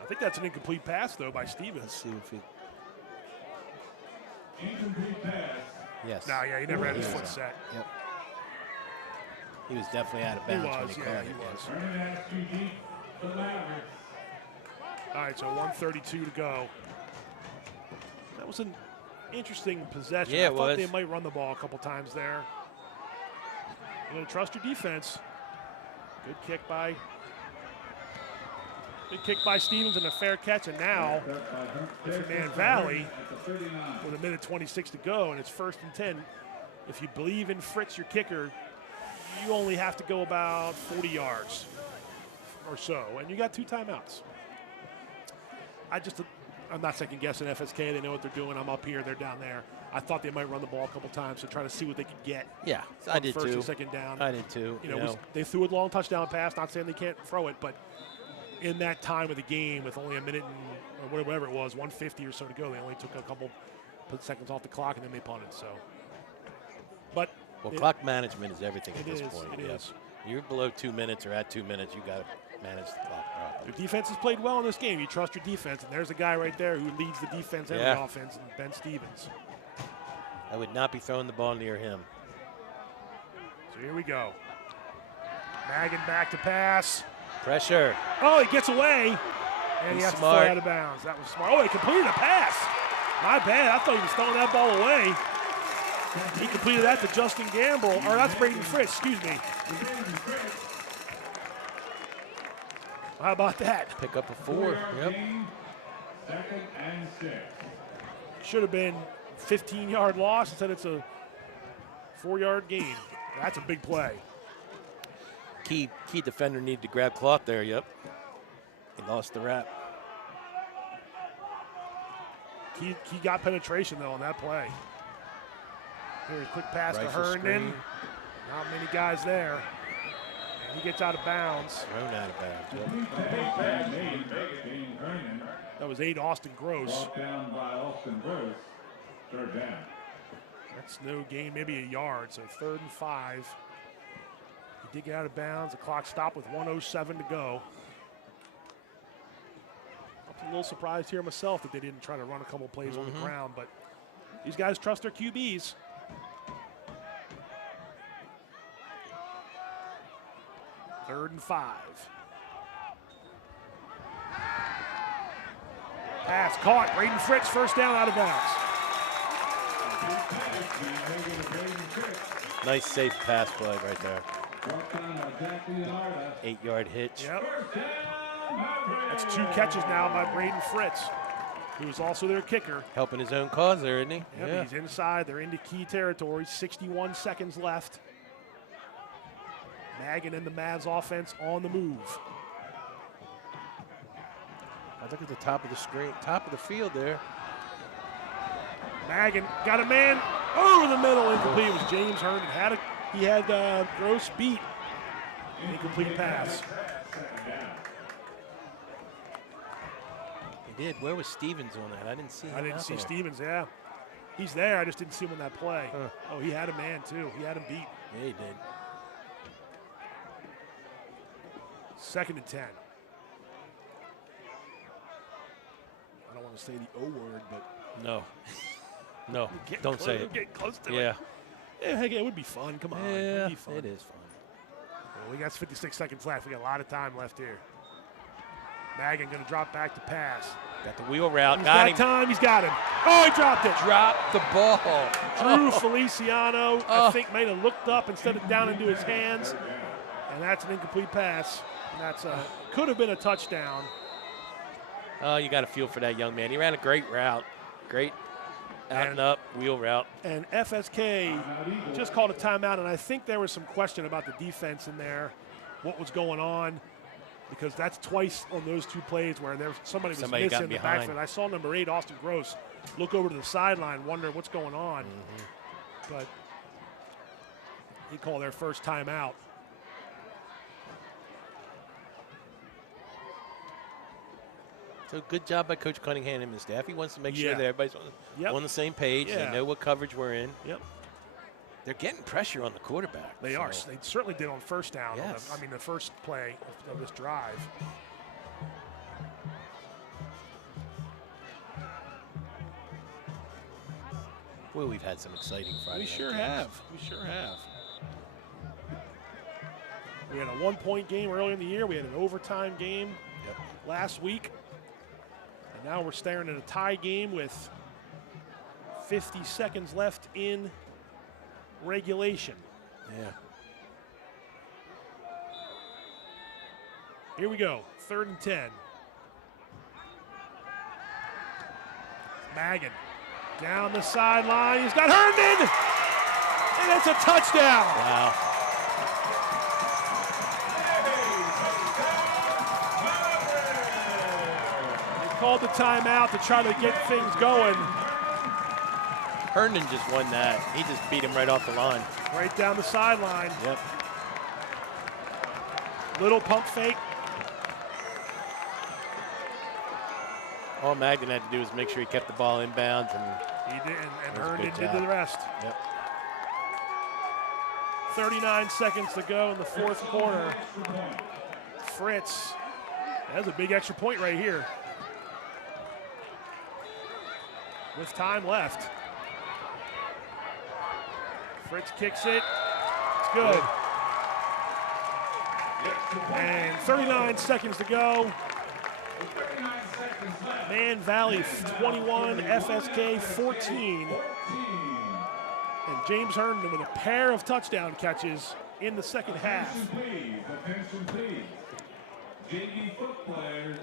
I think that's an incomplete pass, though, by Stevens. Let's see if he... Incomplete pass. Yes. No, yeah, he never had his foot set. Yep. He was definitely out of bounds when he caught it. Was. All right, so 1:32 to go. That was an interesting possession. Yeah, I thought they might run the ball a couple times there. You're going to trust your defense. Good kick by Stevens and a fair catch. And now, if Man Valley, with 1:26 to go, and it's 1st and 10, if you believe in Fritz, your kicker, you only have to go about 40 yards or so, and you got 2 timeouts. I'm not second guessing FSK. They know what they're doing. I'm up here, they're down there. I thought they might run the ball a couple times to try to see what they could get. Yeah, I did 1st too. and 2nd down. I did too. You know, they threw a long touchdown pass. Not saying they can't throw it, but in that time of the game, with only a minute and or whatever it was, 1:50 or so to go, they only took a couple seconds off the clock and then they punted. So, but clock management is everything at this point. It is. You're below 2 minutes or at 2 minutes, you got to manage the clock properly. Your defense has played well in this game. You trust your defense, and there's a guy right there who leads the defense and the offense, and Ben Stevens. I would not be throwing the ball near him. So here we go. Magan back to pass. Pressure. Oh, he gets away, and he has to fly out of bounds. That was smart. Oh, he completed a pass. My bad. I thought he was throwing that ball away. He completed that to Justin Gambrell, or that's Braden Fritz, excuse me. How about that? Pick up a 4. Yep. Second and 6. Should have been 15-yard loss. Instead, it's a 4-yard gain. That's a big play. Key defender needed to grab cloth there. Yep. He lost the wrap. He got penetration, though, on that play. Here's a quick pass to Herndon. Not many guys there. And he gets out of bounds. Thrown out of bounds. That was 8 Austin Gross. Brought down by Austin Gross. Third down. That's no gain, maybe a yard. So 3rd and 5. He did get out of bounds. The clock stopped with 1:07 to go. I'm a little surprised here myself that they didn't try to run a couple plays on the ground, but these guys trust their QBs. Third and 5. Pass caught. Braden Fritz, first down, out of bounds. Nice safe pass play right there. 8-yard hitch. Yep. That's 2 catches now by Braden Fritz, who's also their kicker. Helping his own cause there, isn't he? Yep, Yeah. he's inside. They're into key territory. 61 seconds left. Maggin and the Mavs offense on the move. I look at the top of the screen, top of the field there. Maggin got a man over the middle. Incomplete. It was James Herndon. He had Gross beat. Incomplete pass. He did. Where was Stevens on that? I didn't see him. I didn't out see there. Stevens, yeah. He's there. I just didn't see him on that play. Huh. Oh, he had a man, too. He had him beat. Yeah, he did. 2nd and 10. I don't want to say the O word, but No. No, Getting don't close, say it. Getting close to Yeah. it. Yeah, heck, it would be fun. Come on. It Yeah, would be fun. it is fun. Well, we got 56 seconds left. We got a lot of time left here. Maggin going to drop back to pass. Got the wheel route. He's got got him. time. He's got him. Oh, he dropped it. Dropped the ball. Drew Feliciano, I think, might have looked up instead of down into his hands. And that's an incomplete pass. And that's could have been a touchdown. Oh, you got a feel for that young man. He ran a great route. Great out and up wheel route. And FSK just called a timeout, and I think there was some question about the defense in there, what was going on, because that's twice on those 2 plays where somebody was Somebody missing got in the behind. backfield. I saw number 8, Austin Gross, look over to the sideline, wonder what's going on. But he called their first timeout. So good job by Coach Cunningham and his staff. He wants to make sure Yeah. that everybody's on the same page. Yeah. They know what coverage we're in. Yep. They're getting pressure on the quarterback. They are. They certainly did on first down. Yes. The first play of this drive. Boy, we've had some exciting Friday. We night sure games. have. We sure have. We had a 1-point game earlier in the year. We had an overtime game last week. And now we're staring at a tie game with 50 seconds left in regulation. Yeah. Here we go. 3rd and 10. Maggin down the sideline. He's got Herndon. And it's a touchdown. Wow. They called the timeout to try to get things going. Herndon just won that. He just beat him right off the line. Right down the sideline. Yep. Little pump fake. All Magden had to do was make sure he kept the ball in bounds. And He did, and That was a Herndon good did job. the rest. Yep. 39 seconds to go in the 4th quarter. Fritz, that's a big extra point right here. With time left. Fritz kicks it. It's good. And 39 seconds to go. Man Valley 21, FSK 14. And James Herndon with a pair of touchdown catches in the second half.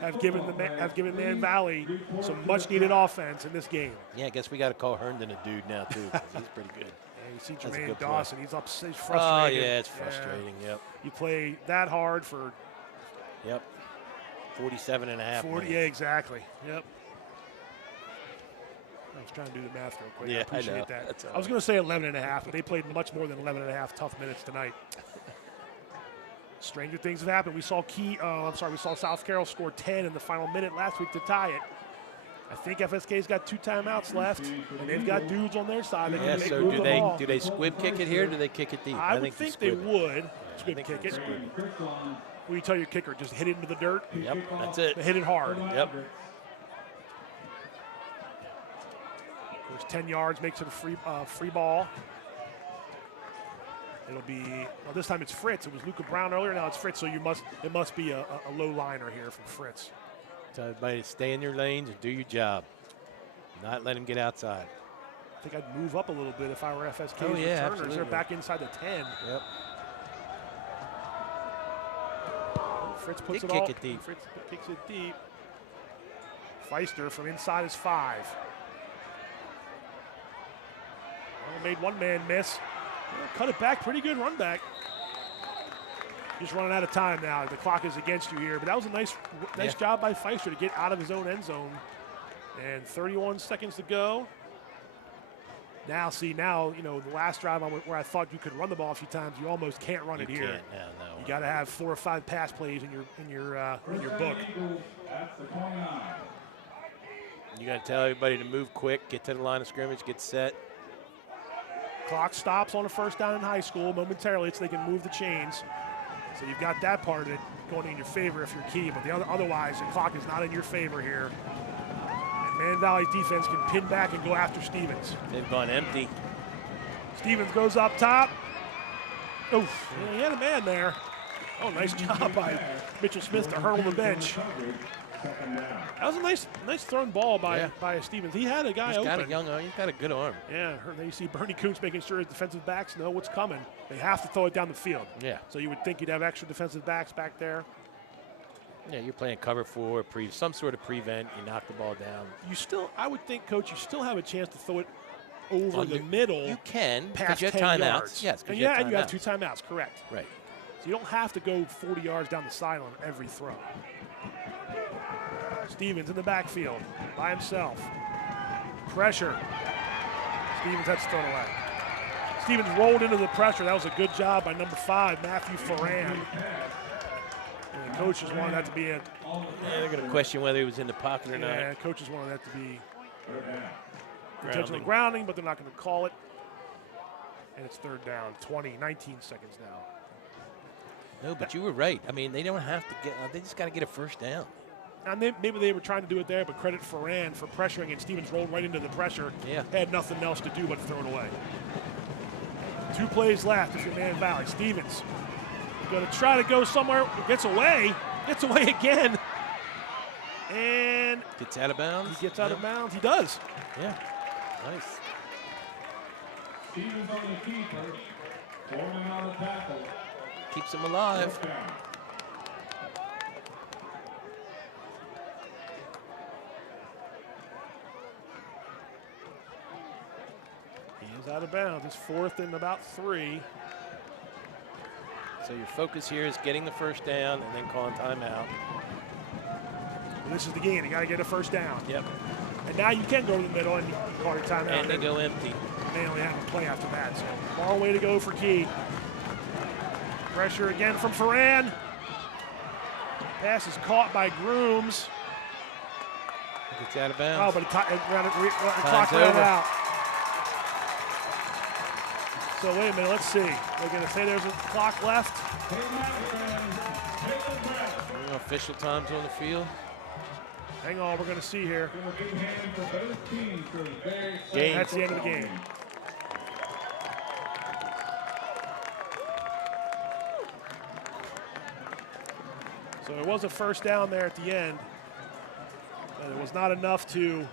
have given Man Valley some much-needed offense in this game. Yeah, I guess we got to call Herndon a dude now, too, 'cause he's pretty good. Yeah, you see That's a Jermaine good Dawson. play. He's frustrated. Oh, yeah, it's frustrating, yep. You play that hard for... Yep. 47 and a half 40, minutes. yeah, exactly. Yep. I was trying to do the math real quick. Yeah, I appreciate I know. that. That's all I was going to say 11 and a half, but they played much more than 11 and a half tough minutes tonight. Stranger things have happened. We saw South Carroll score 10 in the final minute last week to tie it. I think FSK's got 2 timeouts left, and they've got dudes on their side. That Yeah, can so do they squib kick it here, or do they kick it deep? I would think they would squib kick it. Squib it. What do you tell your kicker? Just hit it into the dirt? Yep, that's it. Hit it hard. Yep. There's 10 yards, makes it a free ball. It'll be, well, this time it's Fritz. It was Luca Brown earlier, now it's Fritz, so it must be a low liner here from Fritz. Tell everybody to stay in your lanes and do your job. Not let him get outside. I think I'd move up a little bit if I were FSK's Oh, yeah, returners. absolutely. They're back inside the 10. Yep. Fritz puts Did it kick all. it deep. Fritz kicks it deep. Feister from inside his 5. Well, made one man miss. Well, cut it back. Pretty good run back. Just running out of time now. The clock is against you here. But that was a nice job by Feister to get out of his own end zone. And 31 seconds to go. Now, the last drive where I thought you could run the ball a few times, you almost can't run it here. No. You got to have 4 or 5 pass plays in your book. You got to tell everybody to move quick, get to the line of scrimmage, get set. Clock stops on a first down in high school momentarily so they can move the chains. So you've got that part of it going in your favor if you're key, but otherwise the clock is not in your favor here. And Man Valley's defense can pin back and go after Stevens. They've gone empty. Stevens goes up top. Oof, he had a man there. Oh, nice job by Mitchell Smith to hurdle the bench. That was a nice thrown ball by Stevens. He had a guy He's open. got a young arm. He's got a good arm. Yeah, you see Bernie Koontz making sure his defensive backs know what's coming. They have to throw it down the field. Yeah. So you would think you'd have extra defensive backs back there. Yeah, you're playing cover 4, some sort of prevent. You knock the ball down. I would think, Coach, you still have a chance to throw it over the middle. You can, past because you have 10 timeouts. yards. Yes, and you you have 2 timeouts, correct. Right. So you don't have to go 40 yards down the sideline every throw. Stevens in the backfield by himself. Pressure. Stevens had to throw it away. Stevens rolled into the pressure. That was a good job by number 5, Matthew Ferran. And the coaches wanted that to be a... Yeah, they're going to question whether he was in the pocket or not. Yeah, coaches wanted that to be intentional grounding, but they're not going to call it. And it's 3rd down, 19 seconds now. No, but you were right. I mean, they don't have to get, they just got to get a first down. And maybe they were trying to do it there, but credit Ferran for pressuring, and Stevens rolled right into the pressure. Yeah. Had nothing else to do but throw it away. 2 plays left if you're Man Valley. Stevens going to try to go somewhere. Gets away again. And gets out of bounds. He gets out of bounds. He does. Yeah. Nice. Stevens on the keeper. Forming on the tackle. Keeps him alive. Out of bounds. It's 4th and about 3. So your focus here is getting the first down and then calling timeout. And this is the game. You got to get a first down. Yep. And now you can go to the middle and call your timeout. And they go empty. They only have a play after that. So long way to go for Key. Pressure again from Ferran. Pass is caught by Grooms. Gets out of bounds. Oh, but the clock ran out. So wait a minute, let's see. They're going to say there's a clock left. Official times on the field. Hang on, we're going to see here. Game. That's the end of the game. So there was a first down there at the end, but it was not enough to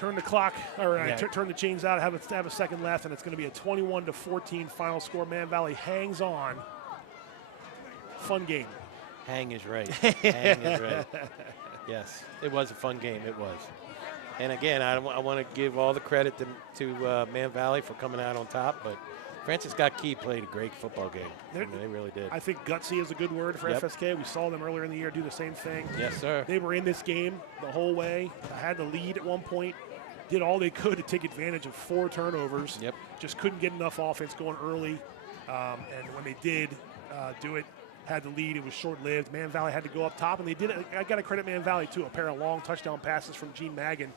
Turn the clock, turn the chains out, have a second left, and it's going to be a 21-14 final score. Man Valley hangs on. Fun game. Hang is right. Hang is right. Yes, it was a fun game. It was. And again, I want to give all the credit to Man Valley for coming out on top, but Francis Scott Key played a great football game. They really did. I think gutsy is a good word for FSK. We saw them earlier in the year do the same thing. Yes, sir. They were in this game the whole way. Had the lead at one point. Did all they could to take advantage of 4 turnovers. Yep. Just couldn't get enough offense going early. And when they did do it, had the lead, it was short-lived. Man Valley had to go up top, and they did it. I got to credit Man Valley, too. A pair of long touchdown passes from Gene Magan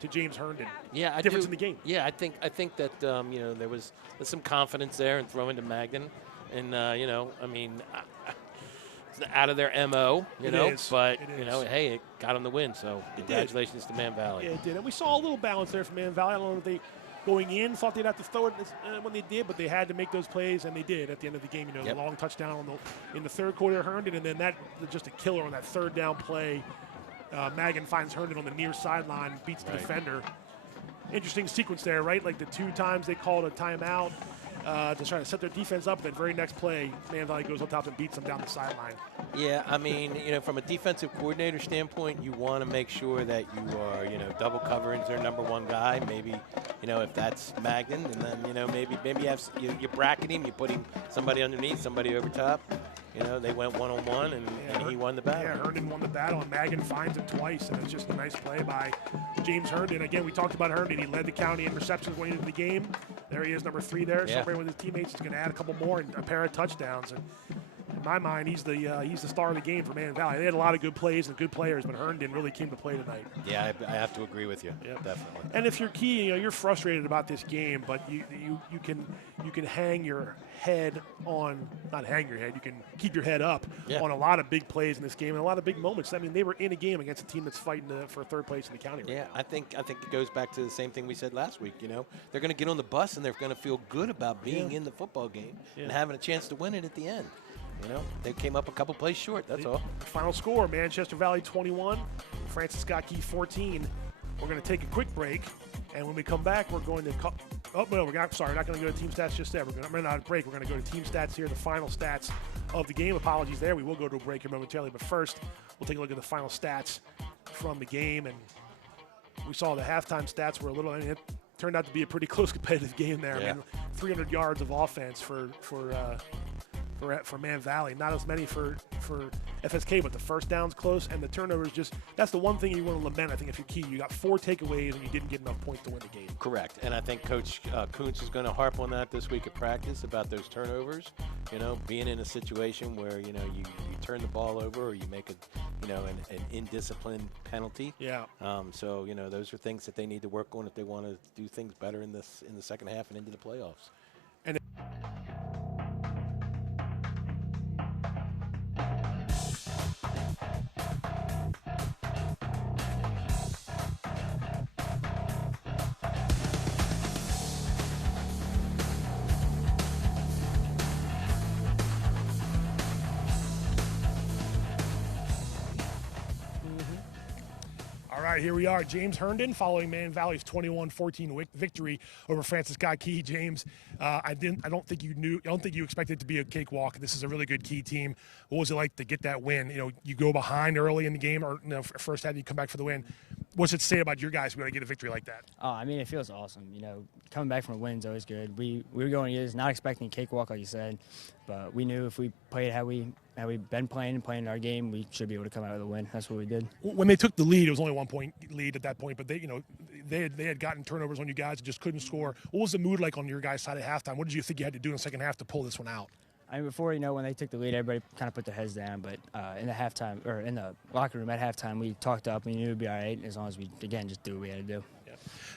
to James Herndon. Yeah, Difference in the game. Yeah, I think that there was some confidence there in throwing to Magden, and it's out of their MO, but hey, it got them the win. So congratulations to Man Valley. Yeah, it did, and we saw a little balance there from Man Valley. I don't know if they going in thought they'd have to throw it when they did, but they had to make those plays, and they did at the end of the game. The long touchdown in the third quarter, Herndon, and then that just a killer on that third down play. Magan finds Herndon on the near sideline, beats the defender. Interesting sequence there, right? Like the 2 times they called a timeout to try to set their defense up. That very next play, Man Valley goes on top and beats them down the sideline. Yeah, I mean, from a defensive coordinator standpoint, you want to make sure that you are, double covering their number 1 guy. Maybe, if that's Magden, and then, maybe you bracket him, you put him somebody underneath, somebody over top. They went one-on-one, and he won the battle. Yeah, Herndon won the battle, and Magan finds him twice, and it's just a nice play by James Herndon. Again, we talked about Herndon. He led the county in receptions going into the game. There he is, number 3 there, celebrating with his teammates. He's going to add a couple more and a pair of touchdowns. And in my mind, he's the star of the game for Man Valley. They had a lot of good plays and good players, but Herndon really came to play tonight. Yeah, I have to agree with you. Yep. Definitely. And if you're Key, you're frustrated about this game, but you can hang your head on, not hang your head, you can keep your head up on a lot of big plays in this game and a lot of big moments. I mean, they were in a game against a team that's fighting for 3rd place in the county right now. I think it goes back to the same thing we said last week. They're going to get on the bus and they're going to feel good about being in the football game and having a chance to win it at the end. They came up a couple plays short, that's all. Final score, Manchester Valley 21, Francis Scott Key 14. We're going to take a quick break, and when we come back, we're going to not going to go to team stats just yet. We're going to break. We're going to go to team stats here, the final stats of the game. Apologies there. We will go to a break here momentarily, but first, we'll take a look at the final stats from the game, and we saw the halftime stats were it turned out to be a pretty close competitive game there. Yeah. 300 yards of offense for Man Valley. Not as many for FSK, but the first down's close, and the turnovers that's the one thing you want to lament, I think, if you're Key. You got 4 takeaways, and you didn't get enough points to win the game. Correct. And I think Coach Kuntz is going to harp on that this week at practice about those turnovers, being in a situation where, you turn the ball over or you make an indisciplined penalty. Yeah. So, those are things that they need to work on if they want to do things better in the second half and into the playoffs. And here we are, James Herndon, following Man Valley's 21-14 victory over Francis Scott Key. James, I don't think you expected it to be a cakewalk. This is a really good Key team. What was it like to get that win? You go behind early in the game, or first half you come back for the win. What's it say about your guys when they get a victory like that? It feels awesome. Coming back from a win is always good. We were going to not expecting a cakewalk, like you said, but we knew if we played how we've been playing our game, we should be able to come out with a win. That's what we did. When they took the lead, it was only 1-point lead at that point, but they had gotten turnovers on you guys and just couldn't score. What was the mood like on your guys' side at halftime? What did you think you had to do in the second half to pull this one out? Before, when they took the lead, everybody kind of put their heads down. But in the locker room at halftime, we talked up. We knew it would be all right as long as we, again, just do what we had to do. Yeah.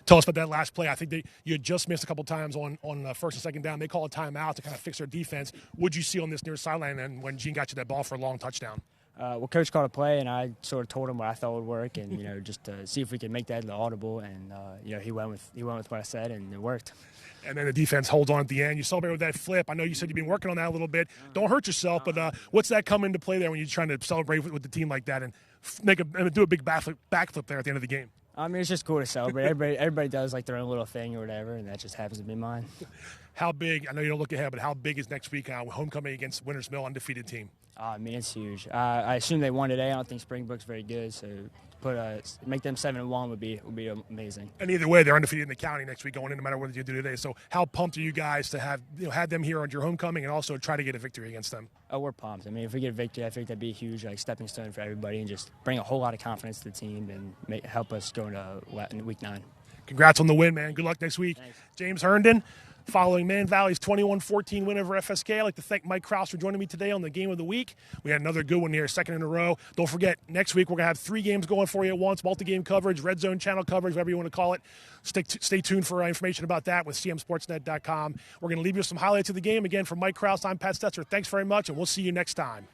Tell us about that last play. I think you had just missed a couple times on first and second down. They call a timeout to kind of fix their defense. What did you see on this near sideline and when Gene got you that ball for a long touchdown? Coach called a play, and I sort of told him what I thought would work, and just to see if we could make that audible. And he went with what I said, and it worked. And then the defense holds on at the end. You celebrate with that flip. I know you said you've been working on that a little bit. Don't hurt yourself, but what's that come into play there when you're trying to celebrate with the team like that and do a big backflip there at the end of the game? I mean, it's just cool to celebrate. Everybody does like their own little thing or whatever, and that just happens to be mine. How big, I know you don't look ahead, but how big is next week homecoming against Winters Mill, undefeated team? I mean, it's huge. I assume they won today. I don't think Springbrook's very good, so make them 7-1 would be amazing. And either way, they're undefeated in the county next week going in, no matter what you do today. So how pumped are you guys to have them here on your homecoming and also try to get a victory against them? Oh, we're pumped. I mean, if we get a victory, I think that'd be a huge stepping stone for everybody and just bring a whole lot of confidence to the team and help us go into week 9. Congrats on the win, man. Good luck next week. Thanks. James Herndon, following Man Valley's 21-14 win over FSK. I'd like to thank Mike Kraus for joining me today on the Game of the Week. We had another good one here, second in a row. Don't forget, next week we're going to have 3 games going for you at once, multi-game coverage, red zone channel coverage, whatever you want to call it. Stay tuned for information about that with CMSportsNet.com. We're going to leave you with some highlights of the game. Again, from Mike Kraus, I'm Pat Stoetzer. Thanks very much, and we'll see you next time.